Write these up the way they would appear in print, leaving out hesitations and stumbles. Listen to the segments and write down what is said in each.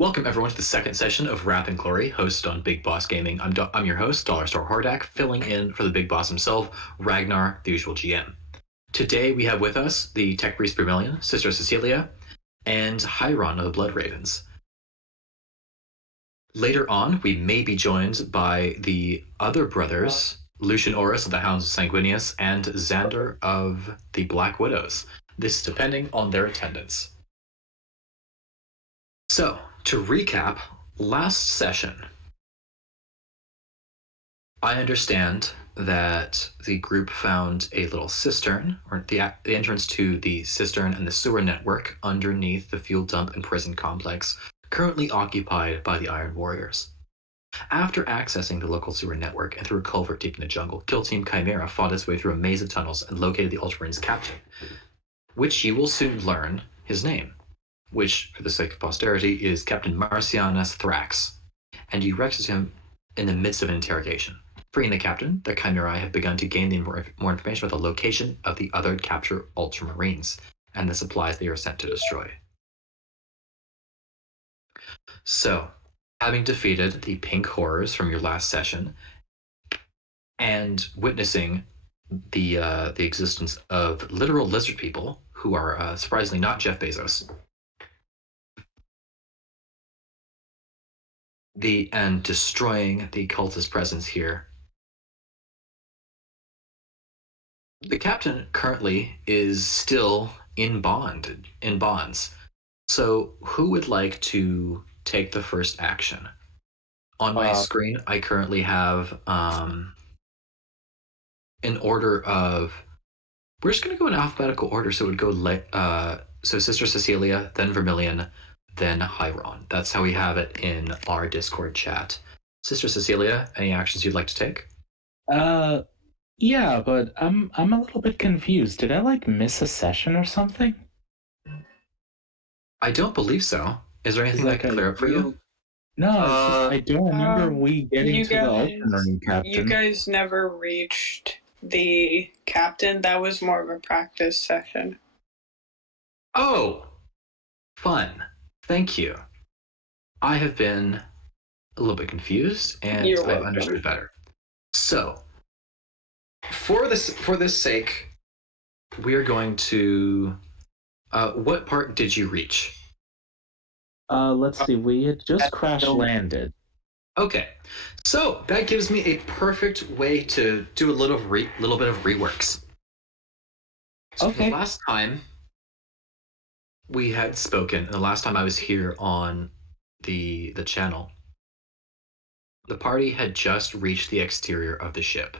Welcome everyone to the second session of Wrath and Glory, hosted on Big Boss Gaming. I'm your host, Dollar Store Hordak, filling in for the big boss himself, Ragnar, the usual GM. Today we have with us the Tech Priest Vermilion, Sister Cecilia, and Hyron of the Blood Ravens. Later on, we may be joined by the other brothers, Lucian Orus of the Hounds of Sanguinius and Xander of the Black Widows. This is depending on their attendance. So, to recap, last session, I understand that the group found a little cistern, or the entrance to the cistern and the sewer network underneath the fuel dump and prison complex, currently occupied by the Iron Warriors. After accessing the local sewer network and through a culvert deep in the jungle, Kill Team Chimera fought its way through a maze of tunnels and located the Ultramarines' captain, which you will soon learn his name, which, for the sake of posterity, is Captain Marcianus Thrax, and you arrested him in the midst of an interrogation. Freeing the captain, the Chimerae have begun to gain more information about the location of the other captured Ultramarines and the supplies they are sent to destroy. So, having defeated the pink horrors from your last session and witnessing the existence of literal lizard people who are surprisingly not Jeff Bezos, and destroying the cultist presence here, the captain currently is still in bonds. So who would like to take the first action? On my screen, I currently have an order of. We're just going to go in alphabetical order, so it would go so Sister Cecilia, then Vermilion, then Hyron. That's how we have it in our Discord chat. Sister Cecilia, any actions you'd like to take? Yeah, but I'm a little bit confused. Did I miss a session or something? I don't believe so. Is there anything that I can clear up for you? No, it's just, I don't remember we getting to the Ultramarine captain. You guys never reached the captain. That was more of a practice session. Oh, fun. Thank you. I have been a little bit confused, and I've understood better. So, for this sake, we are going to. What part did you reach? Let's see. We had just crash landed. Okay, so that gives me a perfect way to do a little bit of reworks. So okay. The last time we had spoken, and the last time I was here on the channel, the party had just reached the exterior of the ship.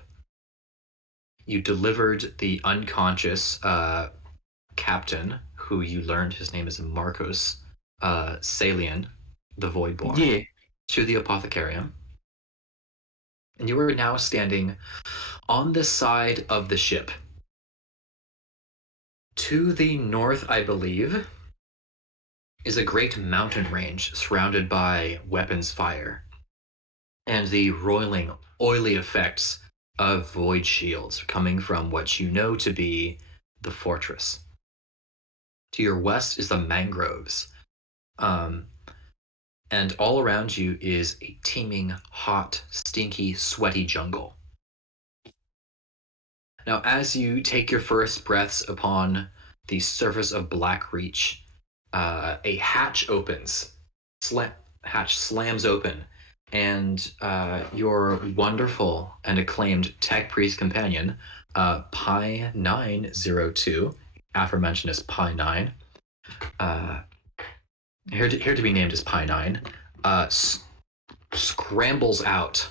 You delivered the unconscious captain, who you learned his name is Marcos Salian, the Voidborn, yeah, to the Apothecarium. And you are now standing on the side of the ship. To the north, I believe, is a great mountain range surrounded by weapons fire and the roiling, oily effects of void shields coming from what you know to be the fortress. To your west is the mangroves, and all around you is a teeming, hot, stinky, sweaty jungle. Now, as you take your first breaths upon the surface of Blackreach, a hatch opens. Hatch slams open, and your wonderful and acclaimed Tech Priest companion, Pi 902, aforementioned as Pi 9, here to be named as Pi 9, scrambles out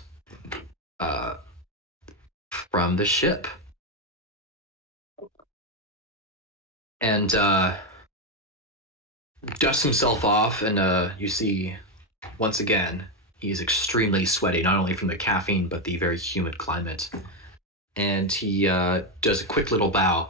from the ship. And dusts himself off, and you see, once again, he's extremely sweaty, not only from the caffeine, but the very humid climate. And he does a quick little bow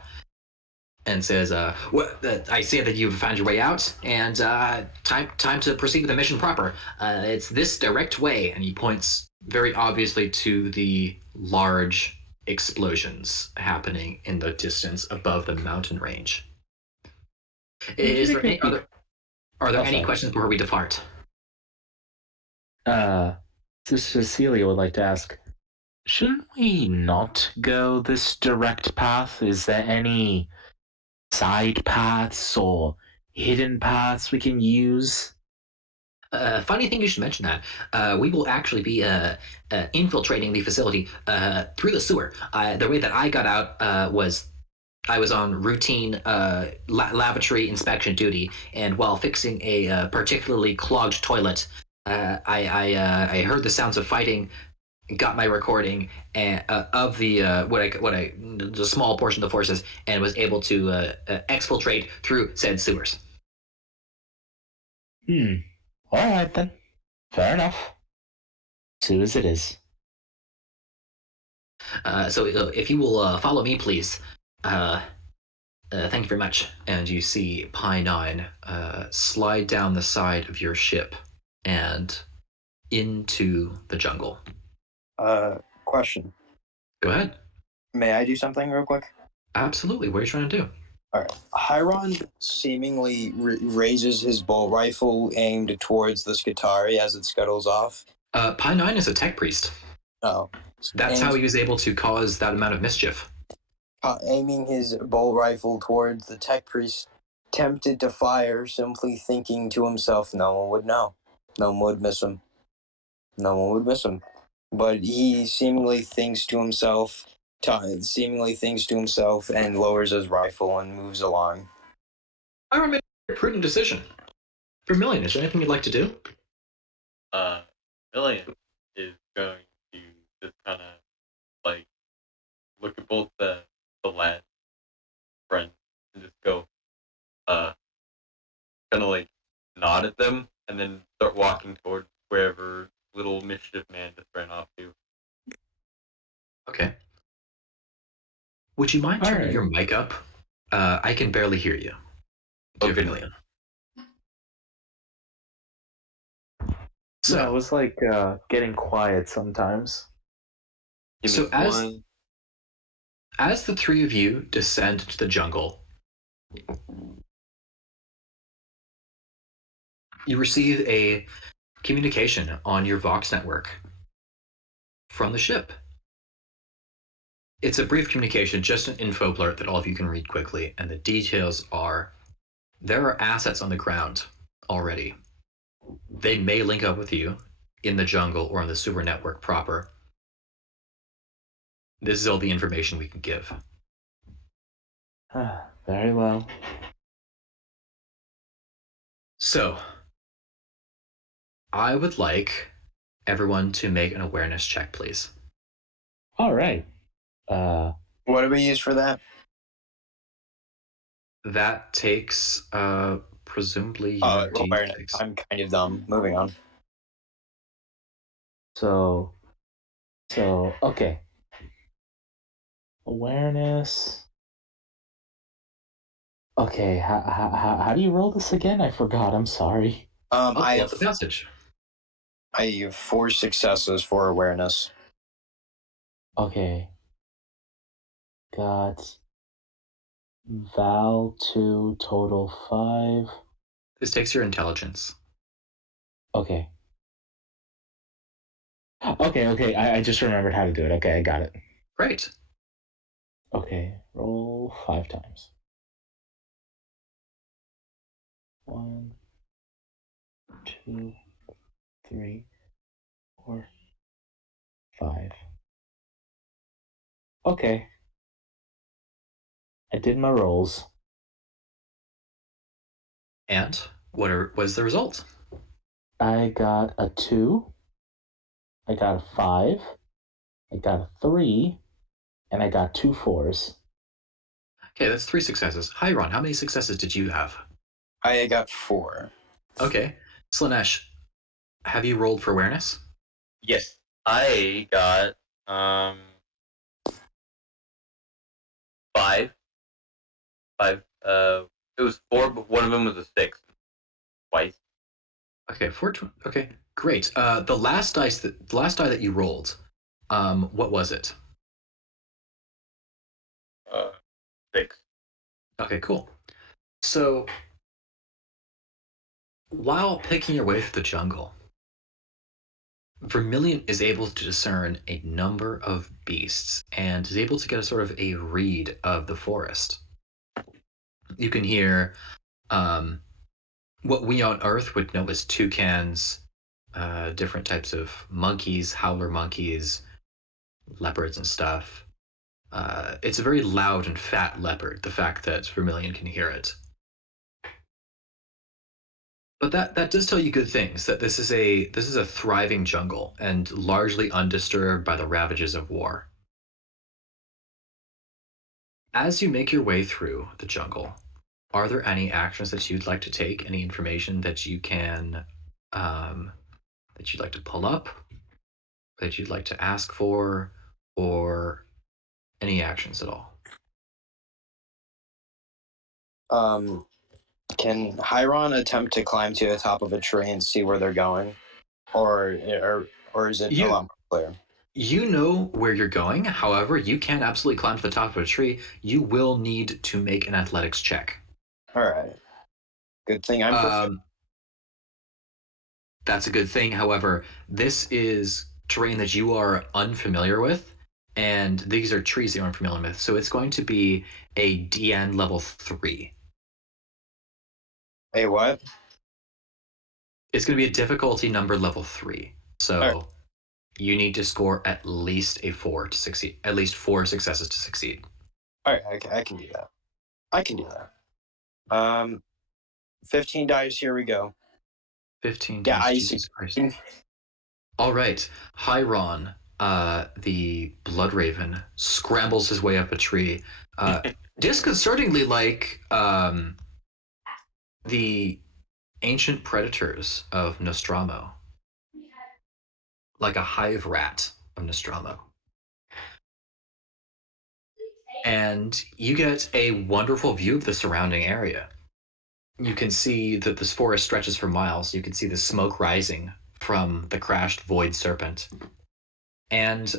and says, I see that you've found your way out, and time to proceed with the mission proper. It's this direct way, and he points very obviously to the large explosions happening in the distance above the mountain range. Are there any questions before we depart? Cecilia would like to ask, shouldn't we not go this direct path? Is there any side paths or hidden paths we can use? Funny thing you should mention that. We will actually be infiltrating the facility through the sewer. The way that I got out was I was on routine lavatory inspection duty, and while fixing a particularly clogged toilet, I heard the sounds of fighting, got my recording and of the the small portion of the forces, and was able to exfiltrate through said sewers. All right then. Fair enough. Soon as it is. So if you will follow me, please. Thank you very much. And you see Pi 9 slide down the side of your ship and into the jungle. Question. Go ahead. May I do something real quick? Absolutely. What are you trying to do? All right. Hiron seemingly raises his bolt rifle aimed towards the Skitari as it scuttles off. Pi 9 is a tech priest. Oh. That's how he was able to cause that amount of mischief. Aiming his bolt rifle towards the tech priest, tempted to fire, simply thinking to himself, no one would know. No one would miss him. No one would miss him. But he seemingly thinks to himself and lowers his rifle and moves along. I made a prudent decision. Vermilion, is there anything you'd like to do? Vermilion is going to just kind of like look at both the lad friends and just go kind of like nod at them and then start walking towards wherever little mischief man just ran off to. Okay. Would you mind turning your mic up? I can barely hear you. Okay. Vermilion. So yeah, it was like getting quiet sometimes. So as the three of you descend into the jungle, you receive a communication on your Vox network from the ship. It's a brief communication, just an info blurt that all of you can read quickly, and the details are there are assets on the ground already. They may link up with you in the jungle or on the sewer network proper. This is all the information we can give. Very well. So, I would like everyone to make an awareness check, please. All right. What do we use for that? That takes presumably your awareness. D6. I'm kind of dumb. Moving on. So okay. Awareness. Okay, how do you roll this again? I forgot. I'm sorry. I have the passage. I have 4 successes for awareness. Okay. Got Val 2, total 5. This takes your intelligence. Okay. Okay. I just remembered how to do it. Okay, I got it. Great. Okay, roll 5 times. 1, 2, 3, 4, 5. Okay. I did my rolls. And what was the result? I got a 2. I got a 5. I got a 3. And I got 2 4s. Okay, that's 3 successes. Hi, Ron. How many successes did you have? I got 4. Okay. Slanesh, have you rolled for awareness? Yes. I got 5. 5. It was 4, but one of them was a 6. Twice. Okay, 4. Okay, great. The last die that you rolled, what was it? 6. Okay, cool. So, while picking your way through the jungle, Vermilion is able to discern a number of beasts and is able to get a sort of a read of the forest. You can hear what we on Earth would know as toucans, different types of monkeys, howler monkeys, leopards, and stuff. It's a very loud and fat leopard. The fact that Vermilion can hear it, but that does tell you good things. That this is a thriving jungle and largely undisturbed by the ravages of war. As you make your way through the jungle, are there any actions that you'd like to take? Any information that you can that you'd like to pull up, that you'd like to ask for, or any actions at all? Can Hyron attempt to climb to the top of a tree and see where they're going, or is it a You lot more clear? you know where you're going. However, you can absolutely climb to the top of a tree. You will need to make an athletics check. All right. Good thing I'm proficient. That's a good thing. However, this is terrain that you are unfamiliar with, and these are trees that you're unfamiliar with. So it's going to be a DN level 3. Hey, what? It's going to be a difficulty number level 3. So Alright. you need to score at least a 4 to succeed, at least 4 successes to succeed. All right, I can do that. I can do that. 15 dice. Here we go. 15 Yeah, dice, I Jesus see. Christ. All right. Hyron, the Blood Raven, scrambles his way up a tree, disconcertingly like the ancient predators of Nostromo, like a hive rat of Nostromo. And you get a wonderful view of the surrounding area. You can see that this forest stretches for miles. You can see the smoke rising from the crashed void serpent. And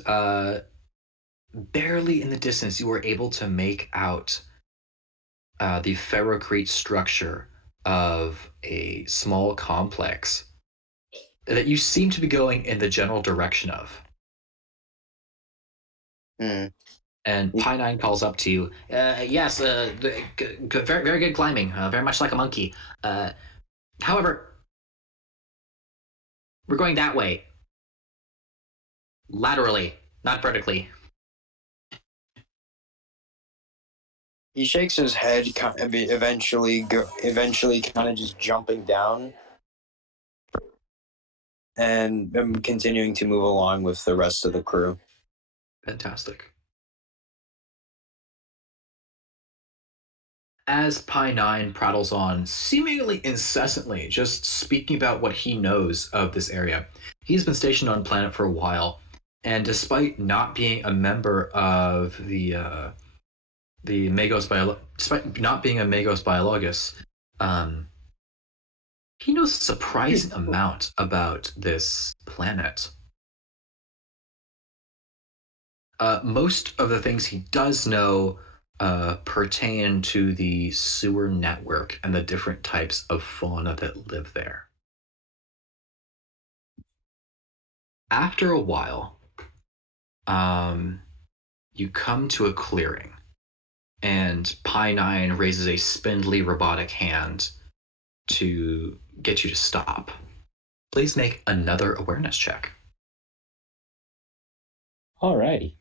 barely in the distance, you were able to make out the ferrocrete structure of a small complex that you seem to be going in the general direction of. Mm. And Pie9 calls up to you. Yes, very, very good climbing. Very much like a monkey. However, we're going that way. Laterally, not vertically. He shakes his head, eventually kind of just jumping down, and continuing to move along with the rest of the crew. Fantastic. As Pie9 prattles on, seemingly incessantly, just speaking about what he knows of this area, he's been stationed on planet for a while, and despite not being a member of the despite not being a Magos Biologus, he knows a surprising amount about this planet. Most of the things he does know pertain to the sewer network and the different types of fauna that live there. After a while, you come to a clearing, and Pie9 raises a spindly robotic hand to get you to stop. Please make another awareness check. Alrighty.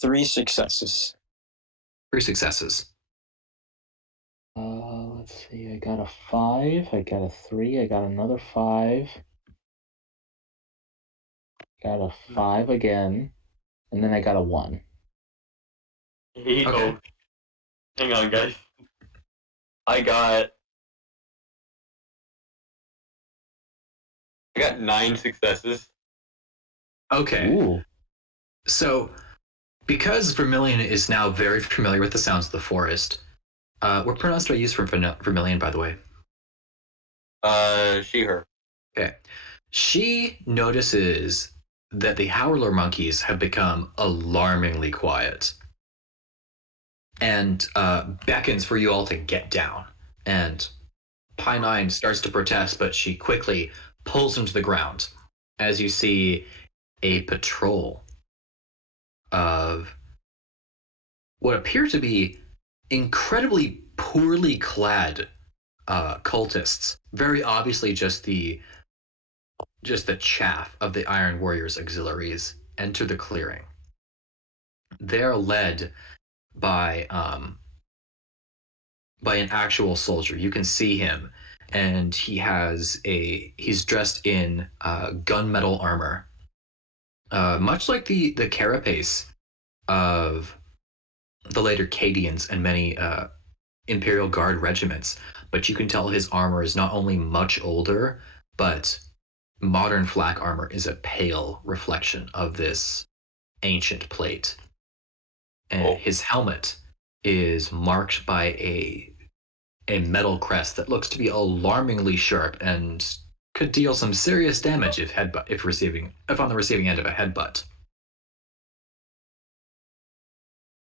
Three successes. 3 successes. Let's see. I got a 5. I got a 3. I got another 5. Got a 5 again, and then I got a 1. Hey, Okay. oh, hang on, guys. I got 9 successes. Okay. Ooh. So, because Vermilion is now very familiar with the sounds of the forest, what pronouns do I use for Vermilion, by the way? She, her. Okay. She notices that the howler monkeys have become alarmingly quiet. and beckons for you all to get down. And Pi 9 starts to protest, but she quickly pulls him to the ground as you see a patrol of what appear to be incredibly poorly clad cultists. Very obviously, just the chaff of the Iron Warriors auxiliaries enter the clearing. They're led by an actual soldier. You can see him, and he's dressed in gunmetal armor, much like the carapace of the later Cadians and many Imperial Guard regiments. But you can tell his armor is not only much older, but modern flak armor is a pale reflection of this ancient plate. And his helmet is marked by a metal crest that looks to be alarmingly sharp and could deal some serious damage if on the receiving end of a headbutt.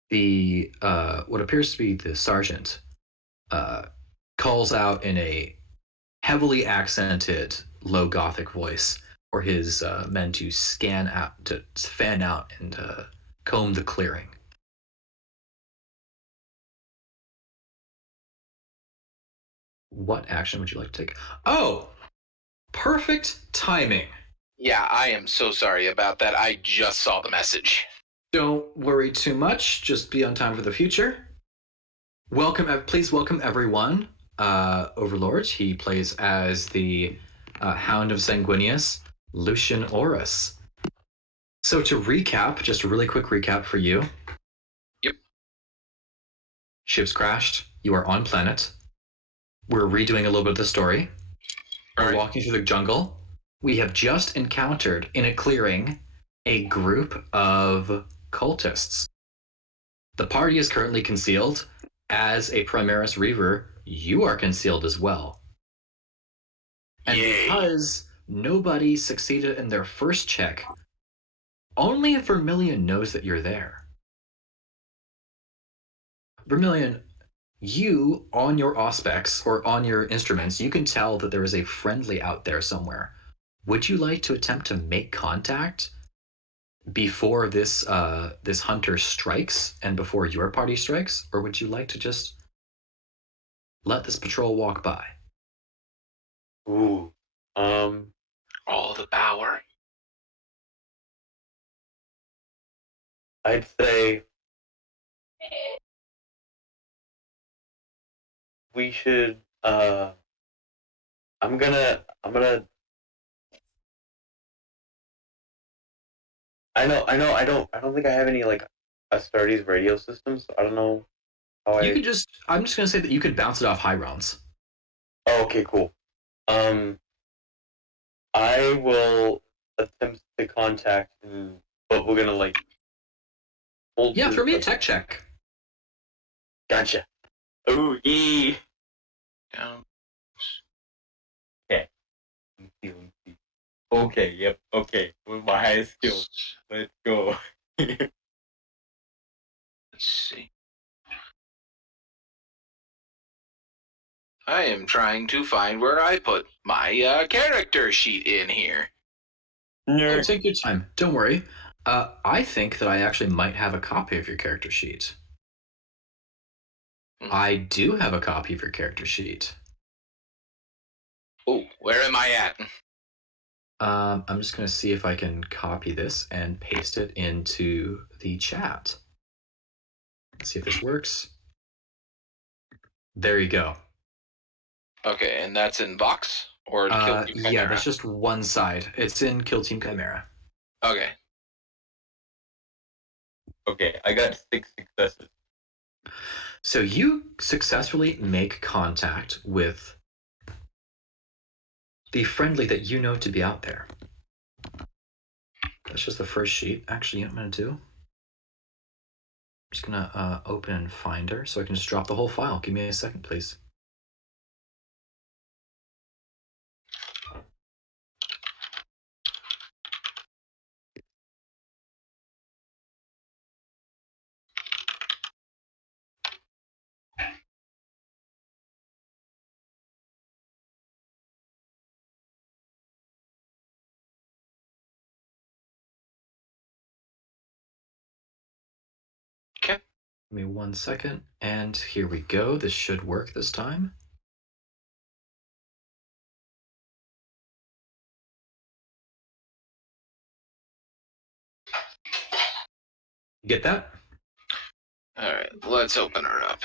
The what appears to be the sergeant calls out in a heavily accented low Gothic voice for his men to fan out and comb the clearing. What action would you like to take? Oh, perfect timing. Yeah, I am so sorry about that. I just saw the message. Don't worry too much. Just be on time for the future. Please welcome everyone. Overlord. He plays as the Hound of Sanguinius, Lucian Orus. So to recap, just a really quick recap for you. Yep. Ships crashed. You are on planet. We're redoing a little bit of the story. We're walking through the jungle. We have just encountered in a clearing a group of cultists. The party is currently concealed. As a Primaris Reaver, you are concealed as well. And because nobody succeeded in their first check, only Vermilion knows that you're there. Vermilion, you, on your auspex or on your instruments, you can tell that there is a friendly out there somewhere. Would you like to attempt to make contact before this hunter strikes and before your party strikes, or would you like to just let this patrol walk by? Ooh. All the power. I'd say we should I'm gonna I don't think I have any like Astartes radio systems. So I don't know how I'm just gonna say that you could bounce it off high rounds. Oh, okay, cool. I will attempt to contact him, but we're gonna like hold. Yeah, throw me a tech check. Gotcha. Oh, yeah. Down. Okay. Let me see. Okay, yep, okay. With my highest skill. Let's go. Let's see. I am trying to find where I put my character sheet in here. Oh, take your time. Don't worry. I think that I actually might have a copy of your character sheet. I do have a copy of your character sheet. Oh, where am I at? I'm just going to see if I can copy this and paste it into the chat. Let's see if this works. There you go. Okay, and that's in Vox or Kill Team Chimera? Yeah, that's just one side. It's in Kill Team Chimera. Okay. Okay, I got 6 successes. So you successfully make contact with the friendly that you know to be out there. That's just the first sheet. Actually, you know what I'm going to do? I'm just going to open Finder so I can just drop the whole file. Give me a second, please. Give me 1 second, and here we go. This should work this time. Get that? Alright, let's open her up.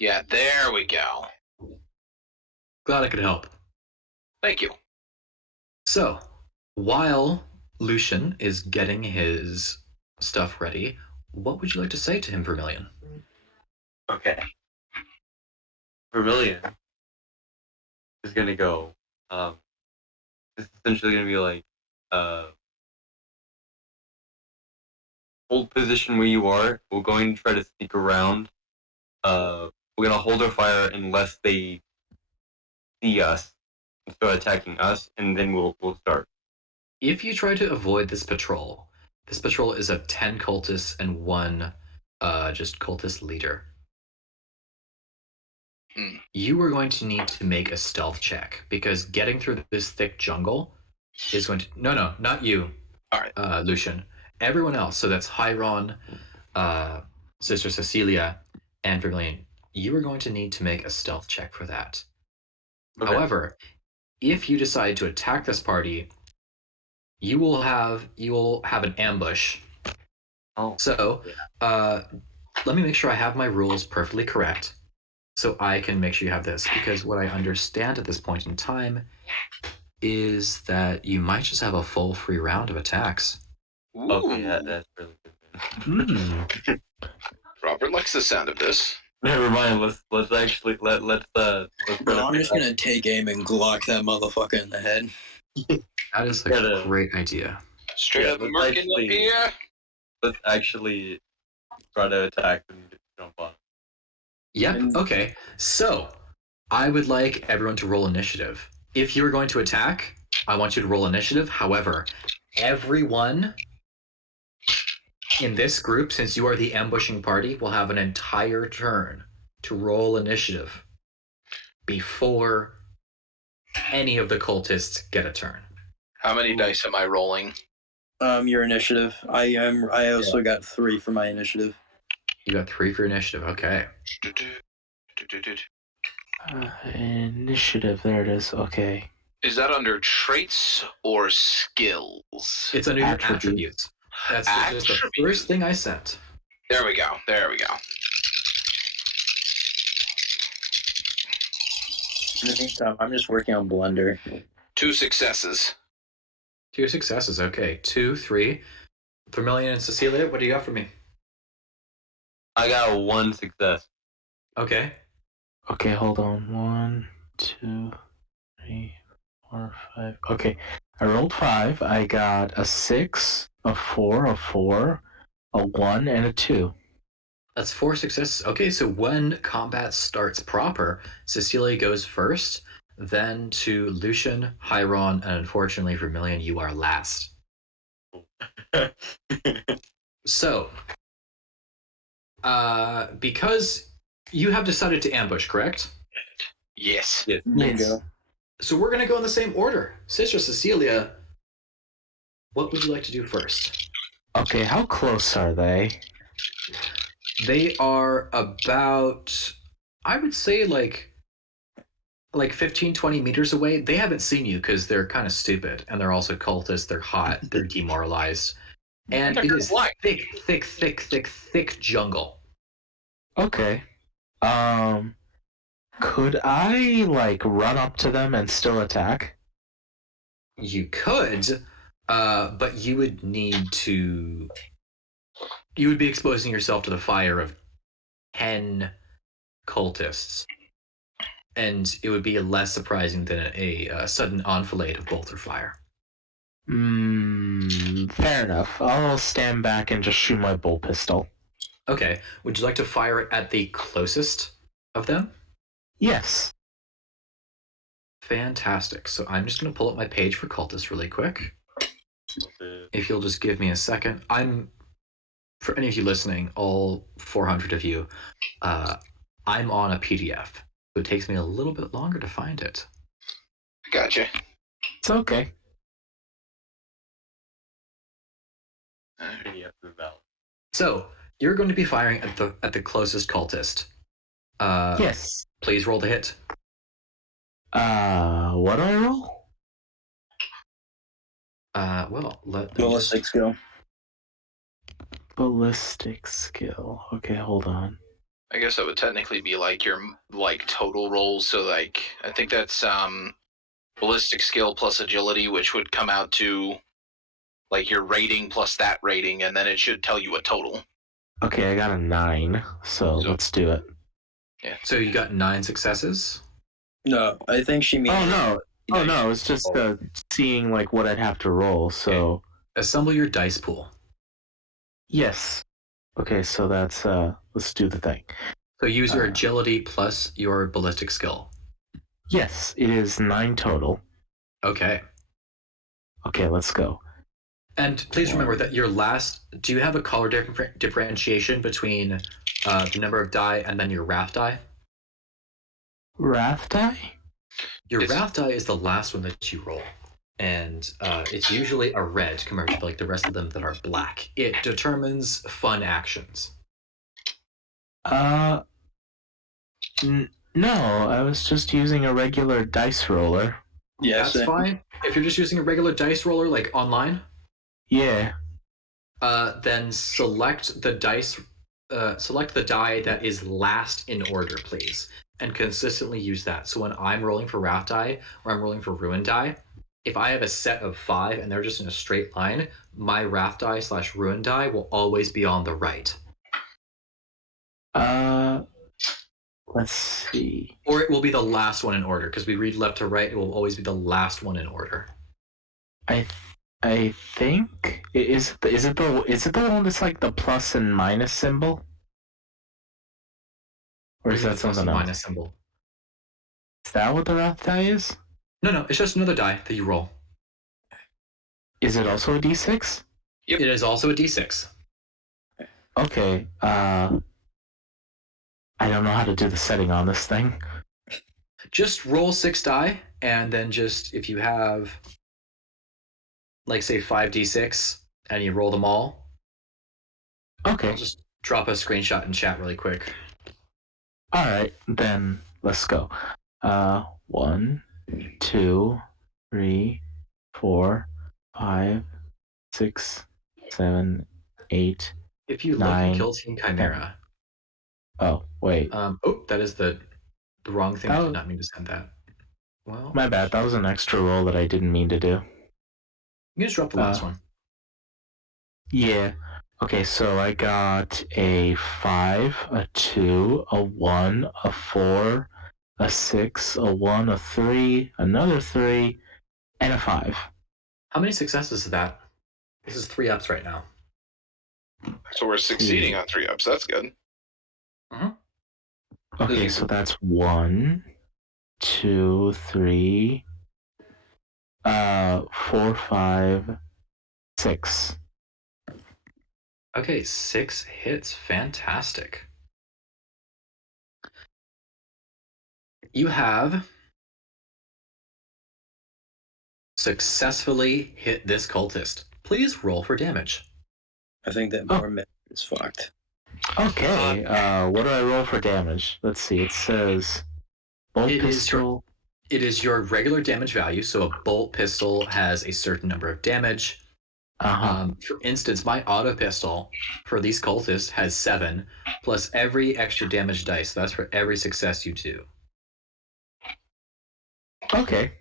Yeah, there we go. Glad I could help. Thank you. So, while Lucian is getting his stuff ready, what would you like to say to him, Vermilion? Okay. Vermilion is gonna go. It's essentially gonna be like, hold position where you are. We're going to try to sneak around. We're gonna hold our fire unless they see us and start attacking us, and then we'll start. If you try to avoid this patrol is of 10 cultists and 1 just cultist leader. You are going to need to make a stealth check because getting through this thick jungle is going to. No, not you. All right. Lucian. Everyone else. So that's Hyron, Sister Cecilia, and Vermilion. You are going to need to make a stealth check for that. Okay. However, if you decide to attack this party, you will have an ambush. Oh. So, let me make sure I have my rules perfectly correct, so I can make sure you have this. Because what I understand at this point in time is that you might just have a full free round of attacks. Ooh. Okay, that's really good. Robert likes the sound of this. Never mind. Let's actually let's. No, I'm just gonna take aim and Glock that motherfucker in the head. That is a great idea. Straight up Merkin up here. Let's actually try to attack and jump on. Yep. Okay. So, I would like everyone to roll initiative. If you are going to attack, I want you to roll initiative. However, everyone in this group, since you are the ambushing party, will have an entire turn to roll initiative before any of the cultists get a turn. How many dice am I rolling? Your initiative. I also got 3 for my initiative. You got 3 for initiative. Okay. Initiative. There it is. Okay. Is that under traits or skills? It's under your attributes. That's just the first thing I sent. There we go. There we go. In the meantime, I'm just working on Blender. 2 successes. 2 successes. Okay. 2, 3. Vermilion and Cecilia, what do you got for me? I got 1 success. Okay. Okay, hold on. 1, 2, 3, 4, 5. Okay, I rolled 5. I got a 6, a 4, a 1, and a 2. That's 4 successes. Okay, so when combat starts proper, Cecilia goes first, then to Lucian, Hyron, and unfortunately Vermilion, you are last. So, because you have decided to ambush, correct? Yes. Bingo. So we're going to go in the same order. Sister Cecilia, what would you like to do first? Okay, how close are they? They are about, I would say, like 15, 20 meters away. They haven't seen you because they're kind of stupid, and they're also cultists. They're hot. They're demoralized. And it is thick jungle. Okay. Could I, run up to them and still attack? You could, but you would need to... You would be exposing yourself to the fire of 10 cultists. And it would be less surprising than a sudden enfilade of bolter fire. Fair enough. I'll stand back and just shoot my bolt pistol. Okay. Would you like to fire it at the closest of them? Yes. Fantastic. So I'm just going to pull up my page for cultists really quick. If you'll just give me a second. For any of you listening, all 400 of you, I'm on a PDF. So it takes me a little bit longer to find it. Gotcha. It's okay. So You're going to be firing at the closest cultist. Yes. Please roll to hit. What do I roll? Well, let me Ballistic skill. Ballistic skill. Okay, hold on. I guess that would technically be like your total rolls. So like I think that's ballistic skill plus agility, which would come out to like your rating plus that rating, and then it should tell you a total. Okay, I got a 9, so let's do it. Yeah. So you got 9 successes. No, I think she means. Oh no, it's just seeing like what I'd have to roll. So Assemble your dice pool. yes. Okay, so that's let's do the thing. So use your agility plus your ballistic skill. Yes, it is 9 total. Okay. Okay, let's go. And please remember that your last. Do you have a color differentiation between the number of die and then your wrath die? Wrath die? Your wrath die is the last one that you roll, and it's usually a red compared to like the rest of them that are black. It determines fun actions. No, I was just using a regular dice roller. Yeah, That's fine. If you're just using a regular dice roller like online, Yeah. then select the dice. Select the die that is last in order, please, and consistently use that. So when I'm rolling for wrath die or I'm rolling for ruin die, if I have a set of 5 and they're just in a straight line, my wrath die / ruin die will always be on the right. Let's see. Or it will be the last one in order, because we read left to right. It will always be the last one in order. I think is it the one that's like the plus and minus symbol, or is that something else? Minus symbol. Is that what the wrath die is? No, it's just another die that you roll. Is it also a d6? Yep. It is also a d6. Okay. I don't know how to do the setting on this thing. Just roll 6 die, and then just if you have, like, say 5d6, and you roll them all. Okay. I'll just drop a screenshot in chat really quick. All right, then let's go. 1, 2, 3, 4, 5, 6, 7, 8. If you 9, look at Kill Team Chimera. Oh, wait. That is the wrong thing. I Oh. did not mean to send that. Well, My bad. That was an extra roll that I didn't mean to do. you can just drop the last one. Yeah. Okay, so I got a 5, a 2, a 1, a 4, a 6, a 1, a 3, another 3, and a 5. How many successes is that? This is 3 ups right now. So we're succeeding on 3 ups. That's good. Okay, so that's 1, 2, 3, 4, 5, 6. Okay, 6 hits. Fantastic. You have successfully hit this cultist. Please roll for damage. I think that Mormon is fucked. Okay, what do I roll for damage? Let's see, it says bolt pistol. It is your regular damage value, so a bolt pistol has a certain number of damage. For instance, my auto pistol for these cultists has 7, plus every extra damage dice. So that's for every success you do. Okay.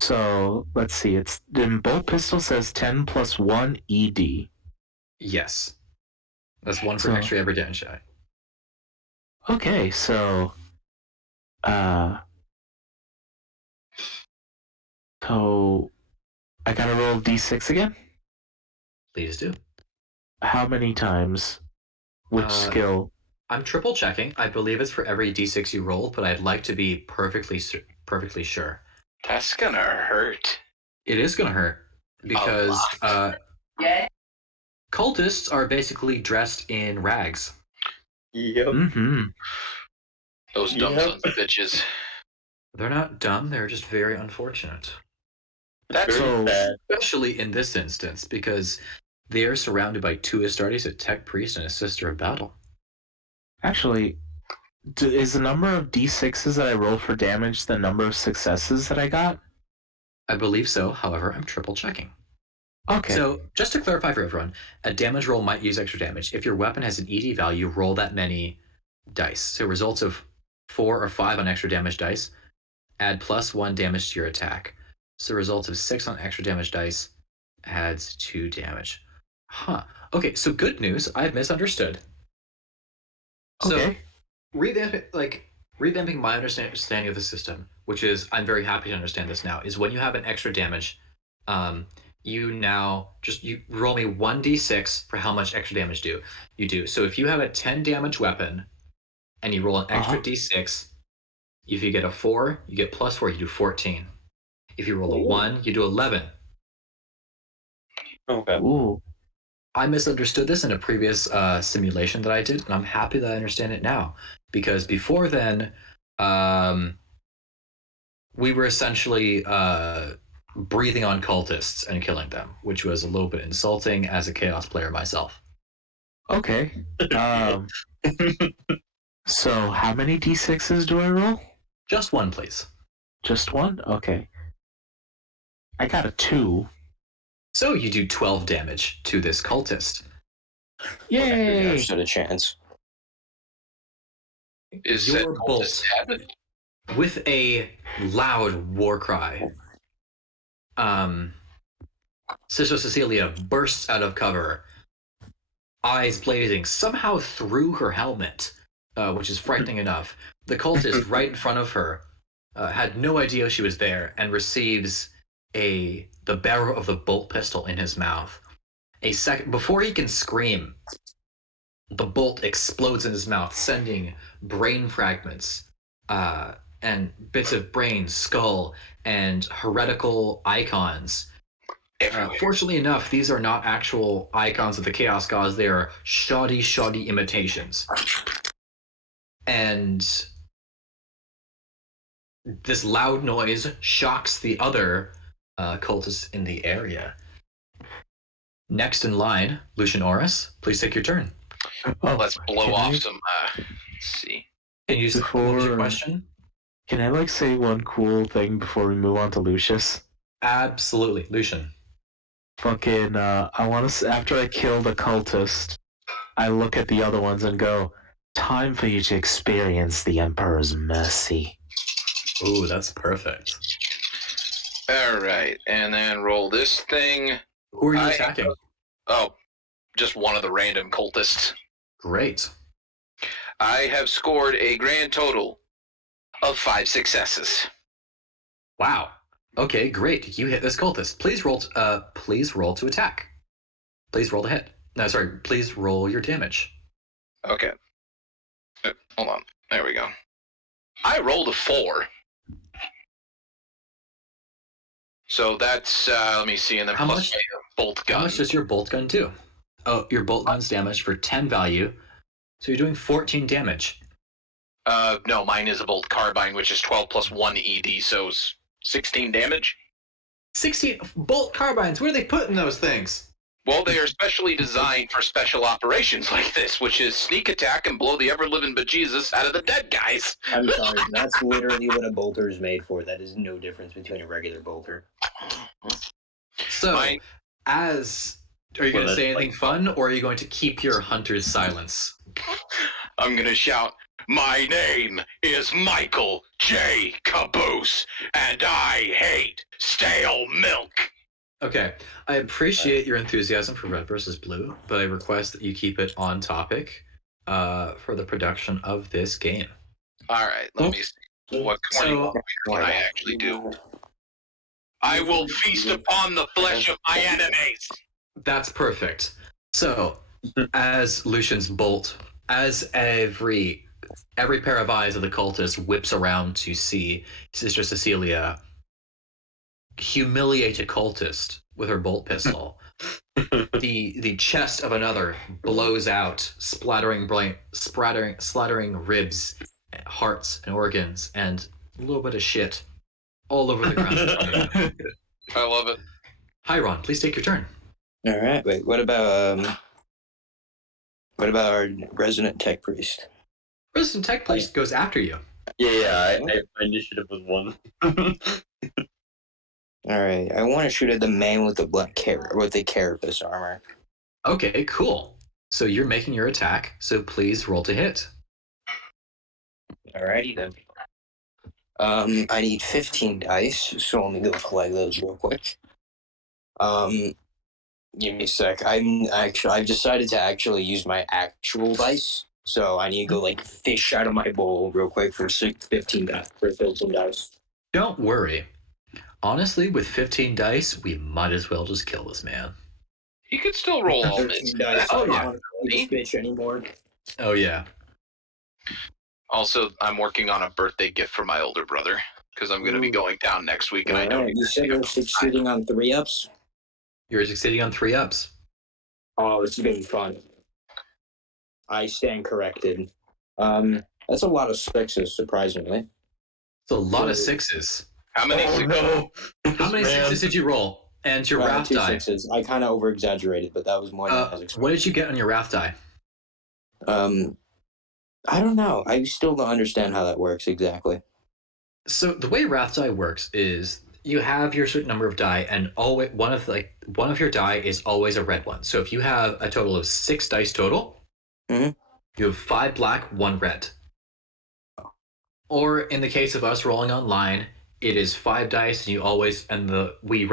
So let's see. It's then bolt pistol says 10 plus 1 ED. Yes, that's 1 for extra every damage die. Okay, so so I gotta roll D6 again. Please do. How many times? Which skill? I'm triple checking. I believe it's for every D6 you roll, but I'd like to be perfectly sure. That's gonna hurt. It is gonna hurt because cultists are basically dressed in rags. Yep. Mm-hmm. Those dumb sons of bitches. They're not dumb. They're just very unfortunate. That's So bad. Especially in this instance, because They are surrounded by 2 Astartes, a tech priest, and a sister of battle. Actually, is the number of d6s that I rolled for damage the number of successes that I got? I believe so. However, I'm triple checking. Okay. So, just to clarify for everyone, a damage roll might use extra damage. If your weapon has an ED value, roll that many dice. So, results of 4 or 5 on extra damage dice, add +1 damage to your attack. So, results of 6 on extra damage dice adds 2 damage. Huh. Okay, so good news. I've misunderstood. Okay. So, revamping my understanding of the system, which is I'm very happy to understand this now, is when you have an extra damage, you roll me 1d6 for how much extra damage you do. So if you have a 10 damage weapon and you roll an extra d6, if you get a 4, you get +4, you do 14. If you roll a 1, you do 11. Okay. Ooh. I misunderstood this in a previous simulation that I did, and I'm happy that I understand it now. Because before then, we were essentially breathing on cultists and killing them, which was a little bit insulting as a Chaos player myself. Okay. So how many d6s do I roll? Just one, please. Just one? Okay. I got a 2. So you do 12 damage to this cultist. Yay! Never stood a chance. Is Your that bolt, dead? with a loud war cry, Sister Cecilia bursts out of cover, eyes blazing, somehow through her helmet, which is frightening enough. The cultist right in front of her had no idea she was there and receives the barrel of the bolt pistol in his mouth. A second before he can scream, the bolt explodes in his mouth, sending brain fragments and bits of brain, skull, and heretical icons. Fortunately enough, these are not actual icons of the Chaos Gods. They are shoddy imitations. And this loud noise shocks the other cultists in the area. Next in line, Lucian Oris, please take your turn. Oh, Let's blow can off I- some. Let's see. Can you what was your question? Can I say one cool thing before we move on to Lucius? Absolutely, Lucian. Fucking, I want to. After I kill the cultist, I look at the other ones and go, "Time for you to experience the Emperor's mercy." Ooh, that's perfect. All right, and then roll this thing. Who are you attacking? Oh, just one of the random cultists. Great. I have scored a grand total of 5 successes. Wow. Okay, great. You hit this cultist. Please roll to attack. Please roll to hit. No, sorry. Please roll your damage. Okay. Hold on. There we go. I rolled a 4. So that's, let me see, and then How plus much- my bolt gun. How much does your bolt gun do? Oh, your bolt gun's damage for 10 value. So you're doing 14 damage. No, mine is a bolt carbine, which is 12 plus 1 ED, so it's 16 damage. 16 bolt carbines. Where are they putting those things? Well, they are specially designed for special operations like this, which is sneak attack and blow the ever-living bejesus out of the dead guys. I'm sorry, that's literally what a bolter is made for. That is no difference between a regular bolter. So, are you going to say anything fun, or are you going to keep your hunter's silence? I'm going to shout, "My name is Michael J. Caboose, and I hate stale milk." Okay, I appreciate your enthusiasm for Red versus Blue, but I request that you keep it on topic for the production of this game. All right, let me see. What can I actually do? I will feast upon the flesh of my enemies. That's perfect. So, as Lucian's bolt, as every pair of eyes of the cultist whips around to see Sister Cecilia humiliate a cultist with her bolt pistol, the chest of another blows out, splattering ribs, hearts, and organs, and a little bit of shit all over the ground. I love it. Hiron, please take your turn. All right. Wait. What about our resident tech priest? Resident Tech Priest goes after you. Yeah. My initiative was 1. All right. I want to shoot at the man with the carapace armor. Okay, cool. So you're making your attack, so please roll to hit. Alrighty then. I need 15 dice, so let me go collect those real quick. Give me a sec. I've decided to actually use my actual dice, so I need to go fish out of my bowl real quick for 15 dice. Don't worry. Honestly, with 15 dice, we might as well just kill this man. You could still roll all 13 dice. Oh, I yeah. don't want to play this bitch anymore. Oh, yeah. Also, I'm working on a birthday gift for my older brother because I'm going to be going down next week, and I don't. You said you're succeeding on 3-ups? You're succeeding on 3-ups. Oh, this is gonna be fun. I stand corrected. That's a lot of 6s, surprisingly. It's a lot of 6s. How many? No. How many 6s did you roll? And your wrath 2 die? 6s. I kind of over-exaggerated, but that was more than I was expecting. What did you get on your wrath die? I don't know. I still don't understand how that works exactly. So the way wrath die works is you have your certain number of die, and always one of your die is always a red one. So if you have a total of 6 dice total, you have 5 black, 1 red. Or in the case of us rolling online, it is 5 dice, and you always we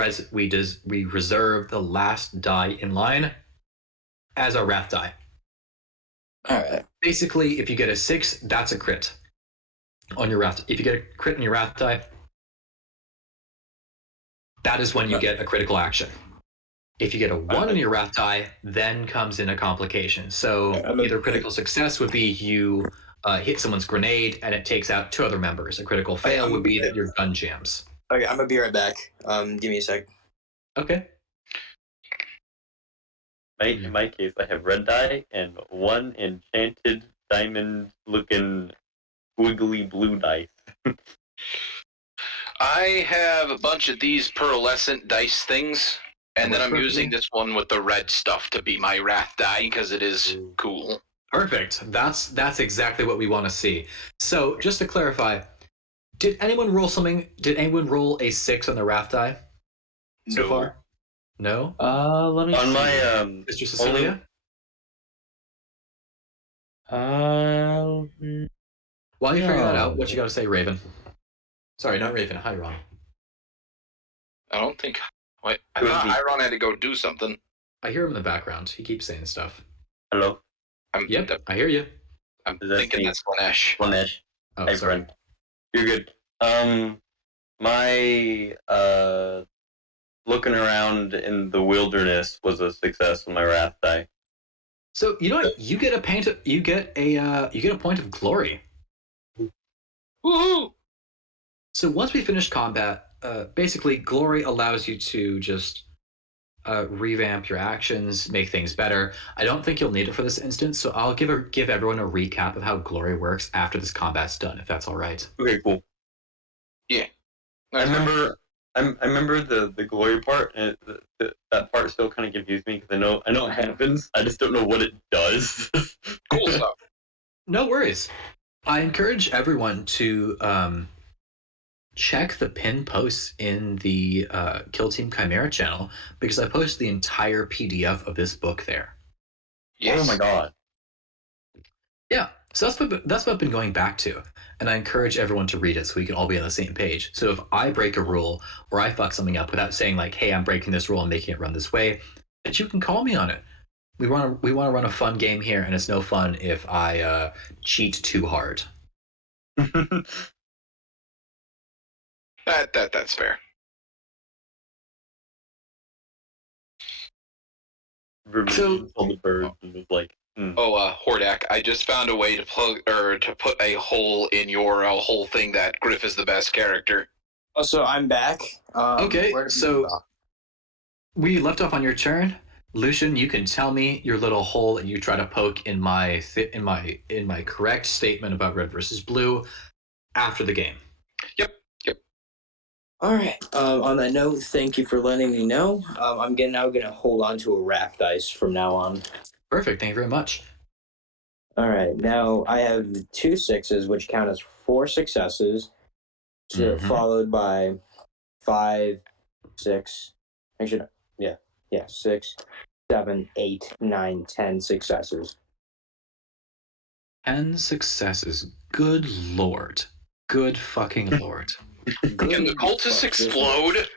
reserve the last die in line as our wrath die. All right. Basically, if you get a 6, that's a crit on your wrath. If you get a crit on your wrath die, that is when you get a critical action. If you get a 1 on your wrath die, then comes in a complication. So either critical success would be you hit someone's grenade and it takes out 2 other members. A critical fail would be that your gun jams. Okay, I'm gonna be right back. Give me a sec. Okay. In my case, I have red die and 1 enchanted diamond-looking squiggly blue dice. I have a bunch of these pearlescent dice things, and then I'm using this one with the red stuff to be my wrath die because it is cool. Perfect. That's exactly what we want to see. So just to clarify, did anyone roll something? Did anyone roll a 6 on the wrath die so far? No. Let me On see. my Mr. Cecilia. While you figure that out, what you got to say, Raven? Sorry, not Raven. Hiron. I don't think. Wait, I thought Iron had to go do something. I hear him in the background. He keeps saying stuff. hello. Yep, I hear you. I'm Is that thinking me? that's Slanesh. Slanesh. Oh, Hey, sorry. friend. You're good. My looking around in the wilderness was a success on my wrath die. So you know what? You get a point of glory. Woohoo! So once we finish combat, basically glory allows you to just revamp your actions, make things better. I don't think you'll need it for this instance, so I'll give everyone a recap of how glory works after this combat's done, if that's all right. Okay, cool. Yeah. I remember the glory part, and that part still kind of confused me because I know it happens. I just don't know what it does. Cool stuff. No worries. I encourage everyone to check the pinned posts in the Kill Team Chimera channel because I posted the entire PDF of this book there. Yes. Oh my god. Yeah, so that's what I've been going back to, and I encourage everyone to read it so we can all be on the same page. So if I break a rule or I fuck something up without saying like, "Hey, I'm breaking this rule and making it run this way," that you can call me on it. We want to run a fun game here, and it's no fun if I cheat too hard. That's fair. So- on the bird and was like, Oh, Hordak, I just found a way to to put a hole in your whole thing that Griff is the best character. Oh, so I'm back. Okay, where did so- we stop? We left off on your turn. Lucian, you can tell me your little hole that you try to poke in my correct statement about red versus blue after the game. Yep. All right. On that note, thank you for letting me know. I'm now gonna hold on to a raft dice from now on. Perfect. Thank you very much. All right. Now I have 2 6s, which count as 4 successes, followed by 5, 6. Actually, yeah, 6, 7, 8, 9, 10 successes. 10 successes. Good lord. Good fucking lord. Good. Can the cultists explode?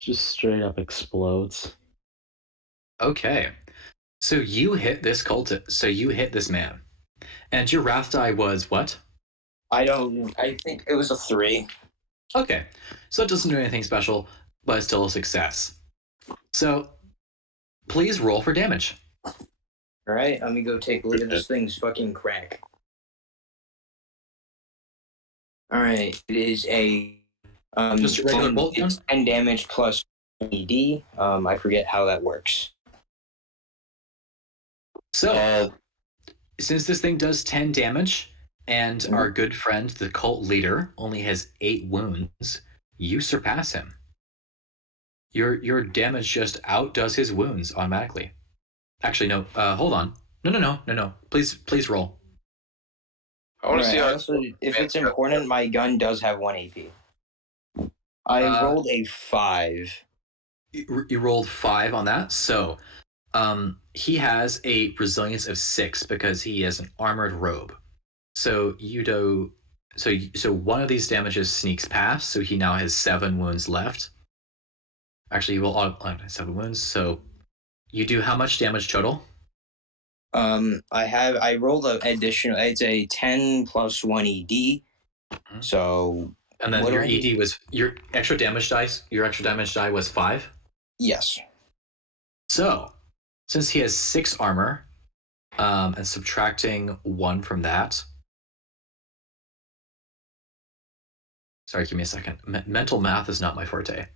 Just straight up explodes. Okay. So you hit this cultist. So you hit this man. And your wrath die was what? I think it was a 3. Okay. So it doesn't do anything special, but it's still a success. So please roll for damage. All right. Let me go take a look at this thing's fucking crack. All right. It is a Just a regular bolt gun? It's 10 damage plus ED. I forget how that works. So since this thing does 10 damage, and our good friend, the cult leader, only has 8 wounds, you surpass him. Your damage just outdoes his wounds automatically. Actually, no. Hold on. No. Please roll. I want to see how. Also, if it's important, my gun does have 1 AP. I rolled a 5. You rolled 5 on that, so he has a resilience of 6 because he has an armored robe. So so one of these damages sneaks past, so he now has 7 wounds left. Actually, he will have 7 wounds. So you do how much damage total? I rolled an additional. It's a 10 plus 1 ED. So. And then your ED was your extra damage dice. Your extra damage die was 5. Yes. So, since he has 6 armor, and subtracting 1 from that. Sorry, give me a second. Mental math is not my forte.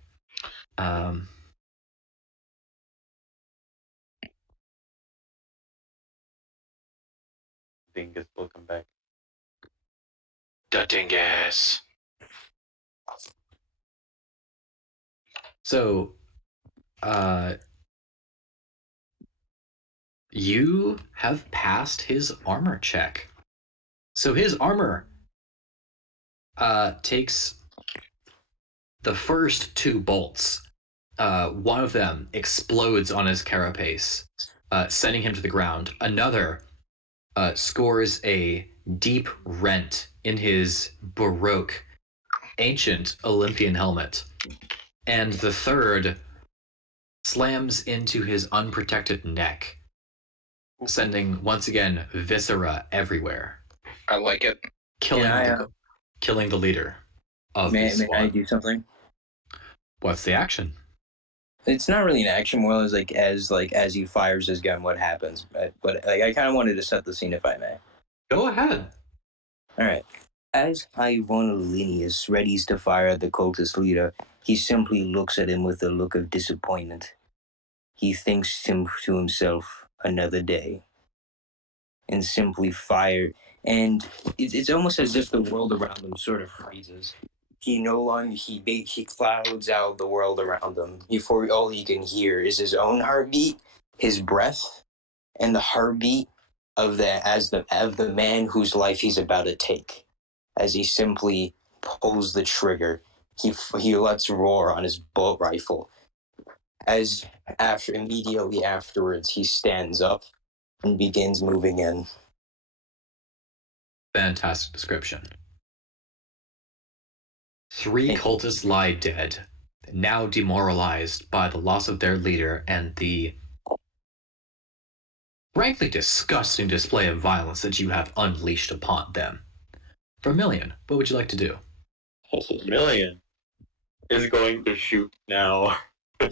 Dingus will come back. The dingus. So, you have passed his armor check. So his armor takes the first 2 bolts. One of them explodes on his carapace, sending him to the ground. Another scores a deep rent in his Baroque, ancient Olympian helmet. And the third slams into his unprotected neck, sending, once again, viscera everywhere. I like it. Killing the leader of the squad. May I do something? What's the action? It's not really an action, more as as he fires his gun, what happens. But I kind of wanted to set the scene, if I may. Go ahead. All right. As Ivonolinius readies to fire at the cultist leader, he simply looks at him with a look of disappointment. He thinks to himself, another day, and simply fire. And it's almost as if the world around him sort of freezes. He clouds out the world around him. Before all he can hear is his own heartbeat, his breath, and the heartbeat of the man whose life he's about to take. As he simply pulls the trigger, he lets roar on his bolt rifle. Immediately afterwards, he stands up and begins moving in. Fantastic description. 3 cultists lie dead, now demoralized by the loss of their leader and the frankly disgusting display of violence that you have unleashed upon them. Vermilion, what would you like to do? Vermilion is going to shoot now at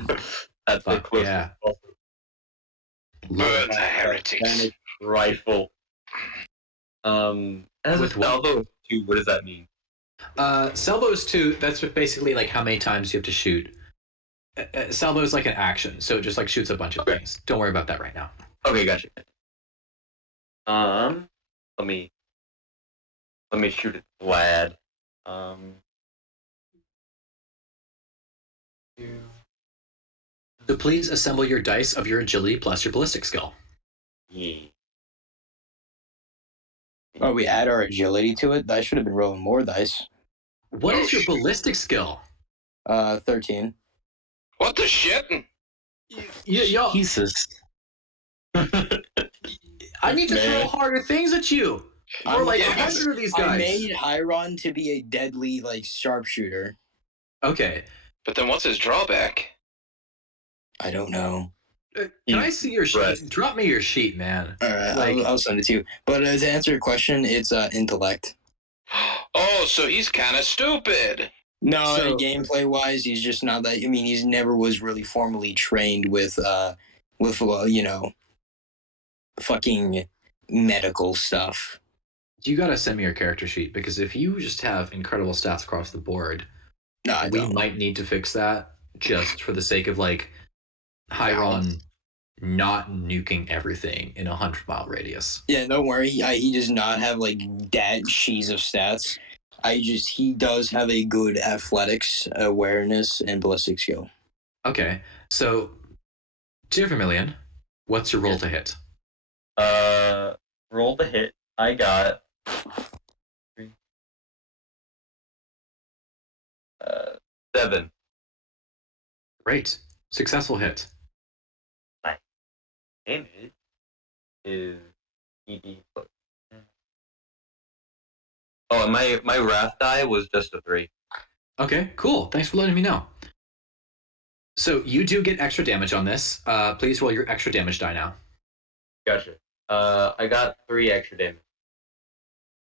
the closest yeah. The heretics. Rifle. As With a salvo of 2, what does that mean? Salvo is 2. That's basically like how many times you have to shoot. Salvo is like an action, so it just like shoots a bunch of things. Don't worry about that right now. Okay, gotcha. Let me shoot it, lad. So please assemble your dice of your agility plus your ballistic skill. Yeah. Oh, we add our agility to it? I should have been rolling more dice. What is your ballistic skill? 13. What the shit? Y'all, Jesus. I need to throw Man. harder things at you. I'm Or like yeah, 100 of these I guys. made Hyron to be a deadly, sharpshooter. Okay. But then what's his drawback? I don't know. Can I see your sheet? Impressed. Drop me your sheet, man. All right, I'll send it to you. But to answer your question, it's intellect. Oh, so he's kind of stupid. No, So- gameplay wise, he's just not that. I mean, he's never was really formally trained with fucking medical stuff. You gotta send me your character sheet because if you just have incredible stats across the board, No, I we don't. might need to fix that just for the sake of Hyron not nuking everything in a 100-mile radius. Yeah, don't worry. He does not have that sheets of stats. He does have a good athletics, awareness, and ballistic skill. Okay, so Dear Vermilion, what's your roll to hit? Roll the hit. I got 7. Great, successful hit. Damage is ED plus. Oh, and my wrath die was just a 3. Okay, cool. Thanks for letting me know. So you do get extra damage on this. Please roll your extra damage die now. Gotcha. I got 3 extra damage.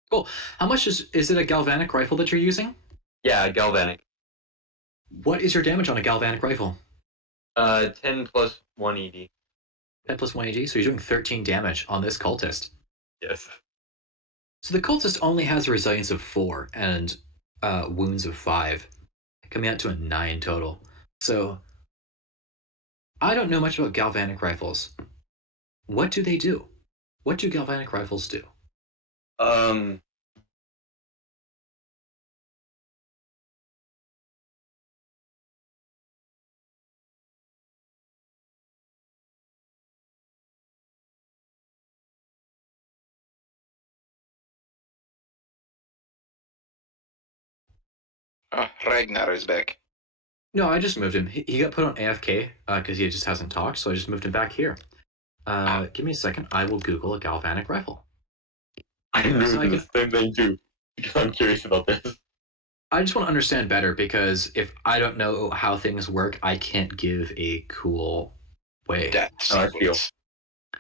Cool. How much is it a galvanic rifle that you're using? Yeah, galvanic. What is your damage on a galvanic rifle? 10 plus 1 ED. 10 plus 1 AD, so you're doing 13 damage on this cultist. Yes. So the cultist only has a resilience of 4 and wounds of 5, coming out to a 9 total. So I don't know much about galvanic rifles. What do they do? What do galvanic rifles do? Ragnar is back. No, I just moved him. He got put on AFK because he just hasn't talked, so I just moved him back here. Give me a second. I will Google a galvanic rifle. I knew So I the can- same thing too. Because I'm curious about this. I just want to understand better because if I don't know how things work, I can't give a cool way. Death How I feel. sequence.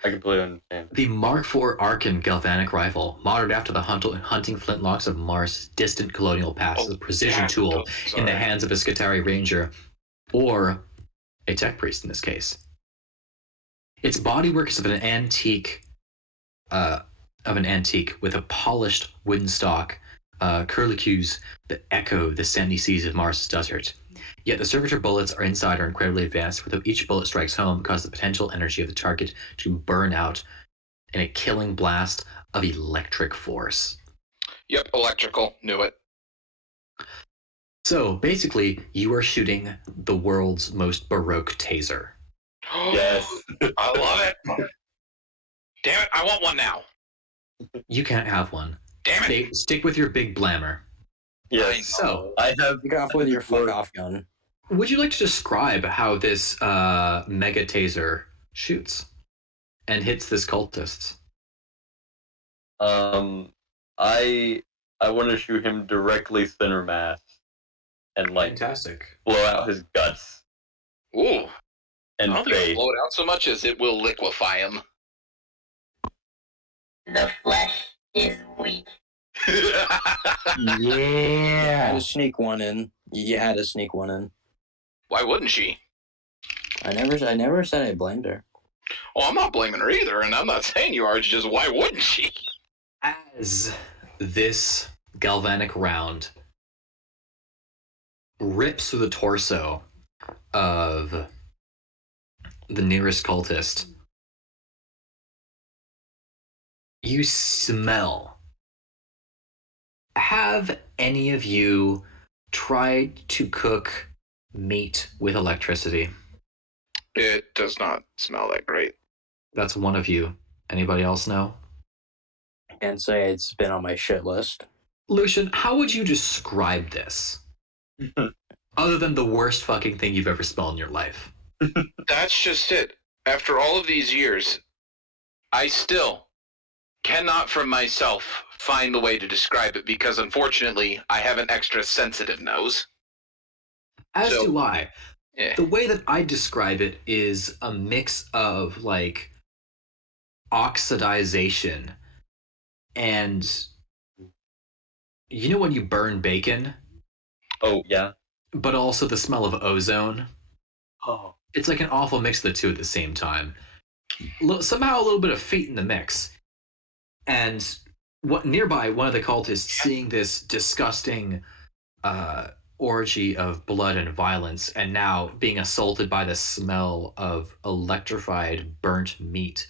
I completely understand. The Mark IV Arcane galvanic rifle, modeled after the hunting flintlocks of Mars' distant colonial past, is a precision tool in the hands of a Skitarii ranger, or a tech priest in this case. Its bodywork is of an antique with a polished wooden stock, curlicues that echo the sandy seas of Mars' desert. Yet the servitor bullets inside are incredibly advanced, where each bullet strikes home causes the potential energy of the target to burn out in a killing blast of electric force. Yep, electrical. Knew it. So basically, you are shooting the world's most baroque taser. Yes. I love it. Damn it, I want one now. You can't have one. Damn it. Stick with your big blammer. Yes. So, I have. Take off with your fuck off gun. would you like to describe how this mega taser shoots and hits this cultist? I want to shoot him directly center mass and Fantastic. blow out his guts Ooh. and I don't think face. it'll blow it out so much as it will liquefy him. The flesh is weak. Had Yeah. to sneak one in. You had to sneak one in. Why wouldn't she? I never said I blamed her. Oh, I'm not blaming her either, and I'm not saying you are. It's just why wouldn't she? As this galvanic round rips through the torso of the nearest cultist, you smell. Have any of you tried to cook meat with electricity? It does not smell that great. That's one of you. Anybody else know? Can't say it's been on my shit list. Lucian, how would you describe this? Other than the worst fucking thing you've ever smelled in your life. That's just it. After all of these years, I still cannot from myself find the way to describe it because unfortunately I have an extra sensitive nose. As So- do I. Yeah. The way that I describe it is a mix of like oxidization and you know when you burn bacon, Oh, yeah. but also the smell of ozone? Oh. It's like an awful mix of the two at the same time. Somehow a little bit of fate in the mix. And what nearby, one of the cultists seeing this disgusting orgy of blood and violence, and now being assaulted by the smell of electrified burnt meat,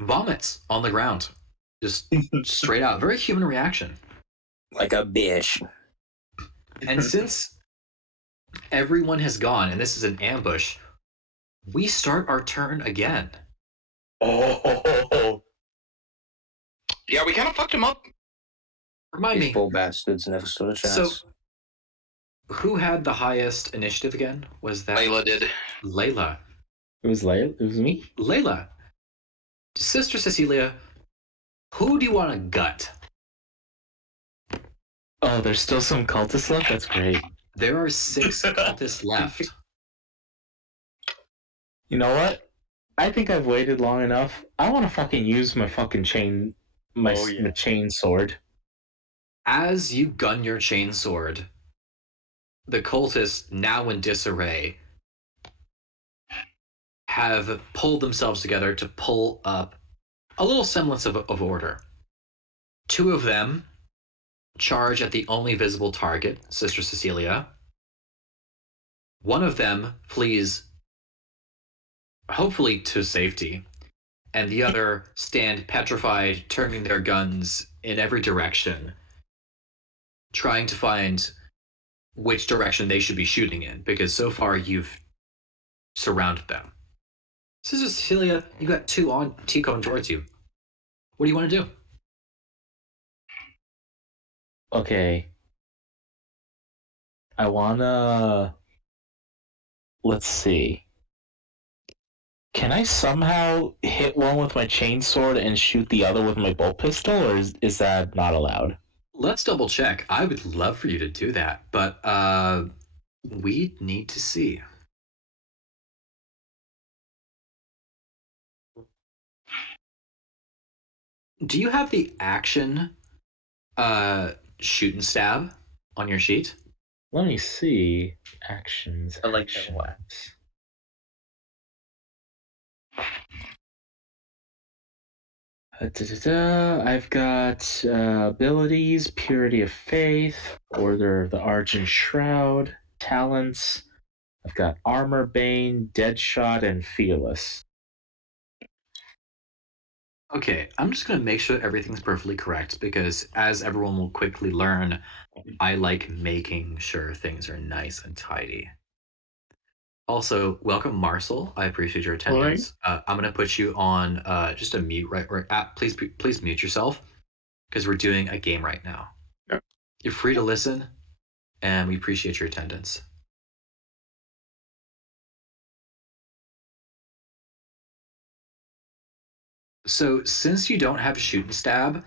vomits on the ground, just straight out. Very human reaction. Like a bitch. And since everyone has gone, and this is an ambush, we start our turn again. Oh. Yeah, we kind of fucked him up. Remind These me, bull bastards never stood a so chance. who had the highest initiative again? Was that Layla did. Layla? It was Layla. It was me. Layla, Sister Cecilia, who do you want to gut? Oh, there's still some cultists left? That's great. There are 6 cultists left. You know what? I think I've waited long enough. I want to fucking use my fucking chain, my chain sword. As you gun your chainsword, the cultists, now in disarray, have pulled themselves together to pull up a little semblance of order. 2 of them charge at the only visible target, Sister Cecilia. One of them flees, hopefully to safety, and the other stand petrified, turning their guns in every direction, trying to find which direction they should be shooting in, because so far you've surrounded them. Sister Cecilia, you got 2 coming towards you. What do you want to do? Okay. I wanna. Let's see. Can I somehow hit one with my chainsword and shoot the other with my bolt pistol, or is that not allowed? Let's double check. I would love for you to do that, but we need to see. Do you have the action shoot and stab on your sheet? Let me see. Actions. I like actions. that one. I've got abilities, Purity of Faith, Order of the Argent Shroud, Talents. I've got Armor, Bane, Deadshot, and Fearless. Okay, I'm just going to make sure everything's perfectly correct because, as everyone will quickly learn, I like making sure things are nice and tidy. Also, welcome, Marcel. I appreciate your attendance. I'm going to put you on just a mute right. Please mute yourself because we're doing a game right now. Yep. You're free to listen, and we appreciate your attendance. So, since you don't have a shoot and stab,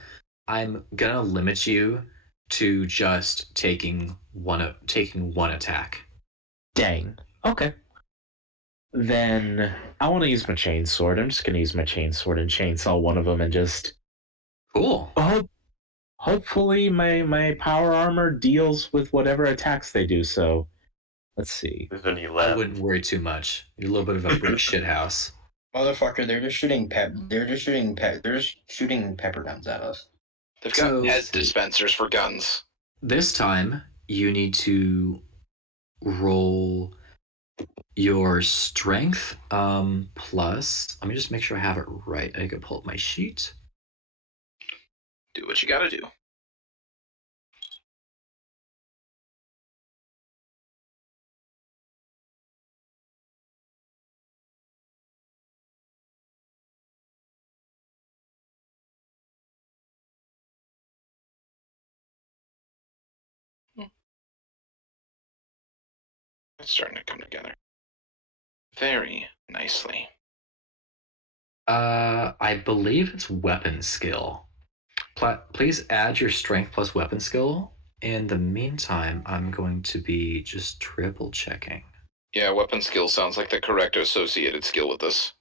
I'm gonna limit you to just taking one attack. Dang. Okay. Then I want to use my chainsword. I'm just going to use my chainsword and chainsaw one of them and just. Cool. Hopefully my power armor deals with whatever attacks they do. So let's see. There's only I left. wouldn't worry too much. You're a little bit of a brick shithouse. Motherfucker, they're just shooting pepper guns at us. They've got So- Pez dispensers for guns. This time, you need to roll your strength plus. Let me just make sure I have it right. I can pull up my sheet. Do what you gotta do. It's starting to come together very nicely. I believe it's weapon skill. Please add your strength plus weapon skill. In the meantime, I'm going to be just triple checking. Yeah, weapon skill sounds like the correct associated skill with this.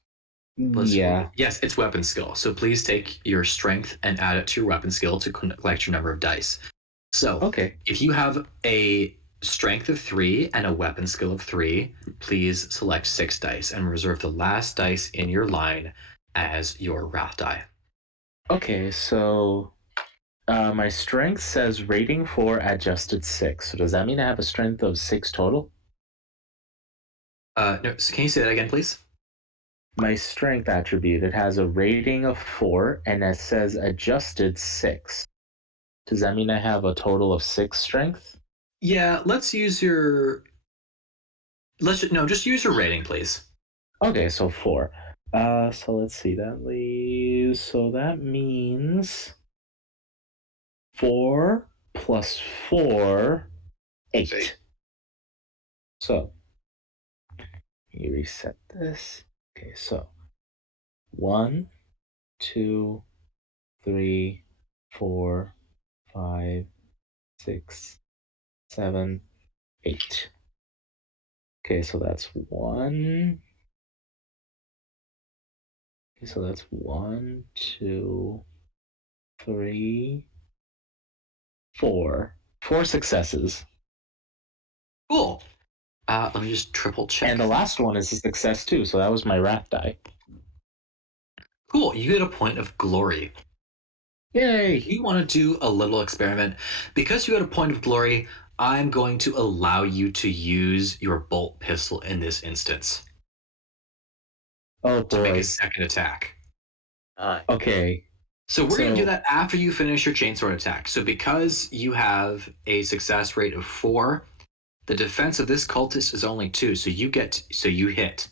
Yeah. Yes, it's weapon skill. So please take your strength and add it to your weapon skill to collect your number of dice. So Okay. if you have a strength of 3 and a weapon skill of 3, please select 6 dice and reserve the last dice in your line as your wrath die. Okay, so my strength says rating 4, adjusted 6. So does that mean I have a strength of 6 total? No, so can you say that again, please? My strength attribute, it has a rating of 4, and it says adjusted 6. Does that mean I have a total of 6 strength? Yeah, let's use your... just use your rating, please. Okay, so 4. So let's see, that leaves... So that means 4 plus 4, 8. 8. So, let me reset this. Okay, so 1, 2, 3, 4, 5, 6, 7, 8. Okay, so that's 1. Okay, so that's 1, 2, 3, 4. 4 successes. Cool. Let me just triple check. And the last one is a success too, so that was my wrath die. Cool, you get a point of glory. Yay! You want to do a little experiment. Because you had a point of glory, I'm going to allow you to use your bolt pistol in this instance Oh to make a boy. second attack. Okay. So we're going to do that after you finish your chainsword attack. So because you have a success rate of 4, the defense of this cultist is only 2, so you hit.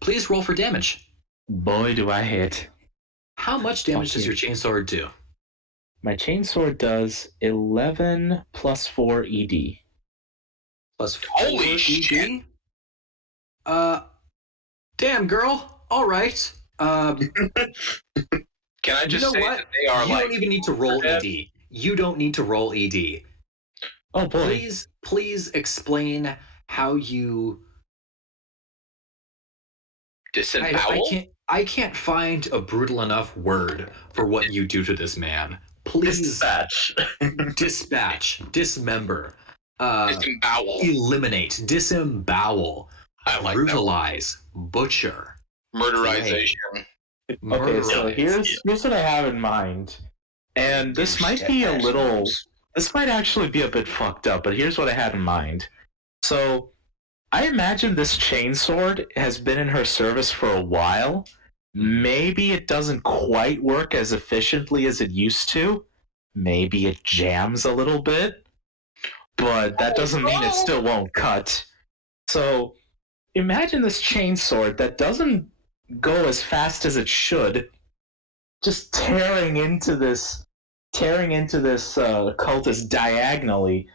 Please roll for damage. Boy, do I hit. How much damage does your chainsword do? My chainsword does 11 plus 4 ED. Plus 4 Holy ED? shit! Damn, girl. All right. Can I just say what? that they are you like... don't even need to roll ED. You don't need to roll ED. Oh boy. Please explain how you... Disembowel? I can't find a brutal enough word for what you do to this man. Please dispatch, dismember, Disembowel. eliminate, disembowel, I like that. brutalize, butcher, Murderization. Okay, so murderize. here's what I have in mind. And this might be a little... This might actually be a bit fucked up, but here's what I had in mind. So, I imagine this chainsword has been in her service for a while. Maybe it doesn't quite work as efficiently as it used to. Maybe it jams a little bit. But that doesn't mean it still won't cut. So, imagine this chainsword that doesn't go as fast as it should, just tearing into this cultist diagonally,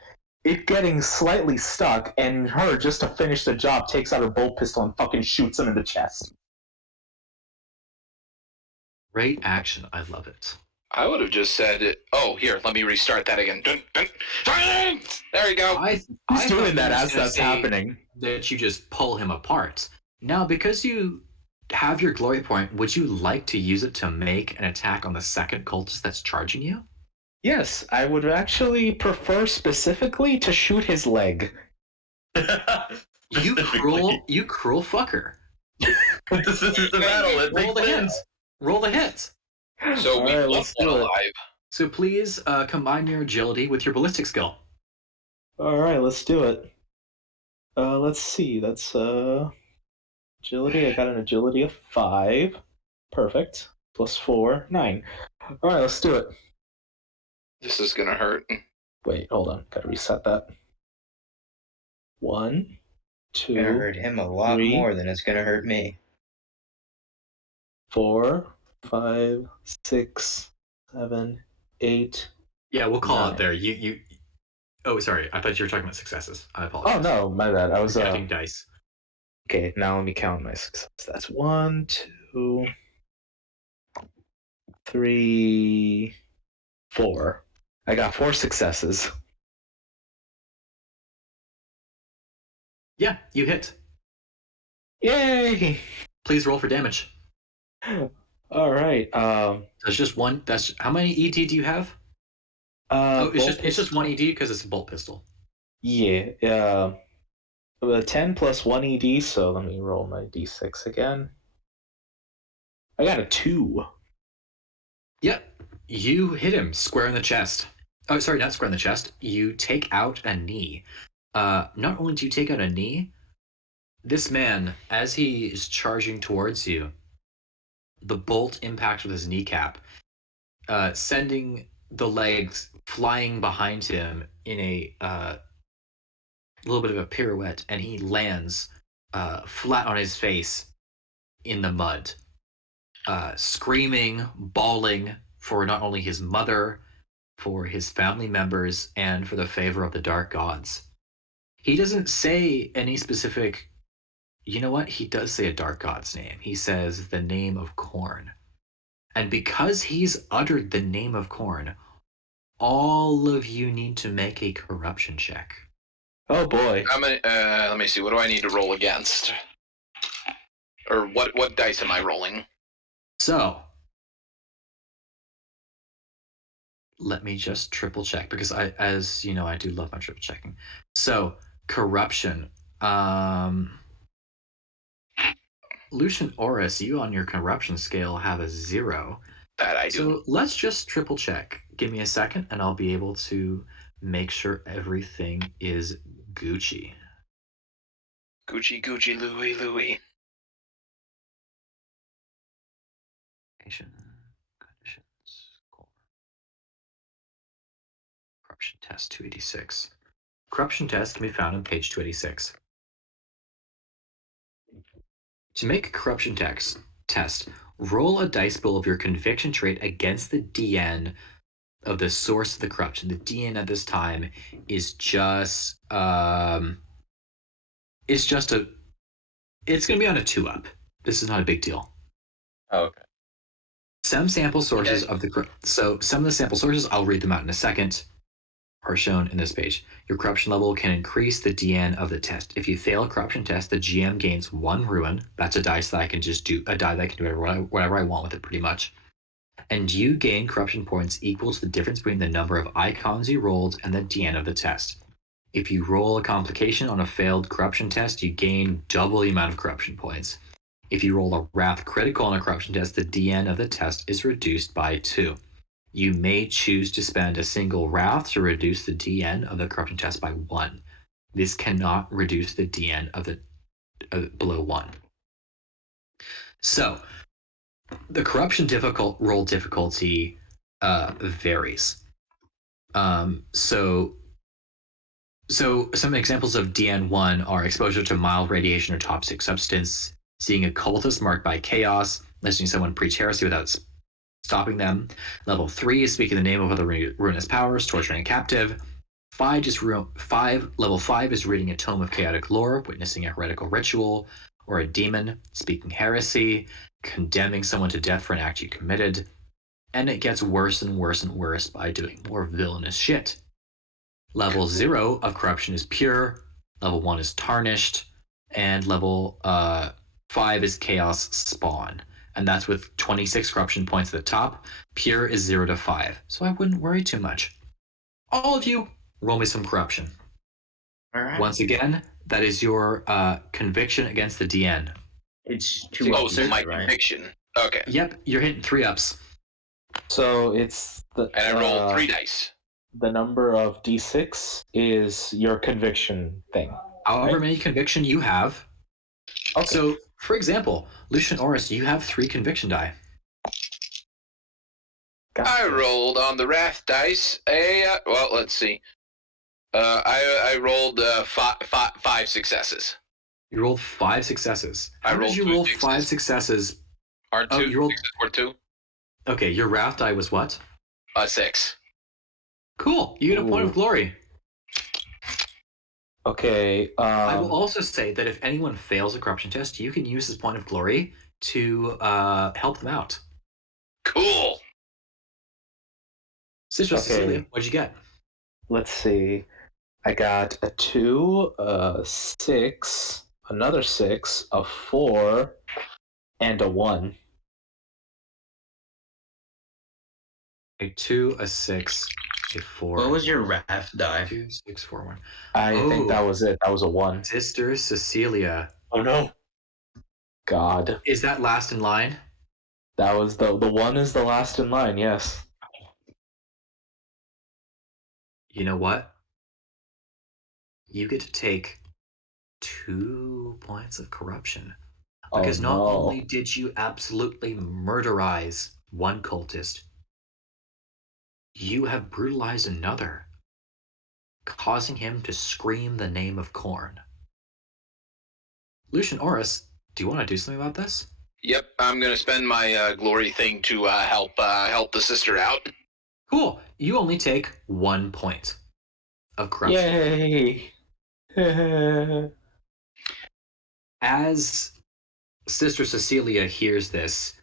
it getting slightly stuck, and her, just to finish the job, takes out her bolt pistol and fucking shoots him in the chest. Great action. I love it. I would have just said, oh, here, let me restart that again. Dun, dun, dun! There you go. He's doing that as that's happening. That you just pull him apart. Now, because you have your glory point, would you like to use it to make an attack on the second cultist that's charging you? Yes, I would actually prefer specifically to shoot his leg. You cruel fucker. This is the battle. Roll the hits. So we left one alive. So please combine your agility with your ballistic skill. Alright, let's do it. Let's see, that's agility. I got an agility of 5. Perfect. Plus 4, 9. Alright, let's do it. This is gonna hurt. Wait, hold on. Gotta reset that. 1, 2. It's gonna hurt him a lot 3, more than it's gonna hurt me. 4, 5, 6, 7, 8. Yeah, we'll call 9. it there. You Oh, sorry. I thought you were talking about successes. I Oh apologize. no, my bad. I was Counting dice. Okay, now let me count my success. That's 1, 2, 3, 4. I got 4 successes. Yeah, you hit. Yay! Please roll for damage. All right. That's just one. That's how many ED do you have? Oh, it's just one ED because it's a bolt pistol. Yeah. 10 plus 1 ED. So let me roll my D6 again. I got a 2. Yep, you hit him square in the chest. Oh, sorry, not square in the chest. You take out a knee. Not only do you take out a knee, this man, as he is charging towards you, the bolt impacts with his kneecap, sending the legs flying behind him in a little bit of a pirouette, and he lands flat on his face in the mud, screaming, bawling for not only his mother, for his family members, and for the favor of the dark gods. He doesn't say any specific. You know what? He does say a dark god's name. He says the name of Korn. And because he's uttered the name of Korn, all of you need to make a corruption check. Oh boy. Let me see. What do I need to roll against? Or what dice am I rolling? So, let me just triple check because as you know, I do love my triple checking. So, corruption. Lucian Oris, you on your corruption scale have a 0. That I do. So let's just triple check. Give me a second and I'll be able to make sure everything is Gucci. Gucci, Louis, Louis. Conditions, corruption test 286. Corruption test can be found on page 286. To make a corruption test, roll a dice pool of your conviction trait against the DN of the source of the corruption. The DN at this time is just it's going to be on a 2-up. This is not a big deal. Oh, okay. Some sample sources Okay. some of the sample sources, I'll read them out in a second, are shown in this page. Your corruption level can increase the DN of the test. If you fail a corruption test, the GM gains 1 ruin. That's a dice that I can just do, a die that I can do whatever I want with it, pretty much. And you gain corruption points equal to the difference between the number of icons you rolled and the DN of the test. If you roll a complication on a failed corruption test, you gain double the amount of corruption points. If you roll a wrath critical on a corruption test, the DN of the test is reduced by 2. You may choose to spend a single wrath to reduce the DN of the corruption test by 1. This cannot reduce the DN of the below 1. So, the corruption roll difficulty varies. So some examples of DN1 are exposure to mild radiation or toxic substance, seeing a cultist marked by chaos, listening to someone preach heresy without stopping them. Level 3 is speaking the name of other ruinous powers, torturing a captive. Level 5 is reading a tome of chaotic lore, witnessing a heretical ritual, or a demon, speaking heresy, condemning someone to death for an act you committed. And it gets worse and worse and worse by doing more villainous shit. Level 0 of corruption is pure, level 1 is tarnished, and level 5 is chaos spawn. And that's with 26 corruption points at the top. Pure is 0 to 5, so I wouldn't worry too much. All of you, roll me some corruption. All right. Once again, that is your conviction against the DN. It's 2 Oh, ups, so my right? conviction. Okay. Yep, you're hitting 3 ups. So it's the And I rolled 3 dice. The number of D6 is your conviction thing. However Right. many conviction you have. Okay. So, for example, Lucian Oris, you have 3 conviction die. I rolled on the wrath dice. Well, let's see. I rolled 5 successes. You rolled 5 successes. I How rolled did you 2 roll sixes. 5 successes? Aren't Oh, 2 you rolled. sixes or 2? Okay, your wrath die was what? 6. Cool. You get a point of glory. Okay. I will also say that if anyone fails a corruption test, you can use this point of glory to help them out. Cool. Sister Okay. Cecilia, what'd you get? Let's see. I got a 2, a 6, another 6, a 4, and a 1. A 2, a 6, a 4. What was your wrath die? 2, 6, 4, 1. I think that was it. That was a 1. Sister Cecilia. Oh no. God. Is that last in line? That was the 1 is the last in line, yes. You know what? You get to take 2 points of corruption. Because Oh, not no. only did you absolutely murderize one cultist, you have brutalized another, causing him to scream the name of Korn. Lucian Oris, do you want to do something about this? Yep, I'm gonna spend my glory thing to help the sister out. Cool. You only take 1 point of corruption. Yay! As Sister Cecilia hears this,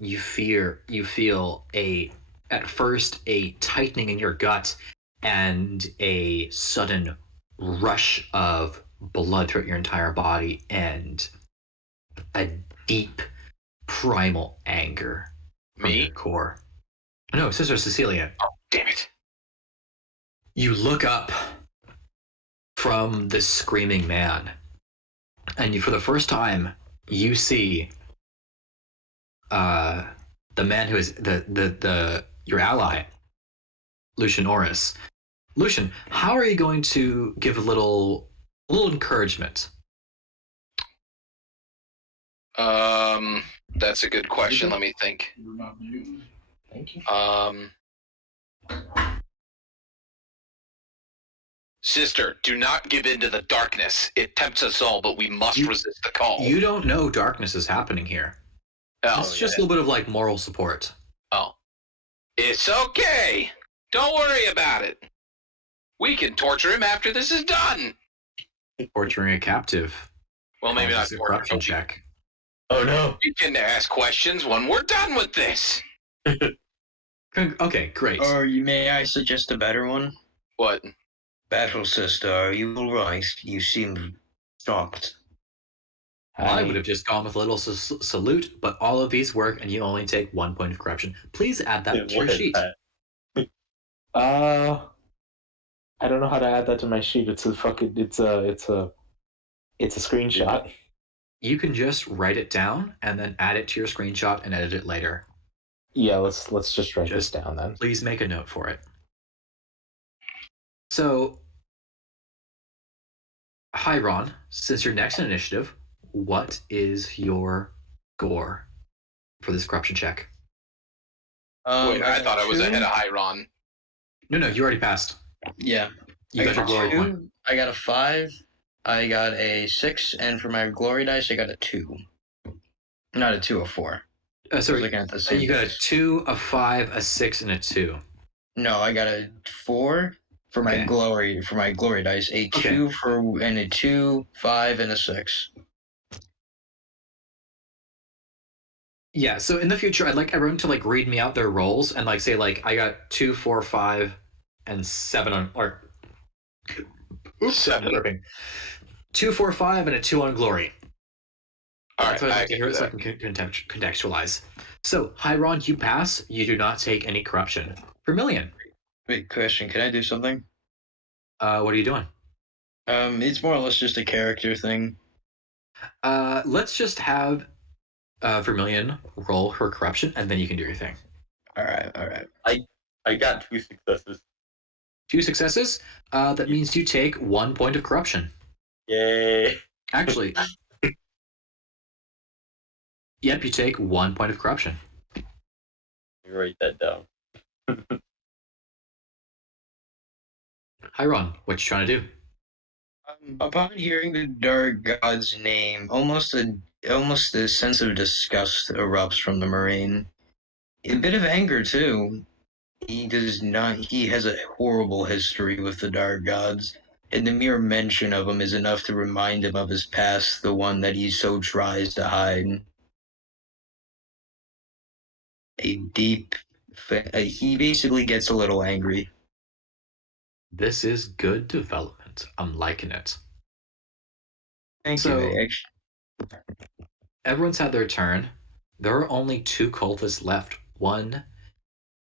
you feel at first a tightening in your gut and a sudden rush of blood throughout your entire body and a deep primal anger from Me? your core. No, Sister Cecilia. Oh, damn it. You look up from the screaming man, and for the first time, you see the man who is your ally, Lucian Oris. Lucian, how are you going to give a little encouragement? That's a good question. Let me think. Thank you. Sister, do not give in to the darkness. It tempts us all, but we must resist the call. You don't know darkness is happening here. Oh, It's just a little bit of like moral support. Oh. It's okay. Don't worry about it. We can torture him after this is done. Torturing a captive. Well, maybe not It's a torture. corruption check. Oh no. You can ask questions when we're done with this. Okay, great. Or may I suggest a better one? What? Battle sister, are you alright? You seem shocked. I would have just gone with a little salute, but all of these work, and you only take 1 point of corruption. Please add that to your sheet. I don't know how to add that to my sheet. It's a screenshot. You can just write it down and then add it to your screenshot and edit it later. Yeah, let's just write this down then. Please make a note for it. So, hi Ron, since you're next in initiative, what is your gore for this corruption check? Wait, I thought I was ahead of Hyron. No, you already passed. Yeah. You got your glory point. I got a 5. I got a 6, and for my glory dice, I got a 2. Not a 2, a 4. Sorry, looking at the same you got a dice. 2, a 5, a 6, and a 2. No, I got a 4 for my glory dice, a 2 and a 2, 5, and a 6. Yeah, so in the future, I'd like everyone to like read me out their rolls and like say like I got 2, 4, 5, and 7 on or. Oops, I'm burping. 2, 4, 5, and a 2 on glory. That's what I'd like to hear so I can contextualize. So, Hyron, you pass. You do not take any corruption. Vermilion. Wait, question, can I do something? What are you doing? It's more or less just a character thing. Let's just have Vermilion roll her corruption, and then you can do your thing. All right. I got 2 successes. 2 successes? That means you take 1 point of corruption. Yay. Actually, yep, you take 1 point of corruption. Let me write that down. Hi, Ron. What you trying to do? Upon hearing the dark god's name, almost a sense of disgust erupts from the Marine. A bit of anger too. He has a horrible history with the dark gods. And the mere mention of him is enough to remind him of his past, the one that he so tries to hide. He basically gets a little angry. This is good development. I'm liking it. Thank So- you. Everyone's had their turn. There are only 2 cultists left. One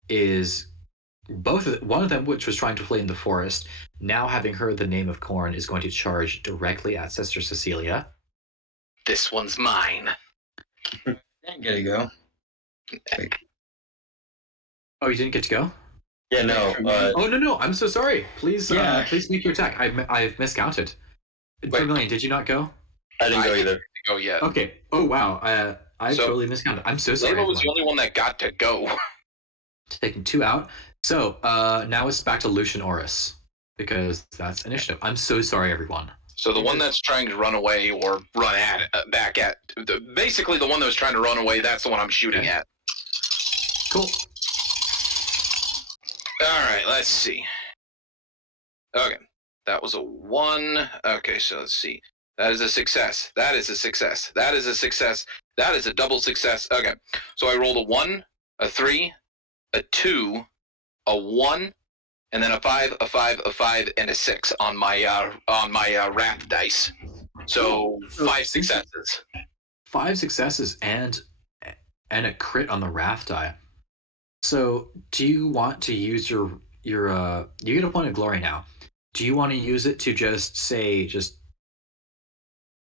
of them, which was trying to flee in the forest, now having heard the name of Corn, is going to charge directly at Sister Cecilia. This one's mine. Didn't get to go. Oh, you didn't get to go? Yeah, no. Oh no! I'm so sorry. Please, Yeah. please make your attack. I've miscounted. Vermilion, did you not go? I didn't go either. Didn't go yet. Okay. Oh wow. I So- totally miscounted. I'm so sorry. Layla was the everyone. only one that got to go. Taking 2 out. So now it's back to Lucian Oris because that's initiative. I'm so sorry, everyone. So the one that's trying to run away or run back at, basically the one that was trying to run away, that's the one I'm shooting Okay. at. Cool. All right, let's see. Okay, that was a 1. Okay, so let's see. That is a success. That is a success. That is a success. That is a double success. Okay, so I rolled a 1, a 3, a 2, a 1, and then a 5, a 5, a 5, and a 6 on my wrath dice. So 5 successes. 5 successes and a crit on the raft die. So, do you want to use your you get a point of glory now. Do you want to use it to just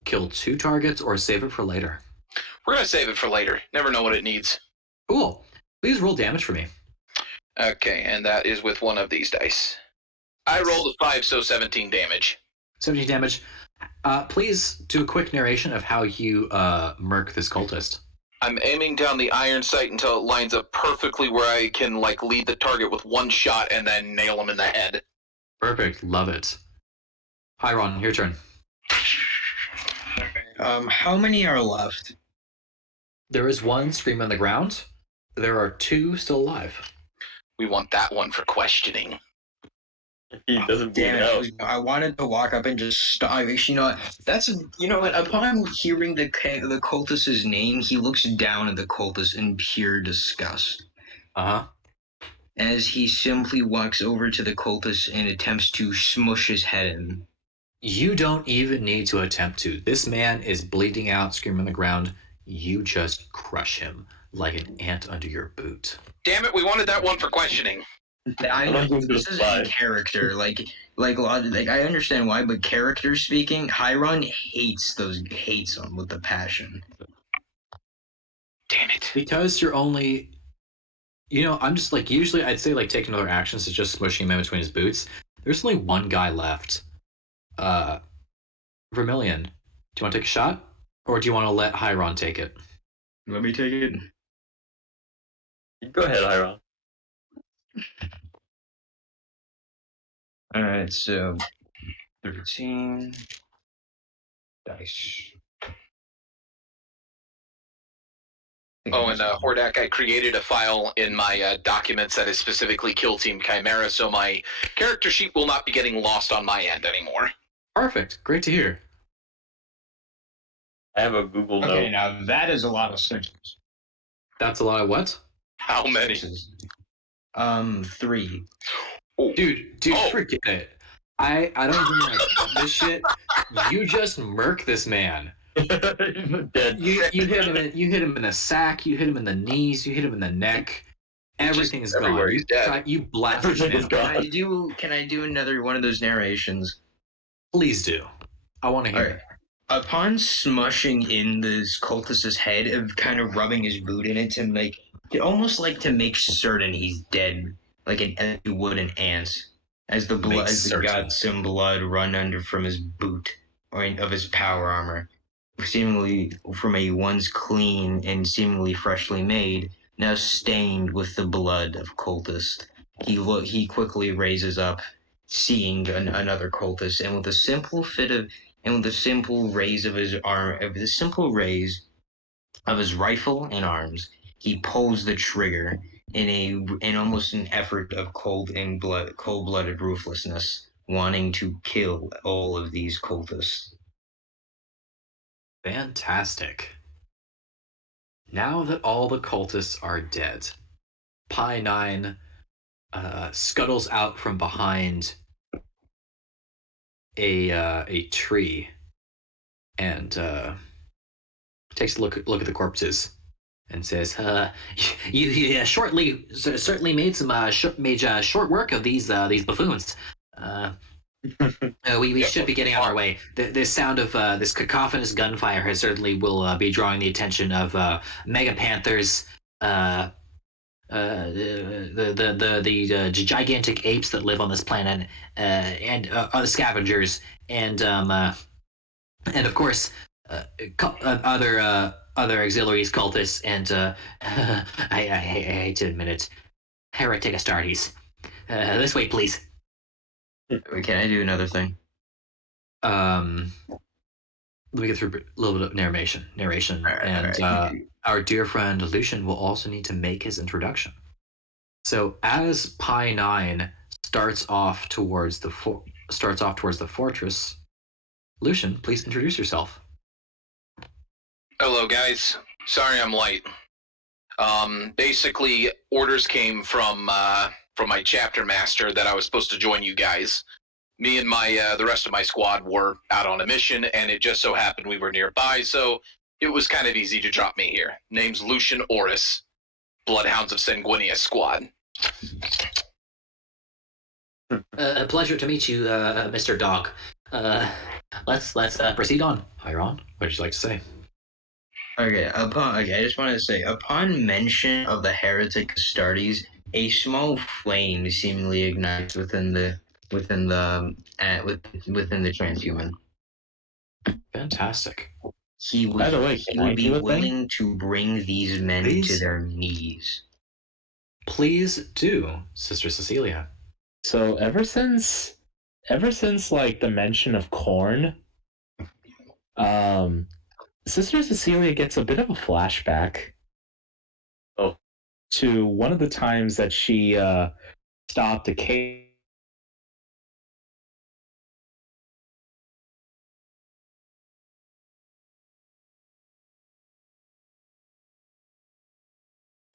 kill 2 targets or save it for later? We're gonna save it for later. Never know what it needs. Cool. Please roll damage for me. Okay, and that is with one of these dice. I rolled a 5, so 17 damage. 17 damage. Please do a quick narration of how you murk this cultist. I'm aiming down the iron sight until it lines up perfectly where I can lead the target with 1 shot and then nail him in the head. Perfect. Love it. Hi, Ron. Your turn. How many are left? There is 1 scream on the ground. There are 2 still alive. We want that one for questioning. He doesn't bleed Damn out. it! I wanted to walk up and just stop. Actually, you know what? Upon hearing the cultist's name, he looks down at the cultist in pure disgust. Uh-huh. As he simply walks over to the cultist and attempts to smush his head in. You don't even need to attempt to. This man is bleeding out, screaming on the ground. You just crush him like an ant under your boot. Damn it, we wanted that one for questioning. I don't think this it's is fine. in character, I understand why, but character speaking, Hiron hates him with a passion. Damn it. Because you're only... I'm just usually I'd say take another action to just smushing him in between his boots. There's only 1 guy left. Vermilion, do you want to take a shot? Or do you want to let Hiron take it? Let me take it. Go ahead, Hiron. Alright, so 13 dice. Oh, and Hordak, I created a file in my documents that is specifically Kill Team Chimera, so my character sheet will not be getting lost on my end anymore. Perfect. Great to hear. I have a Google Okay, note. now that is a lot of sixes. That's a lot of what? How many? 3. Dude, Oh. forget it. I don't even want to count this shit. You just murk this man. Dead. You hit him in the sack, you hit him in the knees, you hit him in the neck. Everything is everywhere, gone. he's dead. You blast his Everything is man. gone. Can I do another one of those narrations? Please do. I want to hear Alright. Upon smushing in this cultist's head, of kind of rubbing his boot in it to make certain he's dead, as you would an ant, as the blood, Make as the certain. guts and blood run under from his boot or of his power armor, seemingly from a once clean and seemingly freshly made, now stained with the blood of cultist. He quickly raises up, seeing another cultist, and with a simple raise of his arm, of his rifle and arms, he pulls the trigger in almost an effort of cold-blooded ruthlessness. wanting to kill all of these cultists. Fantastic. Now that all the cultists are dead, Pi 9 scuttles out from behind a tree and takes a look at the corpses and says, "You certainly made some short work of these buffoons. We should be getting on our way. This sound of this cacophonous gunfire has certainly will be drawing the attention of mega panthers, the gigantic apes that live on this planet, and other scavengers, and of course other auxiliaries, cultists, and I hate to admit it, heretic Astartes. This way, please." Can I do another thing? Let me get through a little bit of narration, and our dear friend Lucian will also need to make his introduction. So as Pi 9 starts off towards the fortress, Lucian, please introduce yourself. Hello, guys. Sorry I'm late. Basically, orders came from my chapter master that I was supposed to join you guys. Me and the rest of my squad were out on a mission, and it just so happened we were nearby, so it was kind of easy to drop me here. Name's Lucian Oris, Bloodhounds of Sanguinius Squad. A pleasure to meet you, Mr. Dog. Let's proceed on. Hyron, what would you like to say? Okay, I just wanted to say, upon mention of the heretic Astartes, a small flame seemingly ignites within the transhuman. Fantastic. He would, By the way, he can I would be do a thing? willing to bring these men to Please? their knees. Please do, Sister Cecilia. So ever since like the mention of corn, Sister Cecilia gets a bit of a flashback. Oh. To one of the times that she stopped a cave.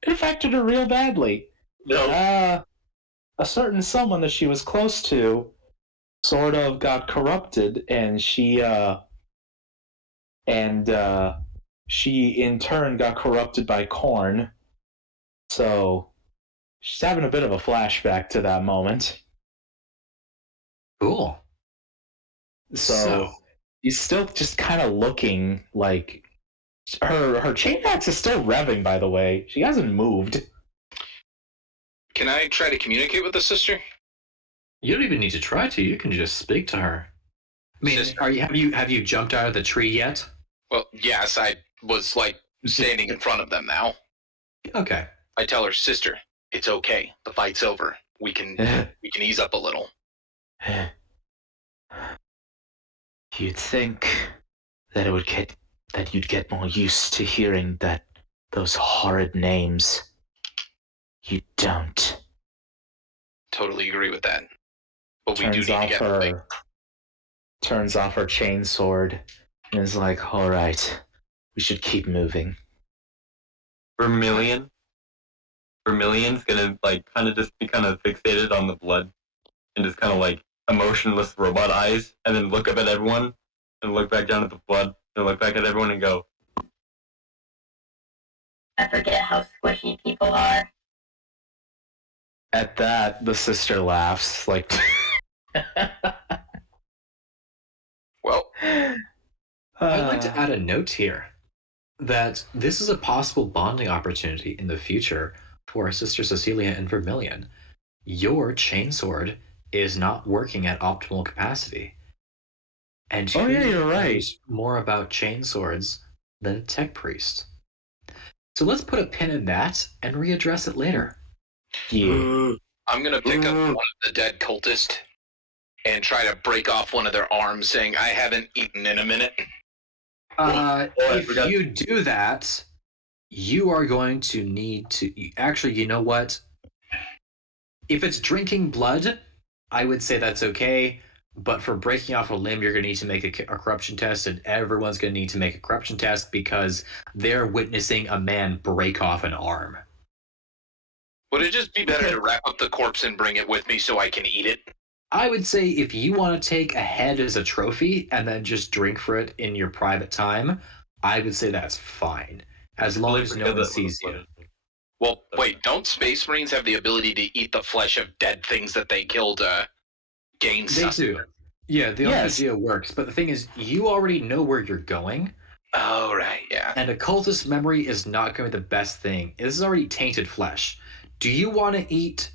It affected her real badly. No. A certain someone that she was close to sort of got corrupted, and she in turn got corrupted by corn. So she's having a bit of a flashback to that moment. Cool. So he's still just kind of looking like her chain axe is still revving, by the way. She hasn't moved. Can I try to communicate with the sister? You don't even need to try to. You can just speak to her. I mean, Sister. have you jumped out of the tree yet? Well, yes, I was standing in front of them now. Okay. I tell her, sister, it's okay. The fight's over. We can ease up a little. You'd think that you'd get more used to hearing those horrid names. You don't. Totally agree with that. But we do need to get moving. Turns off her chain sword and is like, all right, we should keep moving. Vermilion's gonna kind of just be kind of fixated on the blood and just kind of emotionless robot eyes, and then look up at everyone and look back down at the blood and look back at everyone and go, I forget how squishy people are. At that, the sister laughs like. Well, I'd like to add a note here that this is a possible bonding opportunity in the future for Sister Cecilia and Vermilion. Your chainsword is not working at optimal capacity. And Oh, who yeah, you're right. knows more about chainswords than a tech priest? So let's put a pin in that and readdress it later. Yeah. I'm going to pick up one of the dead cultists and try to break off one of their arms, saying, I haven't eaten in a minute. If you do that, you are going to need to... Actually, you know what? If it's drinking blood, I would say that's okay. But for breaking off a limb, you're going to need to make a corruption test, and everyone's going to need to make a corruption test because they're witnessing a man break off an arm. Would it just be better to wrap up the corpse and bring it with me so I can eat it? I would say if you want to take a head as a trophy and then just drink for it in your private time, I would say that's fine. As long as no one sees you. Well, wait, don't Space Marines have the ability to eat the flesh of dead things that they killed to gain They do. Yeah, the idea works. But the thing is, you already know where you're going. Oh, right, yeah. And occultist memory is not going to be the best thing. This is already tainted flesh. Do you want to eat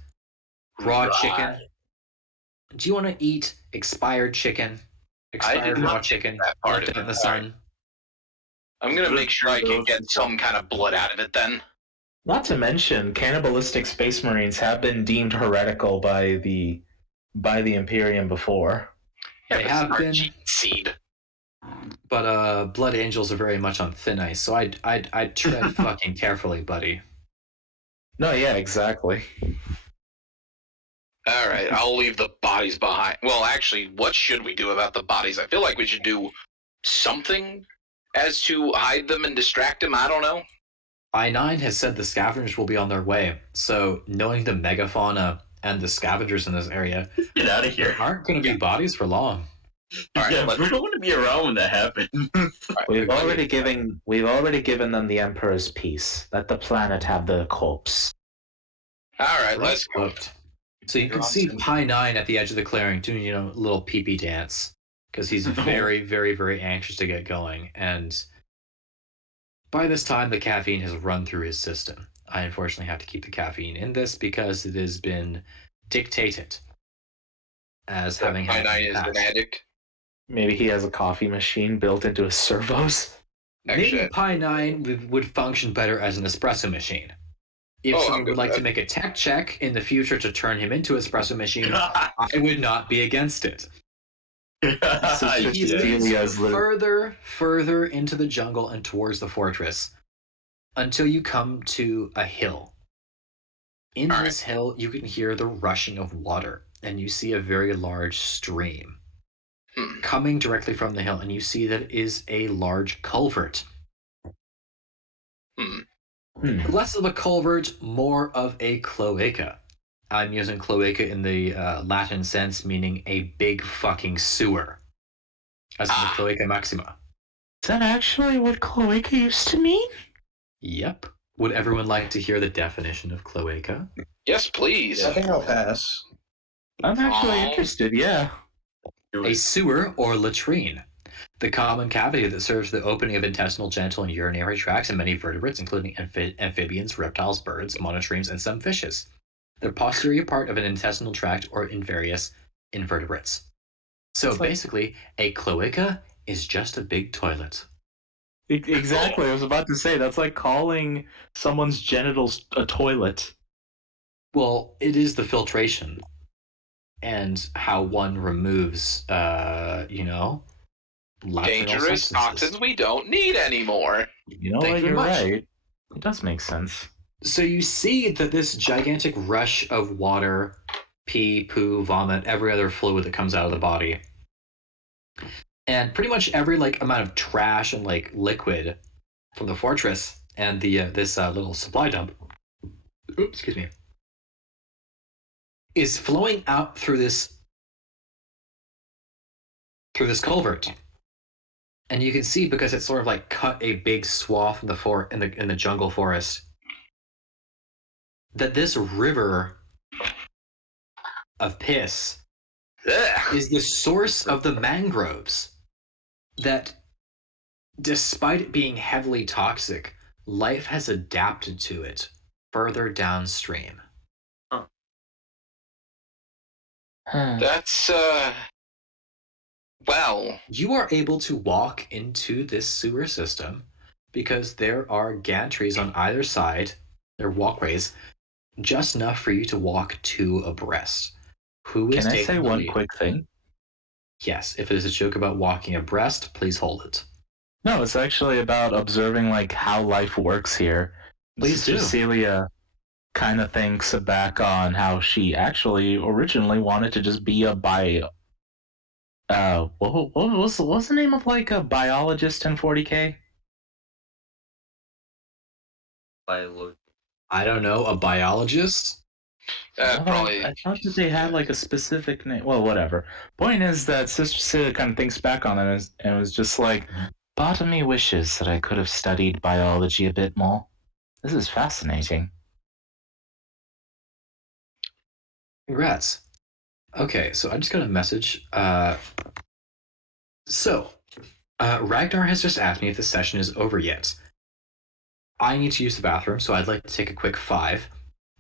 raw chicken? Do you want to eat expired chicken? Expired raw chicken left out in the sun? I'm going to make sure I can get some kind of blood out of it then. Not to mention, cannibalistic Space Marines have been deemed heretical by the Imperium before. They have been. Seed. But blood angels are very much on thin ice, so I'd tread fucking carefully, buddy. No, yeah, exactly. All right, I'll leave the bodies behind. Well, actually, what should we do about the bodies? I feel like we should do something as to hide them and distract them. I don't know. I-9 has said the scavengers will be on their way, so knowing the megafauna and the scavengers in this area, get out of here. There aren't going to be bodies for long. All right, yeah, we don't want to be around when that happens. We've already given them the Emperor's peace. Let the planet have the corpse. All right, let's go. So you can see Pi 9 at the edge of the clearing doing, a little pee-pee dance because he's very, very, very anxious to get going. And by this time, the caffeine has run through his system. I unfortunately have to keep the caffeine in this because it has been dictated as having Pi 9 is an addict. Maybe he has a coffee machine built into his servos. Maybe Pi 9 would function better as an espresso machine. If someone would like to make a tech check in the future to turn him into an espresso machine, I would not be against it. So he leads further into the jungle and towards the fortress until you come to a hill. In this hill, you can hear the rushing of water, and you see a very large stream coming directly from the hill, and you see that it is a large culvert. Less of a culvert, more of a cloaca. I'm using cloaca in the Latin sense, meaning a big fucking sewer. As in the cloaca maxima. Is that actually what cloaca used to mean? Yep. Would everyone like to hear the definition of cloaca? Yes, please. I think I'll pass. I'm actually interested, yeah. A sewer or latrine. The common cavity that serves the opening of intestinal, genital, and urinary tracts in many vertebrates, including amphibians, reptiles, birds, monotremes, and some fishes. The posterior part of an intestinal tract or in various invertebrates. So basically, a cloaca is just a big toilet. Exactly, I was about to say, that's like calling someone's genitals a toilet. Well, it is the filtration and how one removes, dangerous toxins we don't need anymore. You know what, you're right. It does make sense. So you see that this gigantic rush of water, pee, poo, vomit, every other fluid that comes out of the body, and pretty much every amount of trash and liquid from the fortress and the this little supply dump, excuse me, is flowing out through this culvert. And you can see, because it's sort of cut a big swath in the jungle forest, that this river of piss is the source of the mangroves that, despite it being heavily toxic, life has adapted to it further downstream. That's, well... You are able to walk into this sewer system because there are gantries on either side. There are walkways, just enough for you to walk two abreast. Who is taking the lead? Can I say one quick thing? Yes, if it is a joke about walking abreast, please hold it. No, it's actually about observing how life works here. Please do. Cecilia, kind of thinks back on how she actually originally wanted to just be a what's the name of like a biologist in 40K? Biology. I don't know, a biologist? Probably. I thought that they had like a specific name. Well, whatever. Point is that Sister Sid kind of thinks back on it and was just like, part of me wishes that I could have studied biology a bit more. This is fascinating. Congrats. Okay, so I just got a message. Ragnar has just asked me if the session is over yet. I need to use the bathroom, so I'd like to take a quick 5.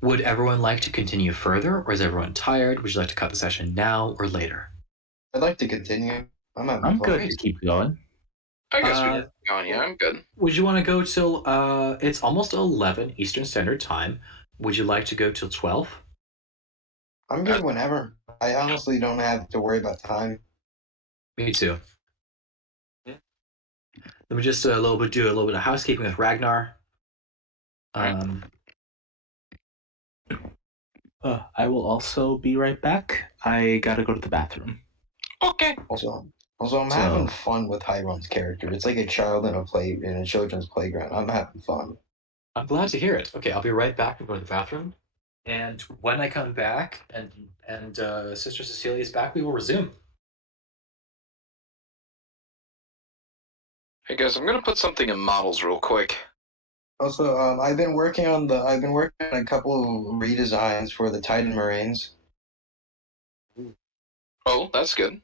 Would everyone like to continue further, or is everyone tired? Would you like to cut the session now or later? I'd like to continue. I'm having I'm fun. good to keep going. I guess we Uh, can keep going. Yeah, I'm good. Would you want to go till it's almost 11 Eastern Standard Time. Would you like to go till 12? I'm good whenever. I honestly don't have to worry about time. Me too. Yeah. Let me just do a little bit of housekeeping with Ragnar. I will also be right back. I gotta go to the bathroom. Okay. Also, I'm having fun with Hyron's character. It's like a child in a children's playground. I'm having fun. I'm glad to hear it. Okay, I'll be right back. I'm going to the bathroom. And when I come back and Sister Cecilia is back, we will resume. Hey guys, I'm gonna put something in models real quick. Also, I've been working on a couple of redesigns for the Titan Marines. Oh, that's good.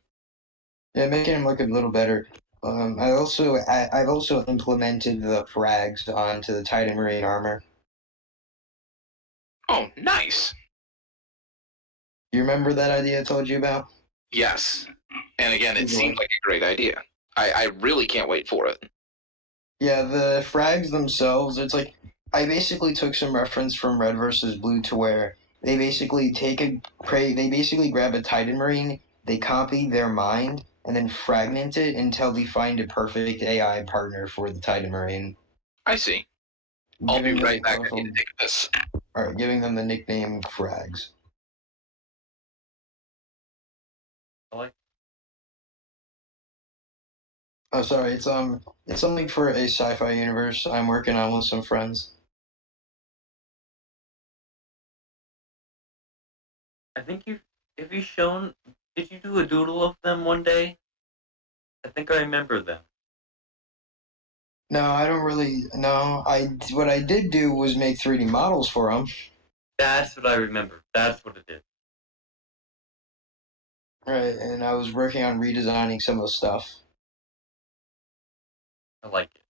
Yeah, making them look a little better. I've also implemented the frags onto the Titan Marine armor. Oh, nice. You remember that idea I told you about? Yes. And again, it Good seems one. like a great idea. I really can't wait for it. Yeah, the frags themselves, it's like I basically took some reference from Red versus Blue to where they basically they basically grab a Titan Marine, they copy their mind, and then fragment it until they find a perfect AI partner for the Titan Marine. I see. I'll be Giving them right back. I need to take this. giving them the nickname Frags. I like. Oh, sorry, it's something for a sci-fi universe I'm working on with some friends. I think have you shown. Did you do a doodle of them one day? I think I remember them. No, I don't really. No, what I did do was make 3D models for them. That's what I remember. That's what it is. Right, and I was working on redesigning some of the stuff, I like it.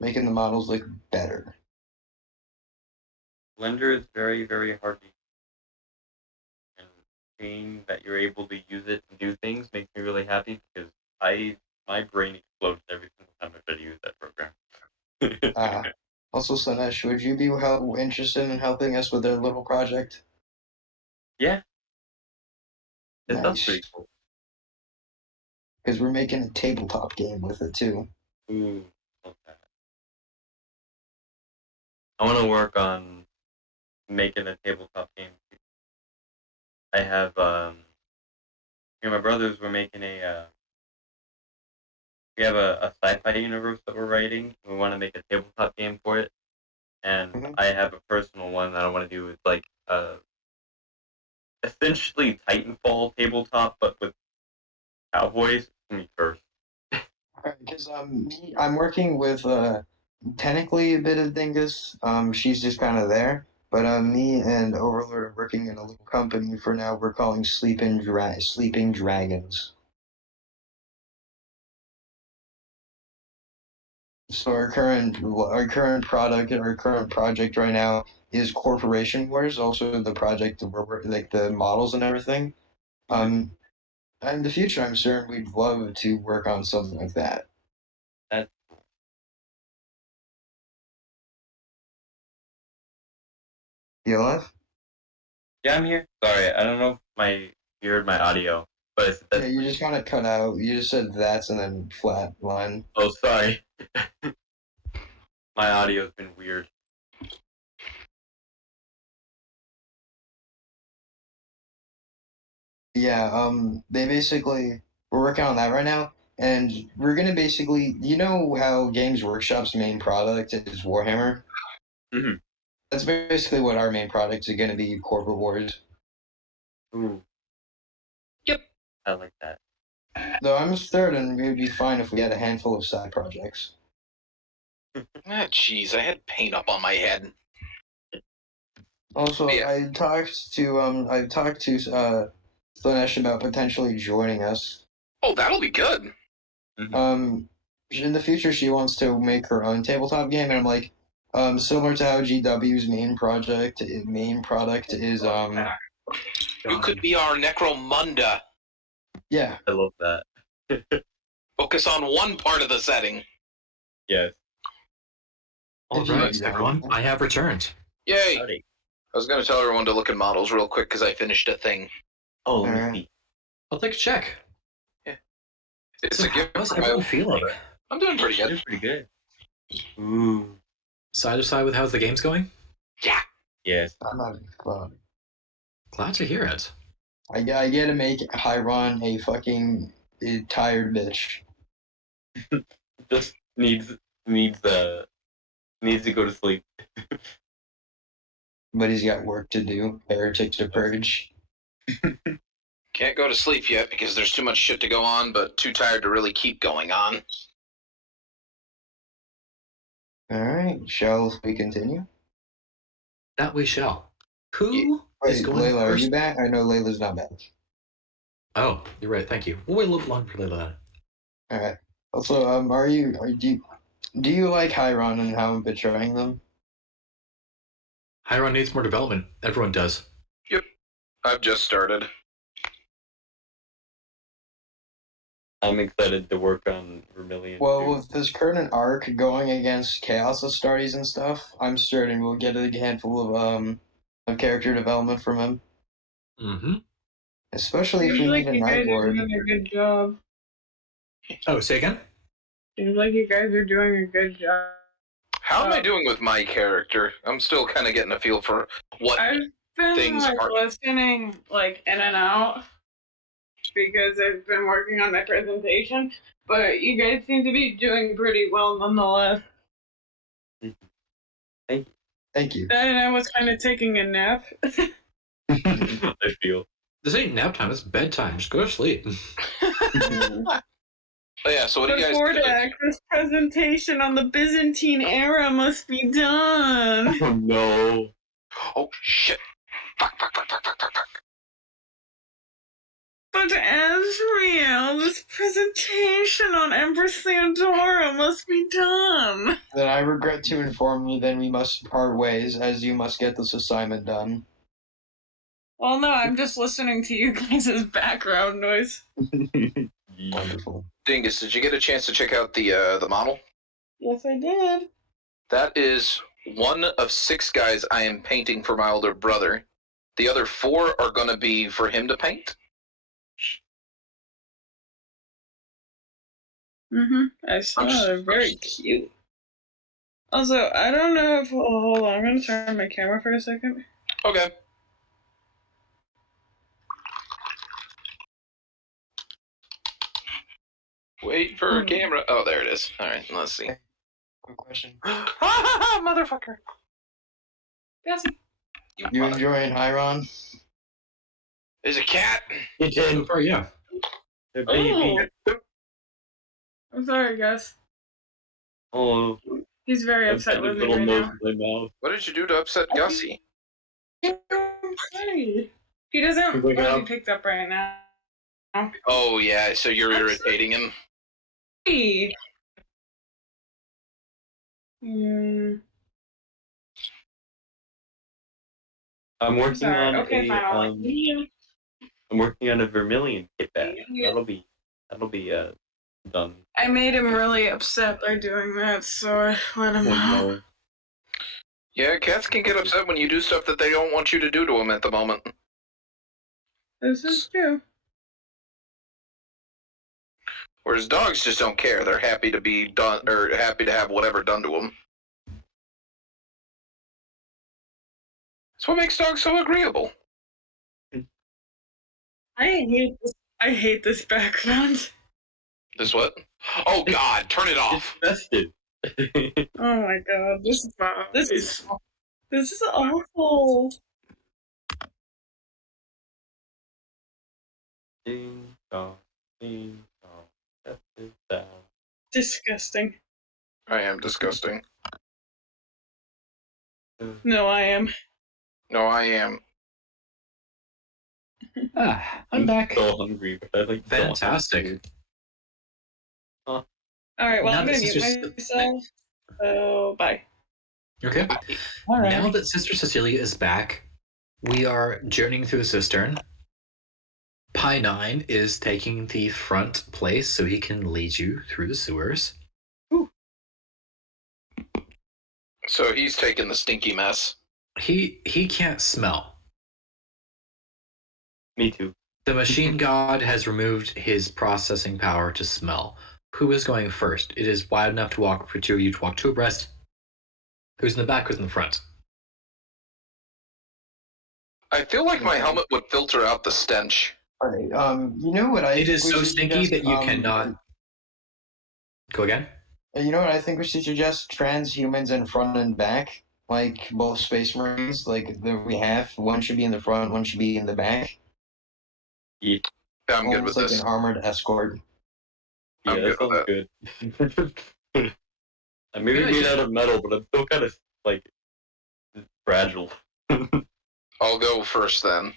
making the models look better. Blender is very, very hard to use. And seeing that you're able to use it and do things makes me really happy because my brain explodes every single time I try to use that program. Also, Slanesh, would you be interested in helping us with our little project? Yeah, it sounds Nice. pretty cool. Because we're making a tabletop game with it too. Ooh, okay. I want to work on making a tabletop game. I have my brothers were making we have a sci-fi universe that we're writing. We want to make a tabletop game for it, and Mhm. I have a personal one that I want to do with like essentially Titanfall tabletop, but with cowboys. Me first. Because I'm working with technically a bit of Dingus. She's just kind of there. But me and Overlord are working in a little company for now. We're calling Sleeping Dragons. So our current project right now is Corporation Wars. Also, the project where we're like the models and everything. Um, in the future, I'm certain we'd love to work on something like that. That You alive? Yeah, I'm here. Sorry, I don't know if you heard my audio, but Yeah, you just kind of cut out. You just said that's and then flat line. Oh, sorry. My audio's been weird. Yeah, they basically we're working on that right now, and we're gonna basically, you know how Games Workshop's main product is Warhammer. Mhm. That's basically what our main product is gonna be, Corporate Wars. Ooh. Yep. I like that. Though I'm certain it would be fine if we had a handful of side projects. Ah, jeez, I had paint up on my head. Also, Yeah. I talked to Slanesh about potentially joining us. Oh, that'll be good. In the future, she wants to make her own tabletop game, and I'm like, similar to how GW's main product is, You could be our Necromunda. yeah. I love that. Focus on one part of the setting. Yes. All If you- right, yeah. everyone, I have returned. Yay! Howdy. I was going to tell everyone to look at models real quick because I finished a thing. Oh, let me Alright. see. I'll take a check. It's So a gift. how's everyone feeling? I'm doing pretty That good. is pretty good. Ooh. Side to side with how's the game's going? Yeah. Yes. I'm not fun. Glad to hear it. I gotta make Hyron a fucking tired bitch. Just needs to go to sleep. But he's got work to do. Heretics to purge. Can't go to sleep yet because there's too much shit to go on, but too tired to really keep going on. Alright, shall we continue? That we shall. Who is Wait, going Layla, are first? you back? I know Layla's not back. Oh, you're right. Thank you. We'll wait a little longer for Layla. Alright. Also, do you like Hyron and how I'm portraying them? Hyron needs more development. Everyone does. Yep. I've just started. I'm excited to work on Vermilion. Well, too. with this current arc going against Chaos Astartes and stuff, I'm certain we'll get a handful of character development from him. Mm-hmm. Especially if we Seems like need a you Night guys are Lord. doing a good job. Oh, say again? Seems like you guys are doing a good job. How am I doing with my character? I'm still kind of getting a feel for what I've been things are. listening in and out because I've been working on my presentation, but you guys seem to be doing pretty well nonetheless. Thank you. And I was kind of taking a nap. I feel. This ain't nap time. It's bedtime. Just go to sleep. Oh yeah, so what do you guys Before do? this presentation on the Byzantine era must be done. Oh no. Oh shit. Fuck. But Azrael, this presentation on Empress Theodora must be done. Then I regret to inform you then we must part ways, as you must get this assignment done. Well, no, I'm just listening to you guys' background noise. Wonderful. Dingus, did you get a chance to check out the model? Yes, I did. That is one of 6 guys I am painting for my older brother. The other 4 are going to be for him to paint. I saw they're very cute. Also, I don't know if. Oh, hold on, I'm gonna turn on my camera for a second. Okay. Wait for a camera. Oh, there it is. All right, let's see. Quick question. Motherfucker. Yes. You enjoying Hyron? There's a cat. So far, yeah. The Oh. baby. I'm sorry, guys. Oh, He's very I've upset got with his me little right nose now. in my mouth. What did you do to upset Gussie? Sorry. He doesn't He's want like, to be picked up right now. Oh yeah, so you're I'm irritating him. Hey. Hmm. I'm working Sorry. on Okay, fine. I'll I'm working on a Vermilion kit bag. Yeah. That'll be done. I made him really upset by doing that, so I let him know. No. Yeah, cats can get upset when you do stuff that they don't want you to do to them at the moment. This is true. Whereas dogs just don't care. They're happy to be done, or happy to have whatever done to them. That's what makes dogs so agreeable. I hate this background. This what? Oh God! Turn it off. It's vested. Oh my god, this is awful. Ding dong, ding dong. That is down. Disgusting. I am disgusting. No, I am. No, I am. I'm back. So hungry, but I like Fantastic. All right, well, Now I'm that gonna mute Sister myself. So bye. Okay. All right. Now that Sister Cecilia is back, we are journeying through the cistern. Pi 9 is taking the front place so he can lead you through the sewers. So he's taking the stinky mess. He can't smell. Me too. The machine god has removed his processing power to smell. Who is going first? It is wide enough to walk for two of you to walk two abreast. Who's in the back? Who's in the front? I feel like my helmet would filter out the stench. All right. You know what I? It think is we so should stinky suggest? that you cannot. Go again? You know what I think we should suggest? Transhumans in front and back, like both Space Marines. Like we have one should be in the front, one should be in the back. Yeah, Yeah, I'm good with Almost like this. an armored escort. I'm that good with sounds good. I may be Good made idea. out of metal, but I'm still kind of like fragile. I'll go first then.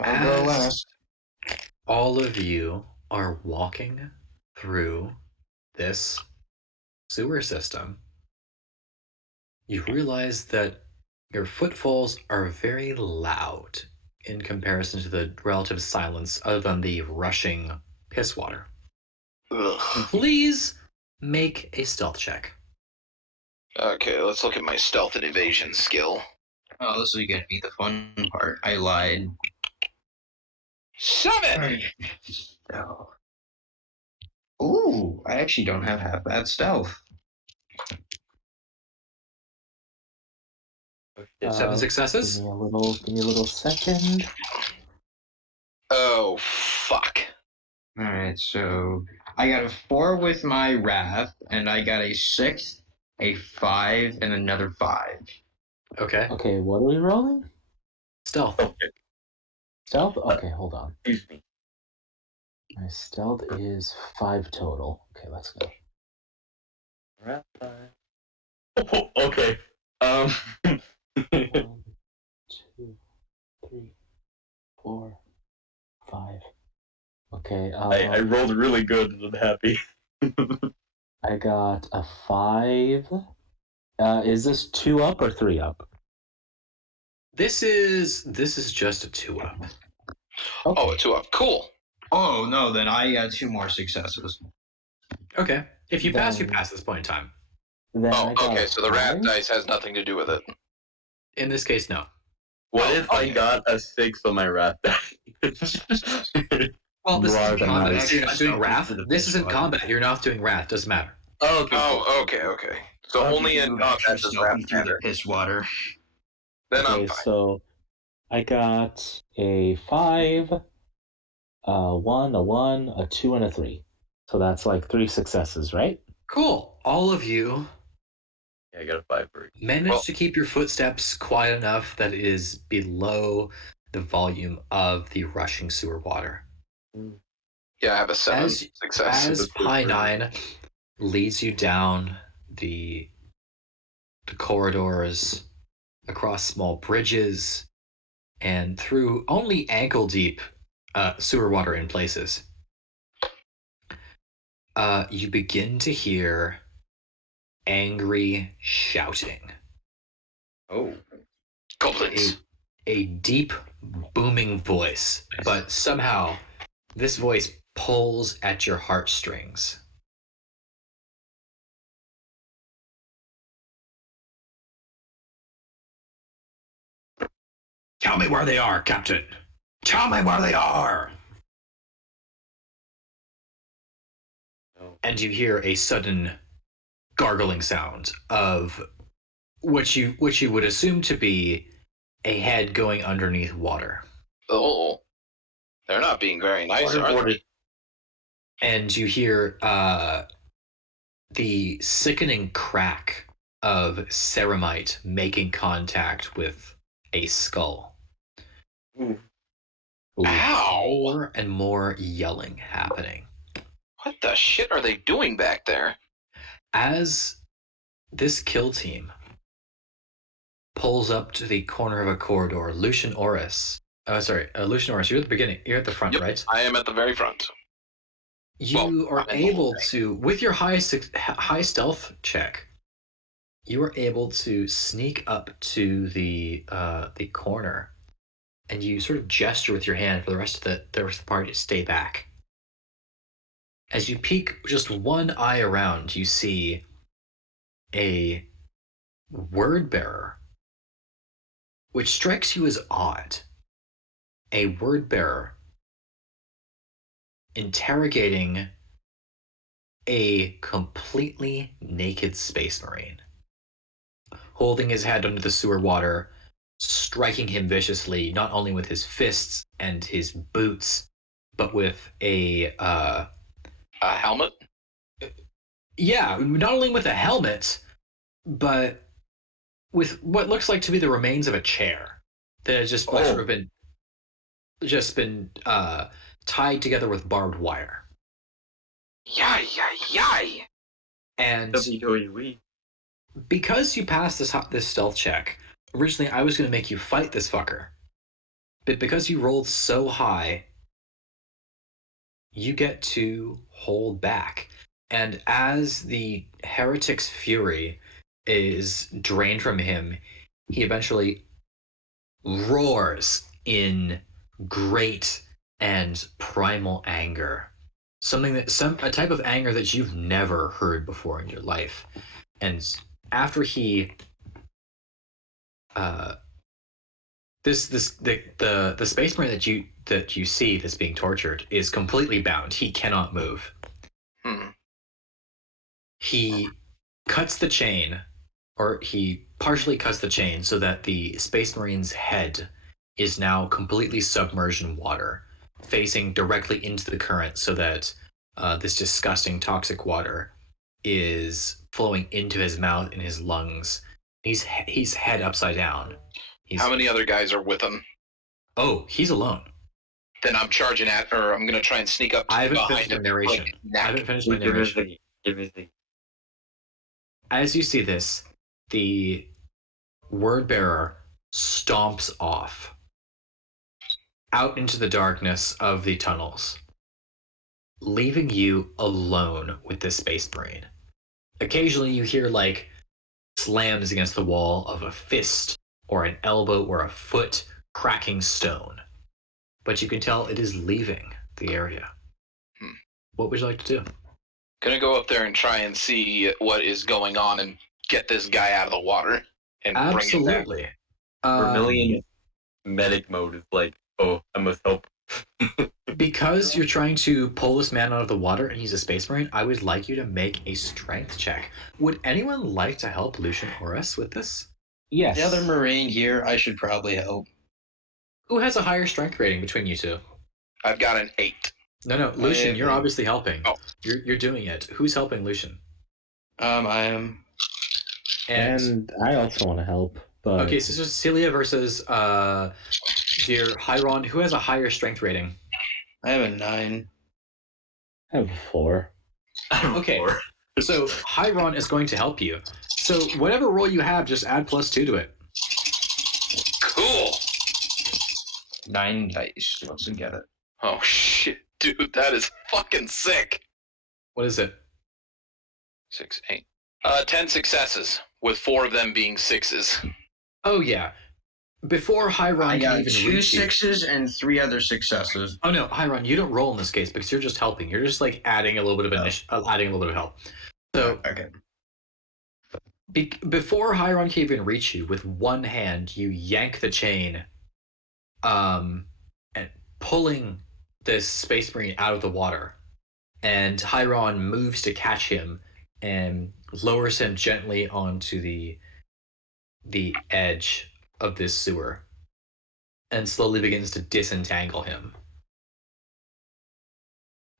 I'll go As last. all of you are walking through this sewer system, you realize that your footfalls are very loud in comparison to the relative silence other than the rushing piss water. Ugh. Please make a stealth check. Okay, let's look at my stealth and evasion skill. Oh, this is gonna be the fun part. I lied. 7! No. Ooh, I actually don't have half that stealth. Seven successes? Give me a little second. Oh, fuck. Alright, so I got a 4 with my wrath, and I got a 6, a 5, and another 5. Okay. Okay, what are we rolling? Stealth. Okay, Stealth? Okay, hold on. excuse me. My stealth is 5 total. Okay, let's go. Oh, okay. 1, 2, 3, 4, 5. Okay, I rolled really good and I'm happy. I got a 5. Is this 2 up or 3 up? This is just a 2-up. Okay. Oh, a 2 up. Cool. Oh, no, then I got 2 more successes. Okay. If you pass, you Then- pass this point in time. Then I Oh, got okay, a so the rat 5. dice has nothing to do with it. In this case, no. What Oh, if I okay. got a 6 on my wrath dice? Well, this Rather isn't than combat. nice. So you're not doing wrath. For the This piss isn't water. combat. You're not doing wrath. Doesn't matter. Oh, okay. Oh, okay. So only in combat does rat through the matter. piss water. Then Okay, I'm fine. so I got a 5, a 1, a 1, a 2, and a 3. So that's like 3 successes, right? Cool. All of you Yeah, I got a 5 for each. manage Well- to keep your footsteps quiet enough that it is below the volume of the rushing sewer water. Yeah, I have a 7 As- success. As Pi 9 leads you down the corridors, across small bridges, and through only ankle deep sewer water in places, you begin to hear angry shouting. Oh. Goblins. A deep, booming voice, but somehow this voice pulls at your heartstrings. Tell me where they are, Captain. Tell me where they are. No. And you hear a sudden gargling sound of what you would assume to be a head going underneath water. Oh. They're not being very nice, are they? And you hear the sickening crack of ceramite making contact with a skull. Ooh. With Ow! more and more yelling happening. What the shit are they doing back there? As this kill team pulls up to the corner of a corridor, Lucian Oris, you're at the beginning. You're at the front, Yep, right? I am at the very front. You are I'm in the whole able thing. to, with your high stealth check, you are able to sneak up to the corner, and you sort of gesture with your hand for the rest of the party to stay back. As you peek just one eye around, you see a word bearer, which strikes you as odd. A word bearer interrogating a completely naked space marine, holding his head under the sewer water, striking him viciously, not only with his fists and his boots, but with a helmet? Yeah, not only with a helmet, but with what looks like to be the remains of a chair that has just sort of been tied together with barbed wire. Yay! And WWE. because you passed this stealth check, originally I was going to make you fight this fucker, but because you rolled so high, you get to hold back. And as the heretic's fury is drained from him, he eventually roars in great and primal anger. A type of anger that you've never heard before in your life. And after he the space marine that you see that's being tortured is completely bound. He cannot move. He cuts the chain, or he partially cuts the chain so that the space marine's head is now completely submerged in water, facing directly into the current, so that this disgusting toxic water is flowing into his mouth and his lungs. He's head upside down. How many other guys are with him? Oh, he's alone. Then I'm charging at, or I'm gonna try and sneak up. I haven't finished my narration. As you see this, the word bearer stomps off out into the darkness of the tunnels, leaving you alone with this space marine. Occasionally you hear like slams against the wall of a fist or an elbow or a foot cracking stone, but you can tell it is leaving the area. What would you like to do? Gonna go up there and try and see what is going on and get this guy out of the water and Absolutely. bring him back. Vermilion medic mode is like, oh, I must help. Because you're trying to pull this man out of the water and he's a space marine, I would like you to make a strength check. Would anyone like to help Lucian Horus with this? Yes. The other marine here, I should probably help. Who has a higher strength rating between you two? I've got an 8. No, Lucian, you're obviously helping. Oh. You're doing it. Who's helping Lucian? I am. And I also want to help. But... Okay, so this is Celia versus dear Hyron. Who has a higher strength rating? I have a 9. I have a 4. Okay, so Hyron is going to help you. So whatever roll you have, just add +2 to it. Cool. 9 dice. Let's get it. Oh shit, dude, that is fucking sick. What is it? 6, 8. 10 successes, with 4 of them being 6s. Oh yeah. Before Hyron can even 2 reach 6s and 3 other successes. Oh no, Hyron, you don't roll in this case because you're just helping. You're just like adding a little bit of adding a little bit of help. So okay. Before Hyron can even reach you, with one hand you yank the chain, and pulling this space marine out of the water, and Hyron moves to catch him and lowers him gently onto the edge of this sewer and slowly begins to disentangle him.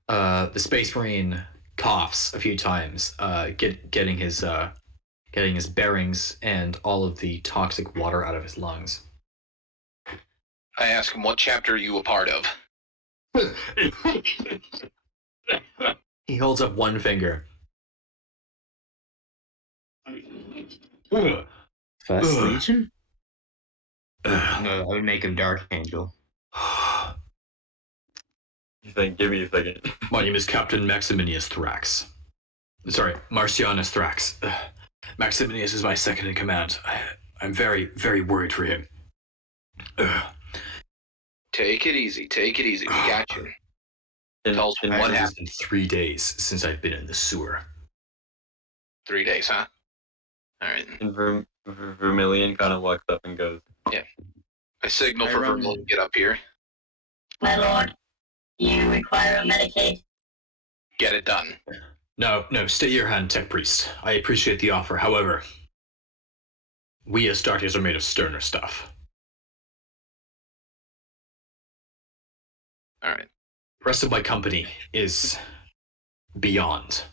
The Space Marine coughs a few times, getting his bearings and all of the toxic water out of his lungs. I ask him, what chapter are you a part of? He holds up one finger. First Legion? No, I would make him Dark Angel. He's like, give me a second. My name is Captain Maximinius Thrax. Sorry, Marcianus Thrax. Maximinius is my second in command. I'm very, very worried for him. Take it easy. We got you. Tell us what It's happened. been 3 days since I've been in the sewer. 3 days, huh? All right. And Vermilion kind of walks up and goes, I signal for Vermilion to get up here. My lord, you require a Medicaid? Get it done. No, stay your hand, Tech Priest. I appreciate the offer. However, we Astartes are made of sterner stuff. All right. The rest of my company is beyond.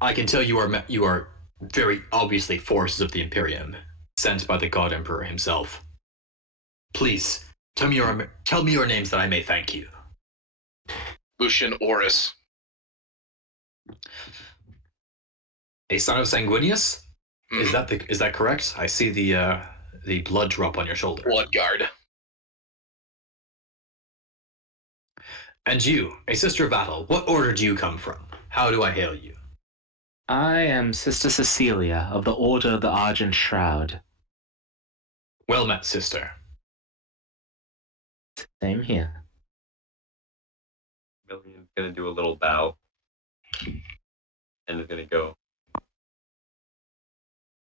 I can tell you are very obviously forces of the Imperium, sent by the God Emperor himself. Please, tell me your names that I may thank you. Lucian Oris. A son of Sanguinius? Mhm. Is that correct? I see the blood drop on your shoulder. Bloodguard. And you, a sister of battle, what order do you come from? How do I hail you? I am Sister Cecilia of the Order of the Argent Shroud. Well met, sister. Same here. Vermilion's gonna do a little bow. And is gonna go,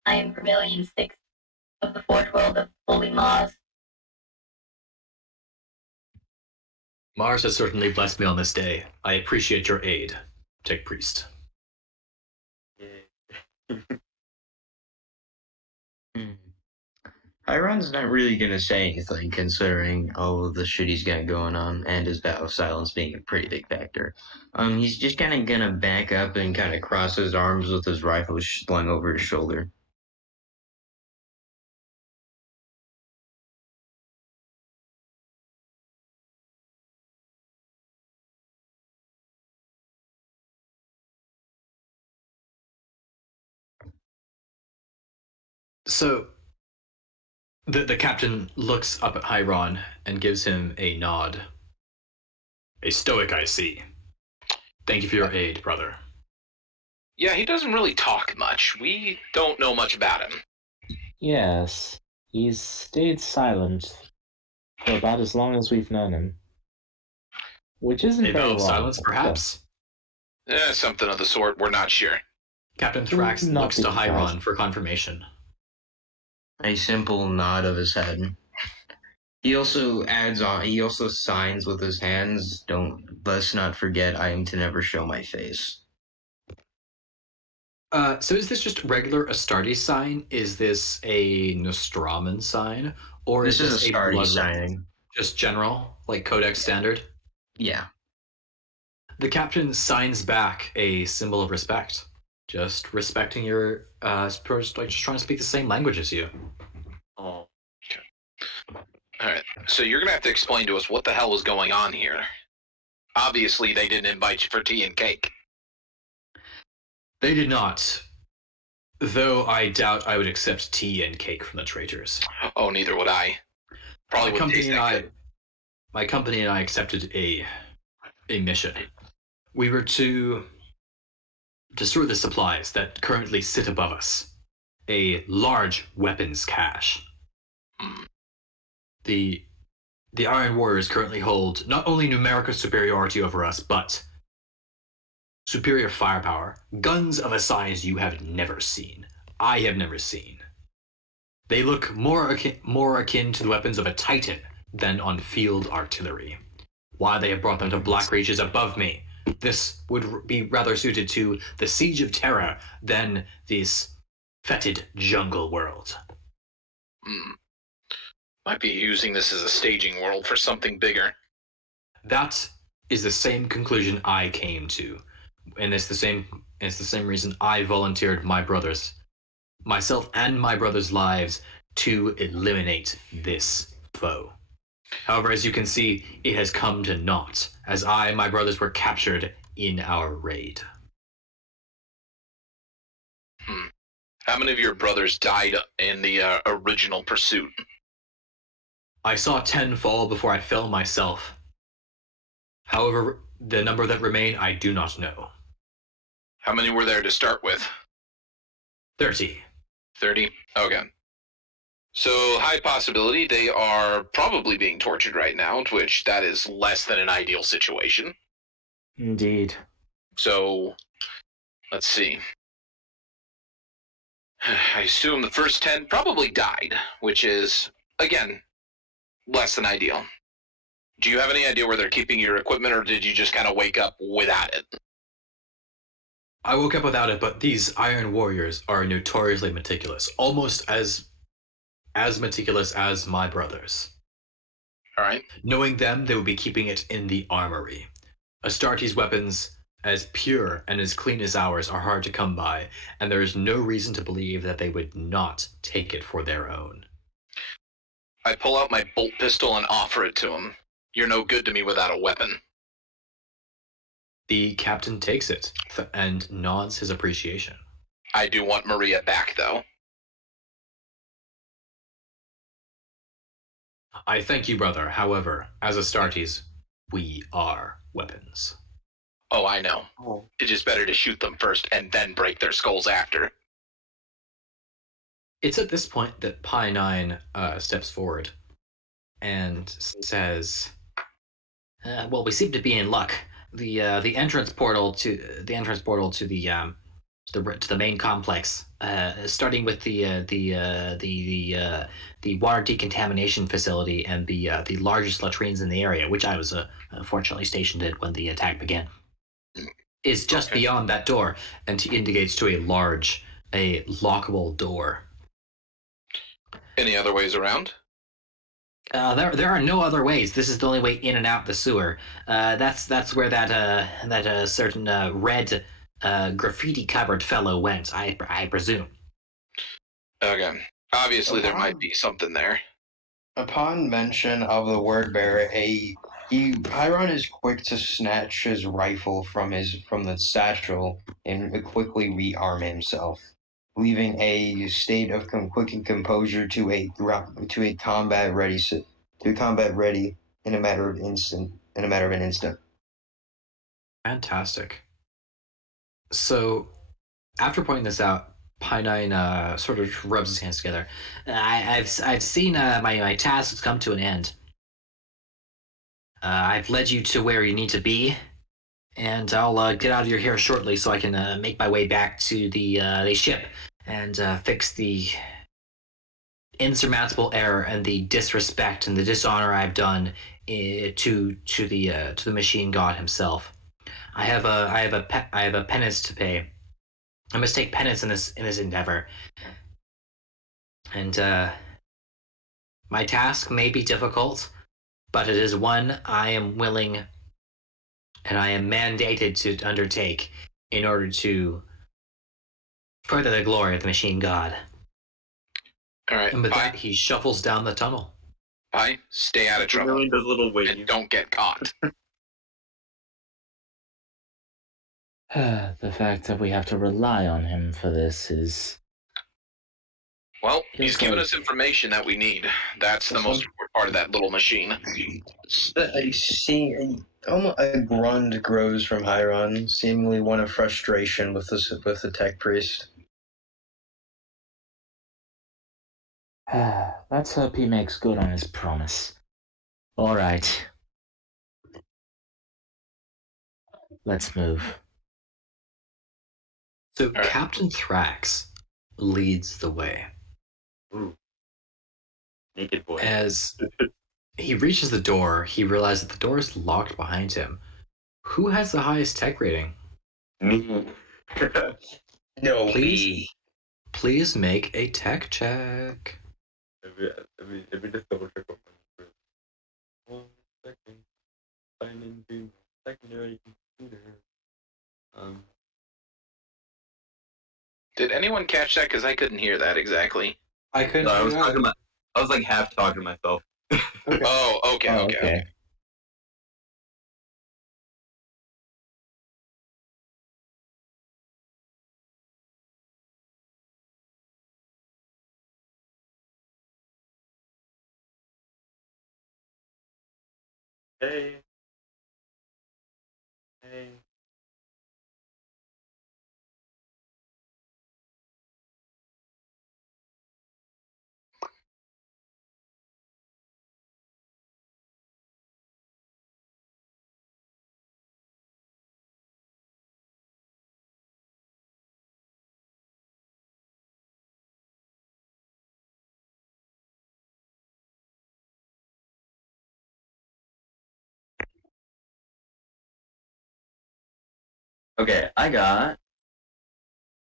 I am Vermilion 6 of the Fourth World of Holy Mars. Mars has certainly blessed me on this day. I appreciate your aid, Tech Priest. yay. Iron's not really gonna say anything considering all of the shit he's got going on and his vow of silence being a pretty big factor. He's just kind of gonna back up and kind of cross his arms with his rifle slung over his shoulder. So, the captain looks up at Hyron and gives him a nod. A stoic, I see. Thank you for your aid, brother. Yeah, he doesn't really talk much. We don't know much about him. Yes, he's stayed silent for about as long as we've known him. Which isn't A very vow of long. silence, perhaps? Something of the sort. We're not sure. Captain Thrax Not looks to be surprised. Hyron for confirmation. A simple nod of his head. He also adds on. He also signs with his hands. Let's not forget. I am to never show my face. So is this just regular Astartes sign? Is this a Nostraman sign? Or This is a blood Stardy signing. Just general, like Codex standard? Yeah. The captain signs back a symbol of respect. Just respecting your, just trying to speak the same language as you. Oh, All right. So you're gonna have to explain to us what the hell was going on here. Obviously, they didn't invite you for tea and cake. They did not. Though I doubt I would accept tea and cake from the traitors. Oh, neither would I. Probably wouldn't taste that good. My company and I accepted a mission. We were to destroy the supplies that currently sit above us. A large weapons cache. Hmm. The Iron Warriors currently hold not only numerical superiority over us, but superior firepower. Guns of a size you have never seen. I have never seen. They look more akin to the weapons of a Titan than on field artillery. Why they have brought them to black reaches above me. This would be rather suited to the Siege of Terra than this fetid jungle world. Might be using this as a staging world for something bigger. That is the same conclusion I came to, and it's the same reason I volunteered myself and my brother's lives to eliminate this foe. However, as you can see, it has come to naught, as I and my brothers were captured in our raid. How many of your brothers died in the original pursuit? I saw 10 fall before I fell myself. However, the number that remain, I do not know. How many were there to start with? 30. 30? Okay. So, high possibility they are probably being tortured right now, which that is less than an ideal situation. Indeed. So, let's see. I assume the first 10 probably died, which is, again, less than ideal. Do you have any idea where they're keeping your equipment, or did you just kind of wake up without it? I woke up without it, but these Iron Warriors are notoriously meticulous, almost as meticulous as my brothers. All right. Knowing them, they would be keeping it in the armory. Astartes' weapons, as pure and as clean as ours, are hard to come by, and there is no reason to believe that they would not take it for their own. I pull out my bolt pistol and offer it to him. You're no good to me without a weapon. The captain takes it and nods his appreciation. I do want Maria back, though. I thank you, brother. However, as Astartes, we are weapons. Oh, I know. It's just better to shoot them first and then break their skulls after. It's at this point that Pi 9 steps forward and says, "Well, we seem to be in luck. The entrance portal to the main complex, starting with the water decontamination facility and the largest latrines in the area, which I was fortunately stationed at when the attack began, is just beyond that door," and he indicates to a lockable door. Any other ways around? There are no other ways. This is the only way in and out the sewer. That's where that certain red graffiti covered fellow went. I presume. Okay. Obviously, there might be something there. Upon mention of the word bearer, Chiron is quick to snatch his rifle from the satchel and quickly rearm himself, leaving a state of quick composure to a combat ready in a matter of an instant. Fantastic. So, after pointing this out, Pi 9 sort of rubs his hands together. I've seen my tasks come to an end. I've led you to where you need to be, and I'll get out of your hair shortly so I can make my way back to the ship and fix the insurmountable error and the disrespect and the dishonor I've done to the machine god himself. I have a penance to pay. I must take penance in this endeavor, and my task may be difficult, but it is one I am willing and I am mandated to undertake in order to further the glory of the machine god. All right. And with that, he shuffles down the tunnel. Pi, stay out of trouble. Really does a little And wave. don't get caught. The fact that we have to rely on him for this is... Well, he's Feels given like- us information that we need. That's the most important part of that little machine. A grunt grows from Chiron, seemingly one of frustration with the tech priest. Let's hope he makes good on his promise. All right. Let's move. So right. Captain Thrax leads the way. Ooh. Naked boy. As he reaches the door, he realizes that the door is locked behind him. Who has the highest tech rating? Me. No, Please? Please make a tech check. Let me just double check what my number is. 1 second. Sign into secondary computer. Did anyone catch that? Because I couldn't hear that exactly. I couldn't. No, I was like half talking to myself. Okay. Oh, okay. Hey. Hey. Okay, I got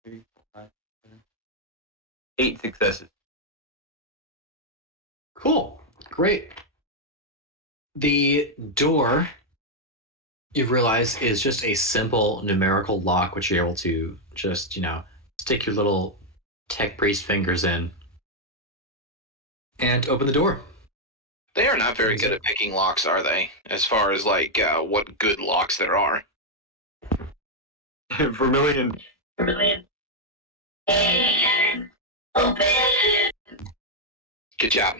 3, 4, 5, 7, 8 successes. Cool. Great. The door, you realize, is just a simple numerical lock, which you're able to just, stick your little tech priest fingers in and open the door. They are not very good at picking locks, are they? As far as like what good locks there are. Vermilion. And open. Good job.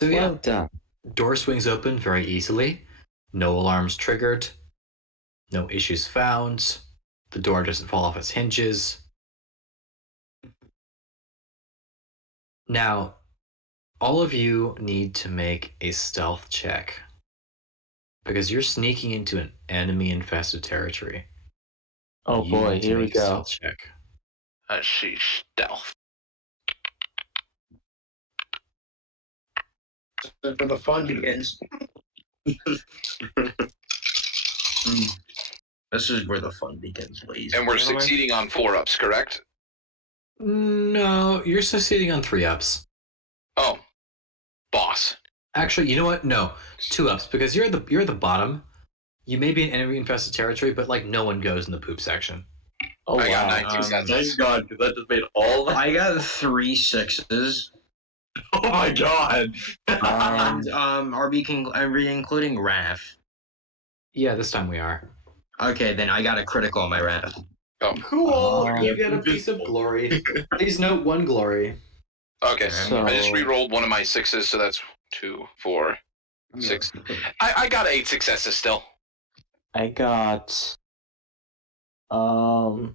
So yeah, Well done. door swings open very easily. No alarms triggered. No issues found. The door doesn't fall off its hinges. Now, all of you need to make a stealth check because you're sneaking into an enemy-infested territory. Oh You boy, need to here we make a go. stealth check. Sheesh, stealth. Where the fun begins. This is where the fun begins, ladies. And we're gentlemen. succeeding on 4-ups, correct? No, you're succeeding on 3-ups. Oh, boss. Actually, you know what? No, 2-ups because you're at the bottom. You may be in enemy-infested territory, but like no one goes in the poop section. Oh I got wow. 9 successes. Thank God, because that just made all the. I got 3 6s. Oh my God. And are we including Raph? Yeah, this time we are. Okay, then I got a critical on my Raph. Oh, Cool. Oh. You get a piece of glory. Please note 1 glory. okay. So I just re-rolled one of my 6s, so that's 2, 4, 6. I got 8 successes still. I got a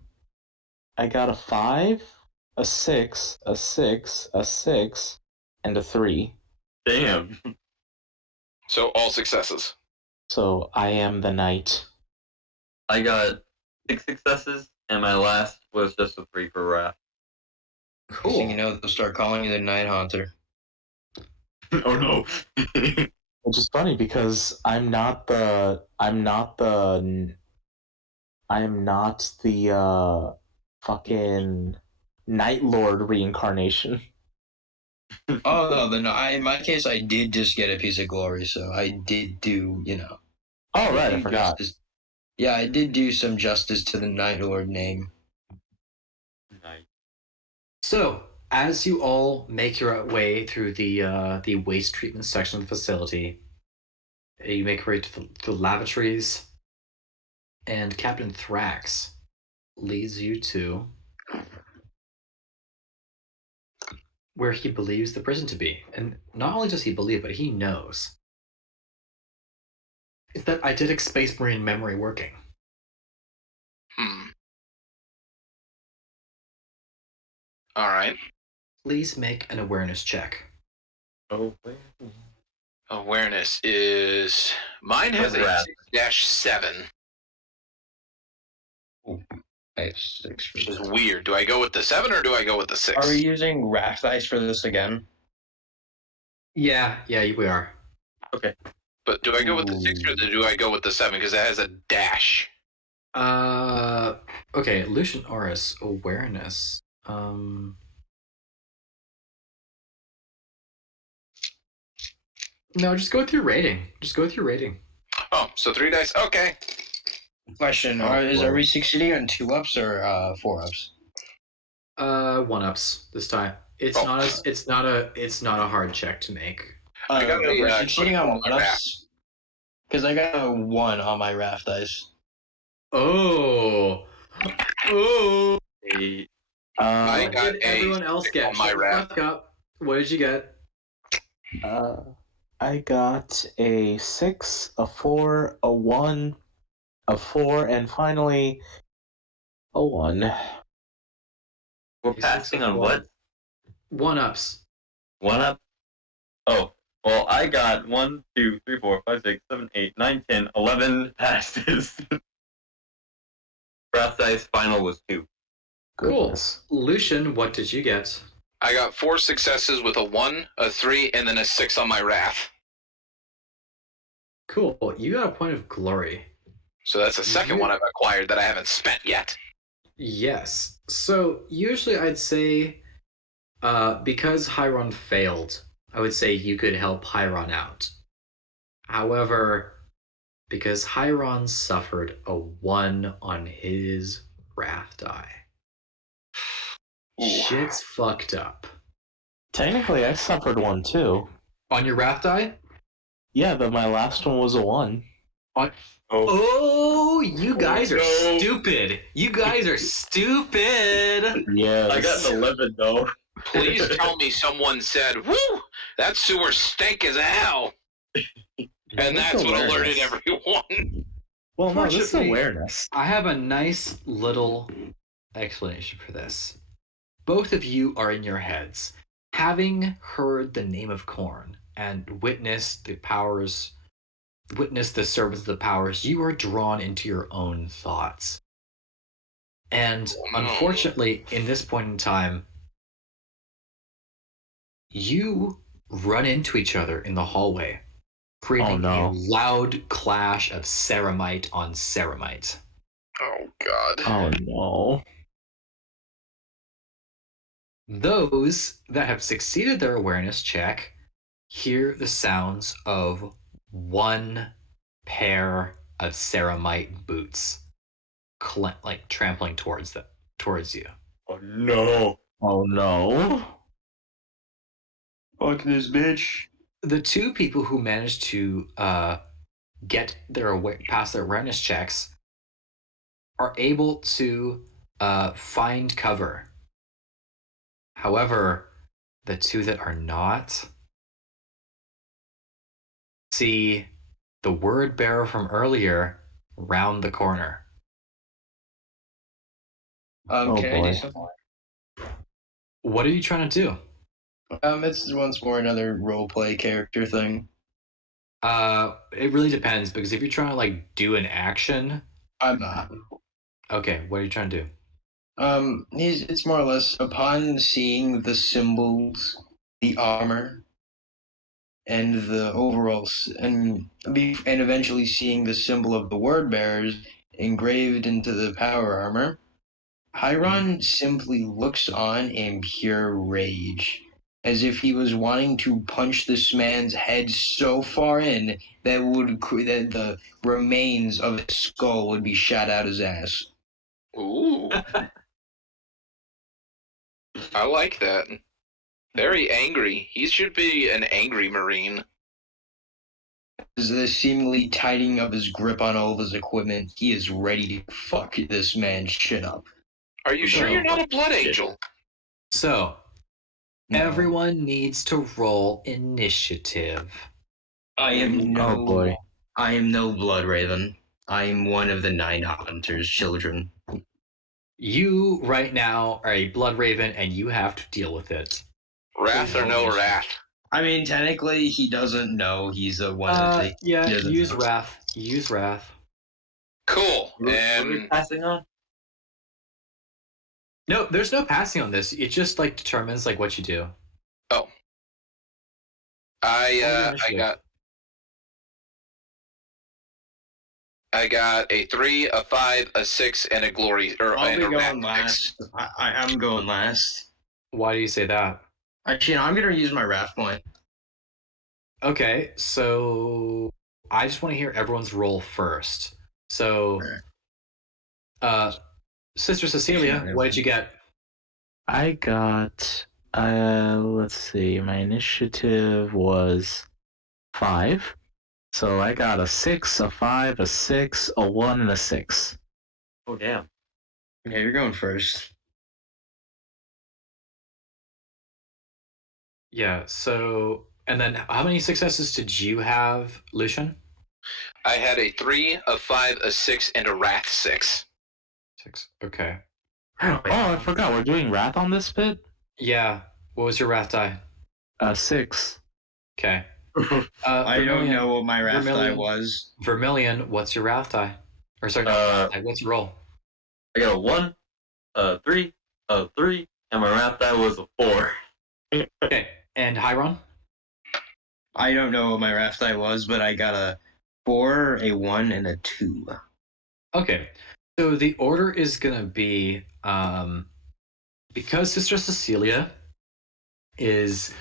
5, a 6, a 6, a 6, and a 3. Damn. So all successes. So I am the knight. I got 6 successes, and my last was just a 3 for Wrath. Next thing you know, they'll start calling you the Night Haunter. Oh no. Which is funny because I am not the fucking Night Lord reincarnation. Oh no, in my case, I did just get a piece of glory, so I did do, Oh right, I do forgot. justice. Yeah, I did do some justice to the Night Lord name. Nice. So, as you all make your way through the waste treatment section of the facility, you make your way to the lavatories, and Captain Thrax leads you to where he believes the prison to be. And not only does he believe, but he knows. Is that eidetic Space Marine memory working? Alright. Please make an awareness check. Oh, wait. Awareness is... Mine has a Wrath. 6-7. I have 6 for Which is this. weird. Do I go with the 7 or do I go with the 6? Are we using Raph dice for this again? Yeah, we are. Okay. But do I go with the 6 or do I go with the 7? Because it has a dash. Okay, Lucian Aurus, awareness. No, just go with your rating. Oh, so 3 dice. Okay. Question: Oh, Are boy. we succeeding on 2-ups or 4-ups? 1-ups this time. It's Oh. not a hard check to make. I got If we're a succeeding critical on on my 1-ups, because I got a 1 on my raft dice. Oh. Oh. A I What got did a everyone else 6 get? on my Shut the raft. fuck up. What did you get? I got a 6, a 4, a 1, a 4, and finally a 1. We're A 6 passing of on one. what? 1-ups. 1-up? Oh, well, I got 1, 2, 3, 4, 5, 6, 7, 8, 9, 10, 11 passes. Brass dice final was 2. Goodness. Cool. Lucian, what did you get? I got 4 successes with a 1, a 3, and then a 6 on my wrath. Cool. You got a point of glory. So that's the second one I've acquired that I haven't spent yet. Yes. So usually I'd say, because Hyron failed, I would say you could help Hyron out. However, because Hyron suffered a 1 on his wrath die, Ooh. shit's fucked up. Technically, I suffered 1 too. On your wrath die? Yeah, but my last one was a 1. Oh, you guys are no. stupid. You guys are stupid. Yes. I got an 11, though. Please tell me someone said, "Woo, that sewer stank as hell," and that's what alerted everyone. Well, no, this is Fortunately, awareness. I have a nice little explanation for this. Both of you are in your heads, having heard the name of Korn and witnessed the servants of the powers, you are drawn into your own thoughts. And unfortunately, in this point in time, you run into each other in the hallway, creating a loud clash of ceramite on ceramite. Oh, God. Oh, no. Those that have succeeded their awareness check hear the sounds of one pair of ceramite boots like trampling towards you. Oh, no. Oh, no. Fuck this bitch. The two people who managed to get past their awareness checks are able to find cover. However, the two that are not see the word bearer from earlier round the corner. Oh, Can I boy. do something? What are you trying to do? It's once more another roleplay character thing. It really depends, because if you're trying to like do an action, I'm not. okay, what are you trying to do? It's more or less upon seeing the symbols, the armor, and the overalls, and eventually seeing the symbol of the word bearers engraved into the power armor, Hyron simply looks on in pure rage, as if he was wanting to punch this man's head so far in that the remains of his skull would be shot out his ass. Ooh. I like that. Very angry. He should be an angry Marine. As the seemingly tightening of his grip on all of his equipment, he is ready to fuck this man's shit up. Are you sure you're not a blood angel? So, No. everyone needs to roll initiative. I am Oh, boy. I am no blood raven. I am one of the 9 hunters' children. You right now are a blood raven, and you have to deal with it. Wrath or no wrath? I mean, technically, he doesn't know he's a one of the. Yeah, he doesn't use know. wrath. Use wrath. Cool. What are we And passing on? No, there's no passing on this. It just like determines like what you do. I got a 3, a 5, a 6, and a glory. I'll And be a going wrath last. I'm going last. Why do you say that? Actually, no, I'm gonna use my wrath point. Okay, so I just want to hear everyone's roll first. So, Sister Cecilia, what did you get? I got, let's see, my initiative was 5. So I got a 6, a 5, a 6, a 1, and a 6. Oh damn. Okay, you're going first. Yeah, so, and then how many successes did you have, Lucian? I had a 3, a 5, a 6, and a wrath 6. 6. Okay. Oh, I forgot, we're doing Wrath on this bit? Yeah. What was your wrath die? 6. Okay. I don't know what my wrath die Vermilion. was. Vermilion, what's your wrath die? Or sorry, not wrath die. What's your roll? I got a 1, a 3, a 3, and my wrath die was a 4. Okay. And Hyron? I don't know what my wrath die was, but I got a 4, a 1, and a 2. Okay. So the order is going to be because Sister Cecilia is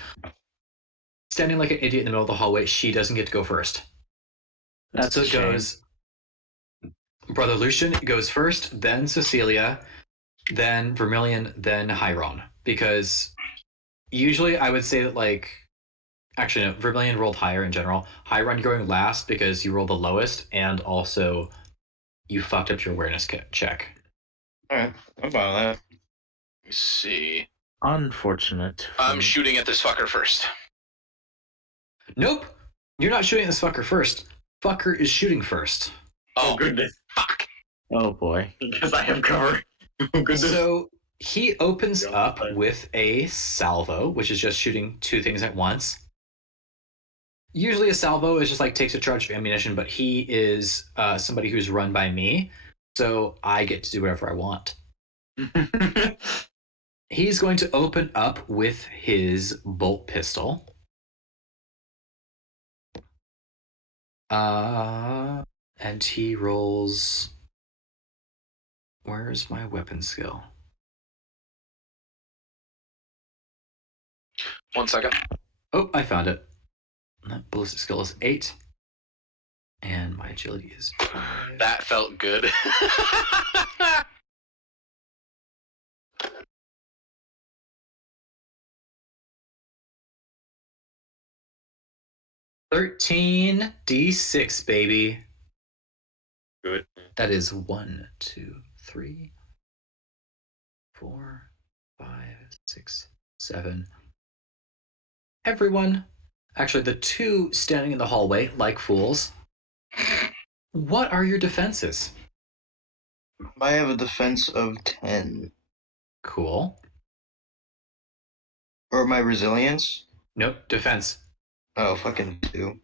standing like an idiot in the middle of the hallway, she doesn't get to go first. That's so a it shame. goes Brother Lucian goes first, then Cecilia, then Vermilion, then Hyron. Because usually I would say that, like, actually, no, Vermilion rolled higher in general. Hyron going last because you rolled the lowest, and also you fucked up your awareness check. Alright, I'm fine with that. Let me see. Unfortunate. I'm shooting at this fucker first. Nope, you're not shooting at this fucker first. Fucker is shooting first. Oh, goodness. fuck. Oh boy. Because I have cover. Goodness. So he opens Yeah, up fine. with a salvo, which is just shooting 2 things at once. Usually a salvo is just like takes a charge of ammunition, but he is somebody who's run by me, so I get to do whatever I want. He's going to open up with his bolt pistol. And he rolls. Where's my weapon skill? 1 second. Oh, I found it. That ballistic skill is 8. And my agility is 5. That felt good. 13d6, baby. Good. That is 1, 2, 3, 4, 5, 6, 7. Everyone, actually, the 2 standing in the hallway like fools. What are your defenses? I have a defense of 10. Cool. Or my resilience? Nope, defense. Oh, fucking 2.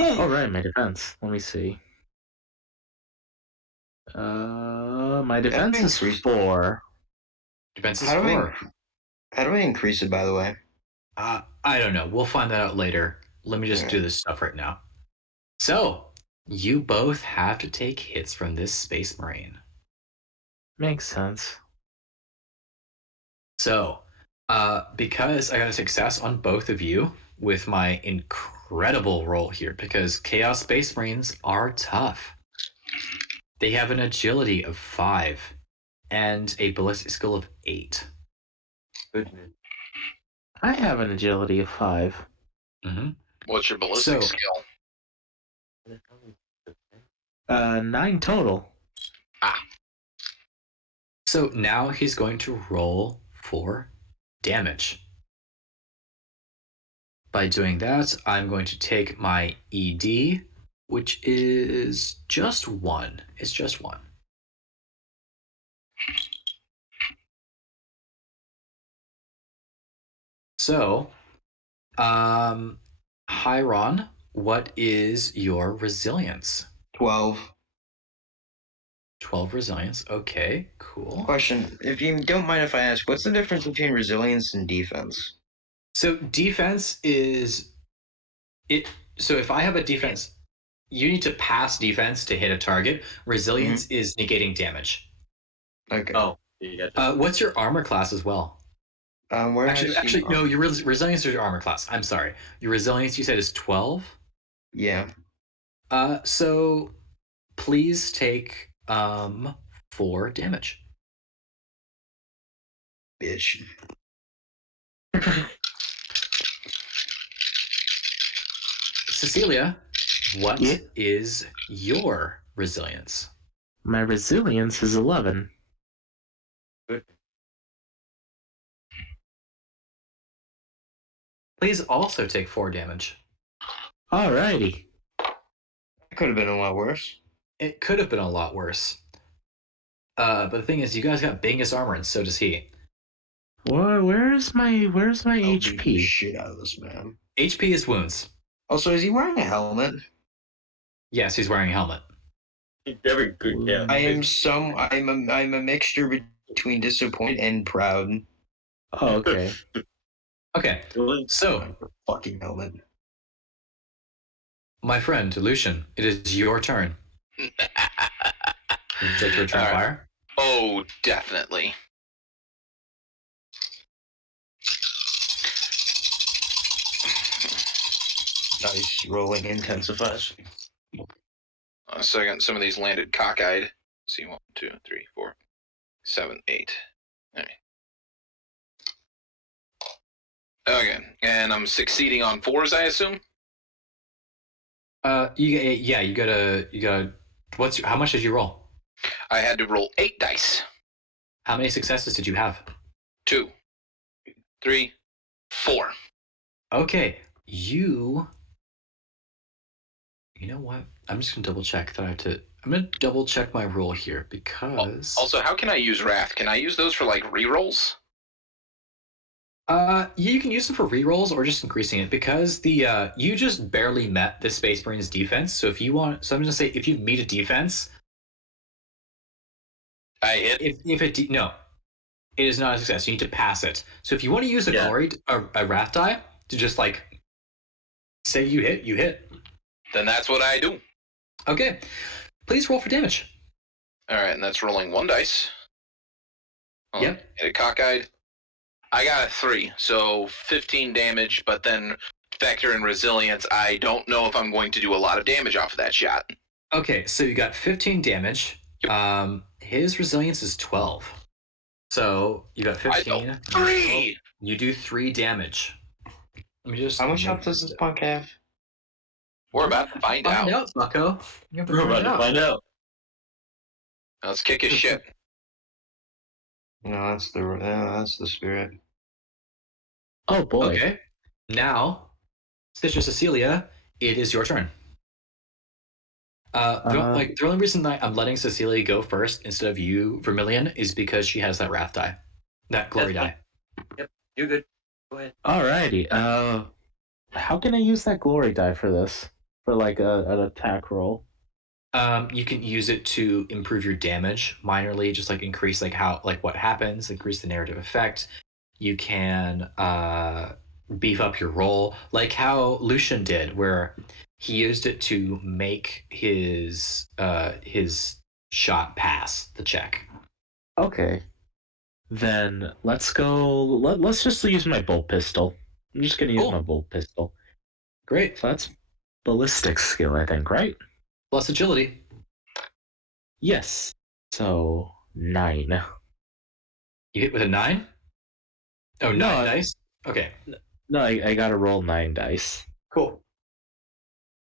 Alright, my defense. Let me see. My defense is increased. 4. Defense is How do 4. How do I increase it, by the way? I don't know. We'll find that out later. Let me just do this stuff right now. So, you both have to take hits from this Space Marine. Makes sense. So, because I got a success on both of you with my incredible roll here, because Chaos Space Marines are tough. They have an agility of 5 and a ballistic skill of 8. Goodness. I have an agility of 5. Mm-hmm. What's your ballistic So- skill? 9 total. So now he's going to roll for damage. By doing that, I'm going to take my ED, which is just 1. It's just 1. So, Hyron, what is your resilience? 12. 12 resilience. Okay, cool. Question, if you don't mind if I ask, what's the difference between resilience and defense? So defense is it. So if I have a defense, you need to pass defense to hit a target. Resilience is negating damage. Okay. Oh, you got What's your armor class as well? Where Actually, no. Your resilience is your armor class. I'm sorry. Your resilience, you said, is 12. Yeah. So please take 4 damage. Bitch. Cecilia, what Yeah. is your resilience? My resilience is 11. Good. Please also take 4 damage. Alrighty. Could have been a lot worse. It could have been a lot worse. But the thing is, you guys got bangest armor, and so does he. Where's my I'll beat the HP? shit out of this man. HP is wounds. Also, is he wearing a helmet? Yes, he's wearing a helmet. He's very good. Yeah. I'm a mixture between disappointed and proud. Oh, okay. Okay, so Fucking helmet. my friend Lucian, it is your turn. Would you like to return All right. fire? Oh, definitely. Dice rolling intensifies. So I got some of these landed cockeyed. See, 1, 2, 3, 4, 7, 8. All right. Okay, and I'm succeeding on 4s, I assume. You gotta. How much did you roll? I had to roll 8 dice. How many successes did you have? 2, 3, 4. Okay, you know what? I'm just gonna double check that I'm gonna double check my roll here because. Also, how can I use Wrath? Can I use those for like rerolls? Yeah, you can use them for rerolls or just increasing it because you just barely met the Space Marines defense. So if you want, so I'm gonna say if you meet a defense, I hit. No, it is not a success. You need to pass it. So if you want to use a wrath die to just like say you hit, you hit. Then that's what I do. Okay, please roll for damage. All right, and that's rolling 1 dice. Yep. Hit a cockeyed. I got a 3, so 15 damage, but then factor in resilience. I don't know if I'm going to do a lot of damage off of that shot. Okay, so you got 15 damage. Yep. His resilience is 12. So you got 15. 3! You do 3 damage. Let me just. How much health does this punk have? We're about to find out. Bucko. We're about to find out. Let's kick his shit. No, that's the spirit. Oh boy. Okay. Now, Sister Cecilia, it is your turn. The only reason that I'm letting Cecilia go first instead of you, Vermilion, is because she has that wrath die, that glory die. Yep, you're good. Go ahead. Alrighty. How can I use that glory die for this? For like an attack roll? You can use it to improve your damage minorly, just like increase what happens, increase the narrative effect. You can beef up your roll, like how Lucian did, where he used it to make his shot pass the check. Okay. Then let's go. Let's just use my bolt pistol. I'm just gonna use Cool. my bolt pistol. Great. So that's ballistic skill, I think, right? Plus agility. Yes. So 9. You hit with a 9? Oh, No, 9 dice? Okay. No, I gotta roll 9 dice. Cool.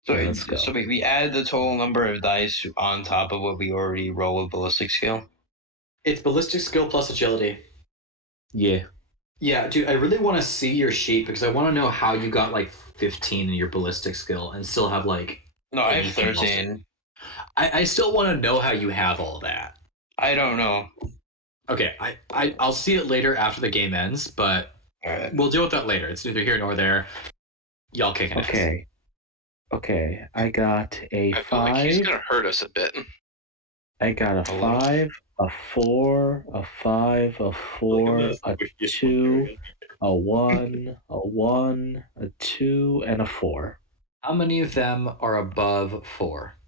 So, Okay, let's go. so we add the total number of dice on top of what we already roll with ballistic skill. It's ballistic skill plus agility. Yeah. Yeah, dude, I really want to see your sheet because I want to know how you got like 15 in your ballistic skill and still have like. No, I have anything else. 13. I still want to know how you have all that. I don't know. Okay, I'll see it later after the game ends, but Alright. we'll deal with that later. It's neither here nor there. Y'all kicking ass. Okay. I got a I feel 5. like he's going to hurt us a bit. I got a 5, a 4, a 5, a 4, a 2, a 1, a 1, a 2, and a 4. How many of them are above 4?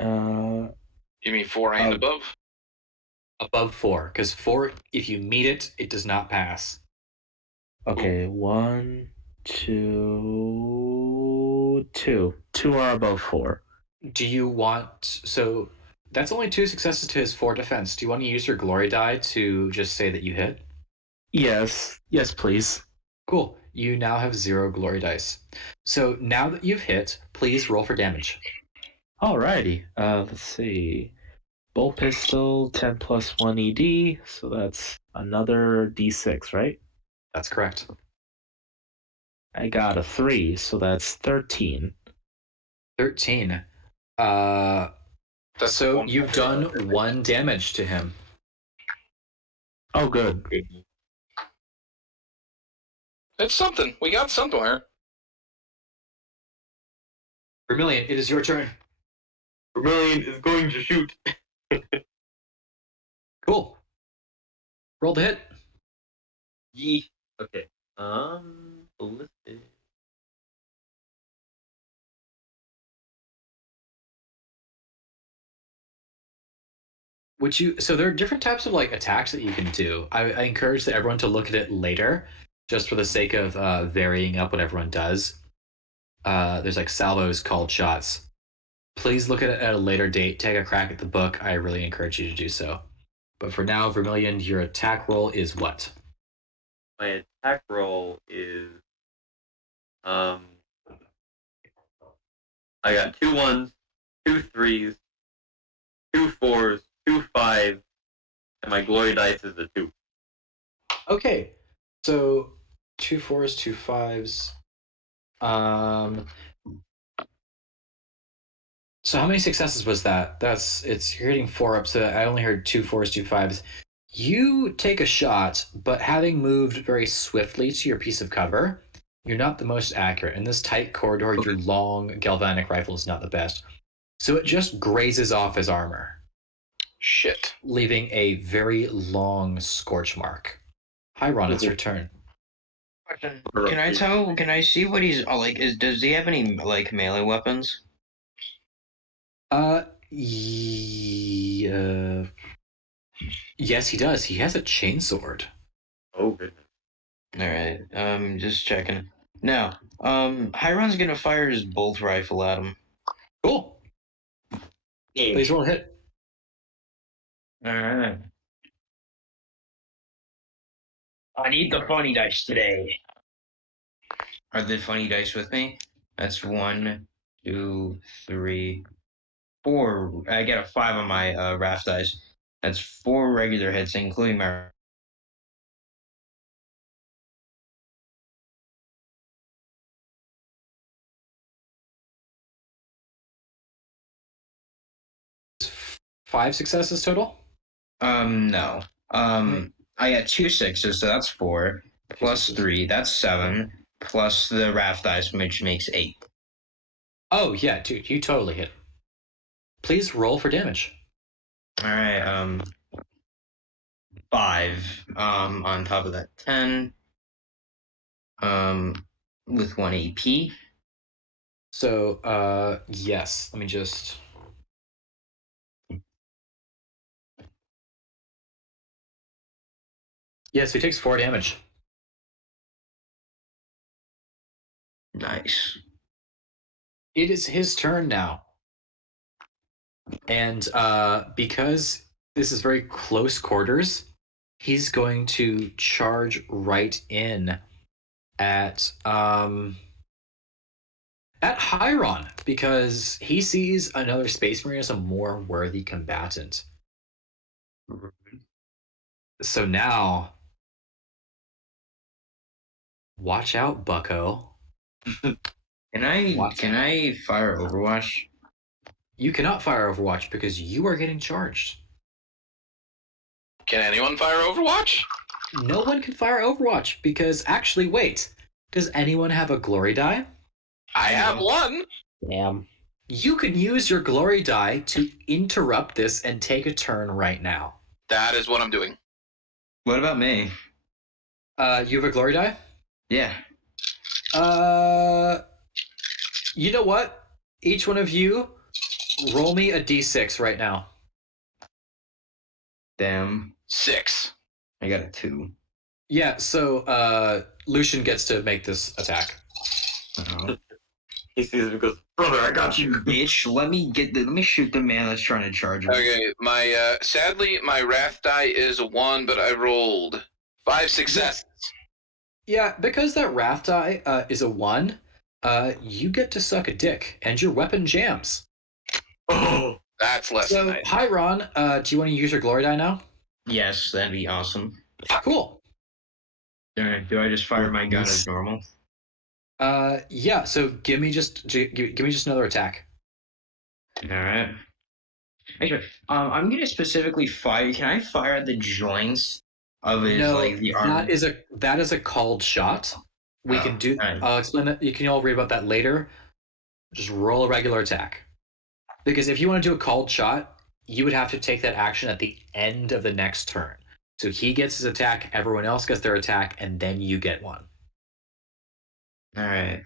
You mean 4 and above? Above 4, because 4, if you meet it, it does not pass. Okay, 1, 2. 2. 2 are above 4. Do you want... So that's only 2 successes to his 4 defense. Do you want to use your glory die to just say that you hit? Yes. Yes, please. Cool. You now have 0 glory dice. So now that you've hit, please roll for damage. Alrighty. Let's see. Bolt pistol, 10 plus 1 ED, so that's another D6, right? That's correct. I got a 3, so that's 13. 13. That's So one you've point. done 1 damage to him. Oh, good. It's something. We got somewhere. Vermilion, it is your turn. Vermilion is going to shoot. Cool. Roll the hit. Yee. Okay. Ballistic. So there are different types of like attacks that you can do. I encourage everyone to look at it later, just for the sake of varying up what everyone does. There's like salvos, called shots. Please look at it at a later date. Take a crack at the book. I really encourage you to do so. But for now, Vermilion, your attack roll is what? My attack roll is I got 2 1s, 2 3s, 2 4s, 2 5s, and my glory dice is a 2. Okay, so 2 4s, 2 5s. So how many successes was that? You're hitting 4 up, so I only heard 2 4s, 2 5s. You take a shot, but having moved very swiftly to your piece of cover, you're not the most accurate. In this tight corridor, your long galvanic rifle is not the best. So it just grazes off his armor, Shit. leaving a very long scorch mark. Hi, Ron, it's your turn. Question. Can I see what he's like? Does he have any like melee weapons? Yes, he does. He has a chainsword. Oh, goodness. Alright, just checking. Now, Hiron's gonna fire his bolt rifle at him. Cool. Please roll a hit. Alright. I need the funny dice today. Are the funny dice with me? That's 1, 2, 3, 4. I get a 5 on my raft dice. That's 4 regular hits, including my. Five successes total? No. I got 2 6s, so that's 4. Plus 3, that's 7. Plus the raft dice, which makes 8. Oh, yeah, dude, you totally hit. Please roll for damage. Alright, 5. On top of that, 10. With 1 AP. So, yes, let me just... Yeah, so he takes 4 damage. Nice. It is his turn now. And because this is very close quarters, he's going to charge right in at Hyron, because he sees another Space Marine as a more worthy combatant. So now, watch out, Bucko. Can I fire Overwatch? You cannot fire Overwatch because you are getting charged. Can anyone fire Overwatch? No one can fire Overwatch because, actually, wait. Does anyone have a glory die? I have 1. Damn. You can use your glory die to interrupt this and take a turn right now. That is what I'm doing. What about me? You have a glory die? Yeah. You know what? Each one of you, roll me a d6 right now. Damn. 6. I got a 2. Yeah, so Lucian gets to make this attack. Oh. He sees him and goes, "Brother, I got you." Bitch, let me shoot the man that's trying to charge me. Okay, my sadly my wrath die is a 1, but I rolled 5 successes. Yeah, because that wrath die is a 1, you get to suck a dick, and your weapon jams. Oh, That's less than So, I. hi Ron, do you want to use your glory die now? Yes, that'd be awesome. Cool. Alright, do I just fire my gun as normal? Yeah. So give me just another attack. Alright. Actually, I'm gonna specifically fire. Can I fire at the joints of his No, like the arm? that is a called shot. We can do. Alright. I'll explain that. You can all read about that later. Just roll a regular attack, because if you want to do a called shot, you would have to take that action at the end of the next turn. So he gets his attack, everyone else gets their attack, and then you get one. Alright.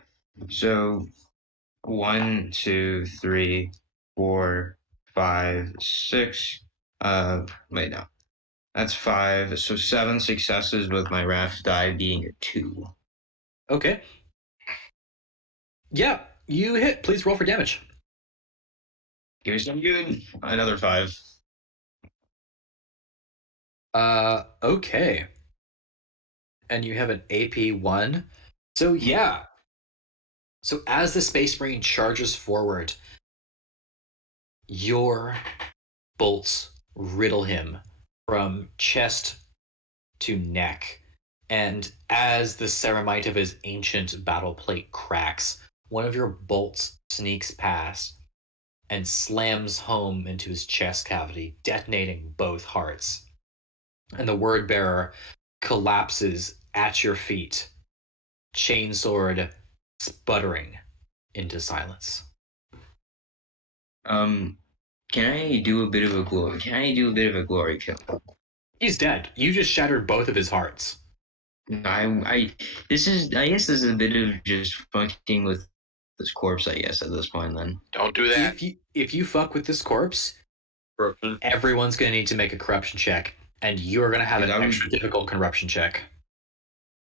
So 1, 2, 3, 4, 5, 6. Wait, no. That's 5. So 7 successes with my wrath die being a 2. Okay. Yeah, you hit. Please roll for damage. Give me some good. Another 5. Okay. And you have an AP1. So yeah. So as the Space Marine charges forward, your bolts riddle him from chest to neck. And as the ceramite of his ancient battle plate cracks, one of your bolts sneaks past and slams home into his chest cavity, detonating both hearts. And the word bearer collapses at your feet, chainsword sputtering into silence. Can I do a bit of a glory? Can I do a bit of a glory kill? He's dead. You just shattered both of his hearts. I guess this is a bit of just fucking with this corpse, I guess, at this point then. Don't do that. If you fuck with this corpse, corruption. everyone's gonna need to make a corruption check, and you're gonna have an extra difficult corruption check.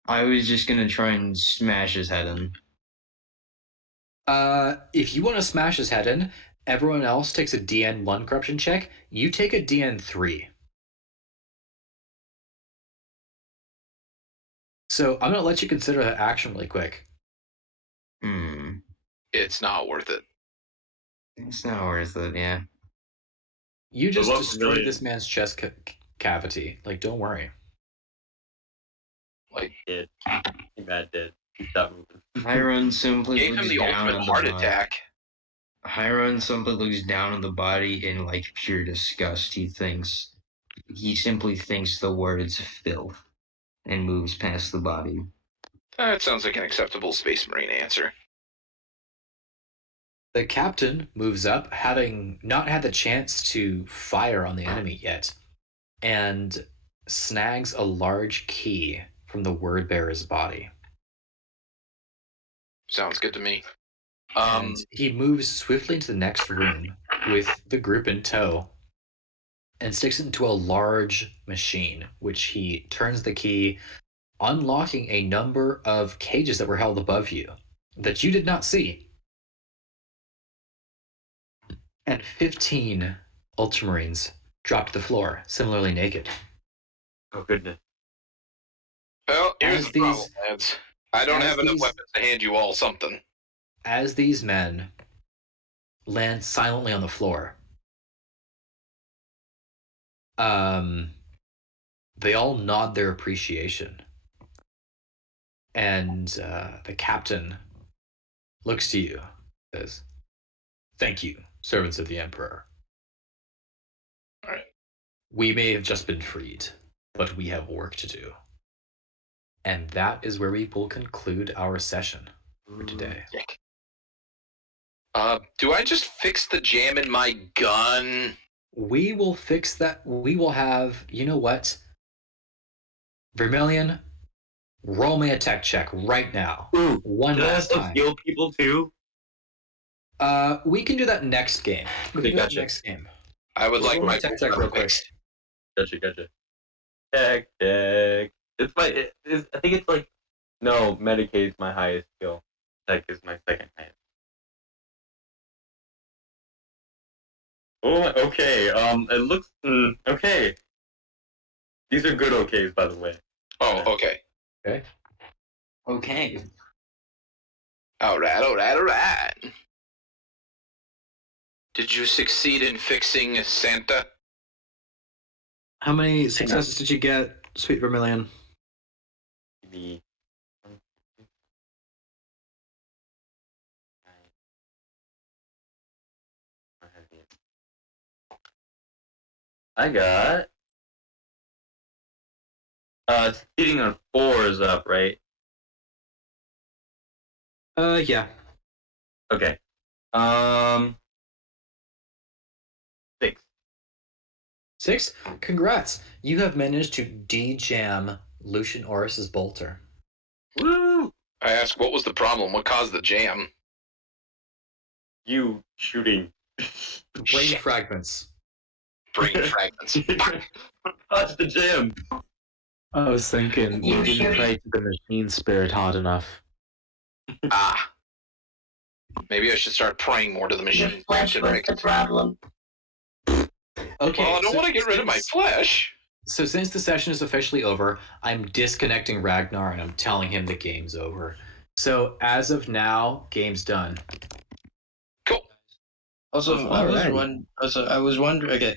I was just gonna try and smash his head in. If you want to smash his head in, everyone else takes a DN1 corruption check. You take a DN3. So I'm gonna let you consider that action really quick. It's not worth it. It's not worth it, yeah. You just destroyed this man's chest cavity. Like, don't worry. Like, Dead. He mad dead. Stop moving. Hiron simply gave him looks the down ultimate on heart the body. attack. Hiron simply looks down on the body in like pure disgust. He simply thinks the words filth and moves past the body. That sounds like an acceptable Space Marine answer. The captain moves up, having not had the chance to fire on the enemy yet, and snags a large key from the word bearer's body. Sounds good to me. And he moves swiftly into the next room with the group in tow and sticks it into a large machine, which he turns the key, unlocking a number of cages that were held above you that you did not see. And 15 Ultramarines dropped to the floor, similarly naked. Oh goodness. Well, here's As the problem, these- lads. I don't as have enough these- weapons to hand you all something. As these men land silently on the floor, they all nod their appreciation. And the captain looks to you, says, "Thank you, servants of the Emperor. All right. We may have just been freed, but we have work to do." And that is where we will conclude our session for today. Do I just fix the jam in my gun? We will fix that. We will have, you know what? Vermilion, roll me a tech check right now. Ooh, One can I last also time. heal people too? We can do that next game. We can do that next game. I would like Roll me my a tech check real quick. fixed. Gotcha. Tech. It's my. I think it's like no. Medicaid is my highest skill. Tech is my second highest. Oh, okay. It looks okay. These are good okays, by the way. Oh, okay. Okay. Okay. All right. Did you succeed in fixing Santa? How many successes did you get, Sweet Vermilion? The I got succeeding on 4 is up, right? Yeah. Okay. 6. 6? Congrats. You have managed to de-jam Lucian Oris's bolter. Woo! I asked, what was the problem? What caused the jam? You shooting. Brain Shit. fragments. Brain fragments. Touch the gym. I was thinking you You didn't should- pray to the machine spirit hard enough. Ah. Maybe I should start praying more to the Your machine. flesh was the problem. Okay. Well, I don't want to get rid of my flesh. So since the session is officially over, I'm disconnecting Ragnar and I'm telling him the game's over. So as of now, game's done. Cool. Also, I was wondering. Okay,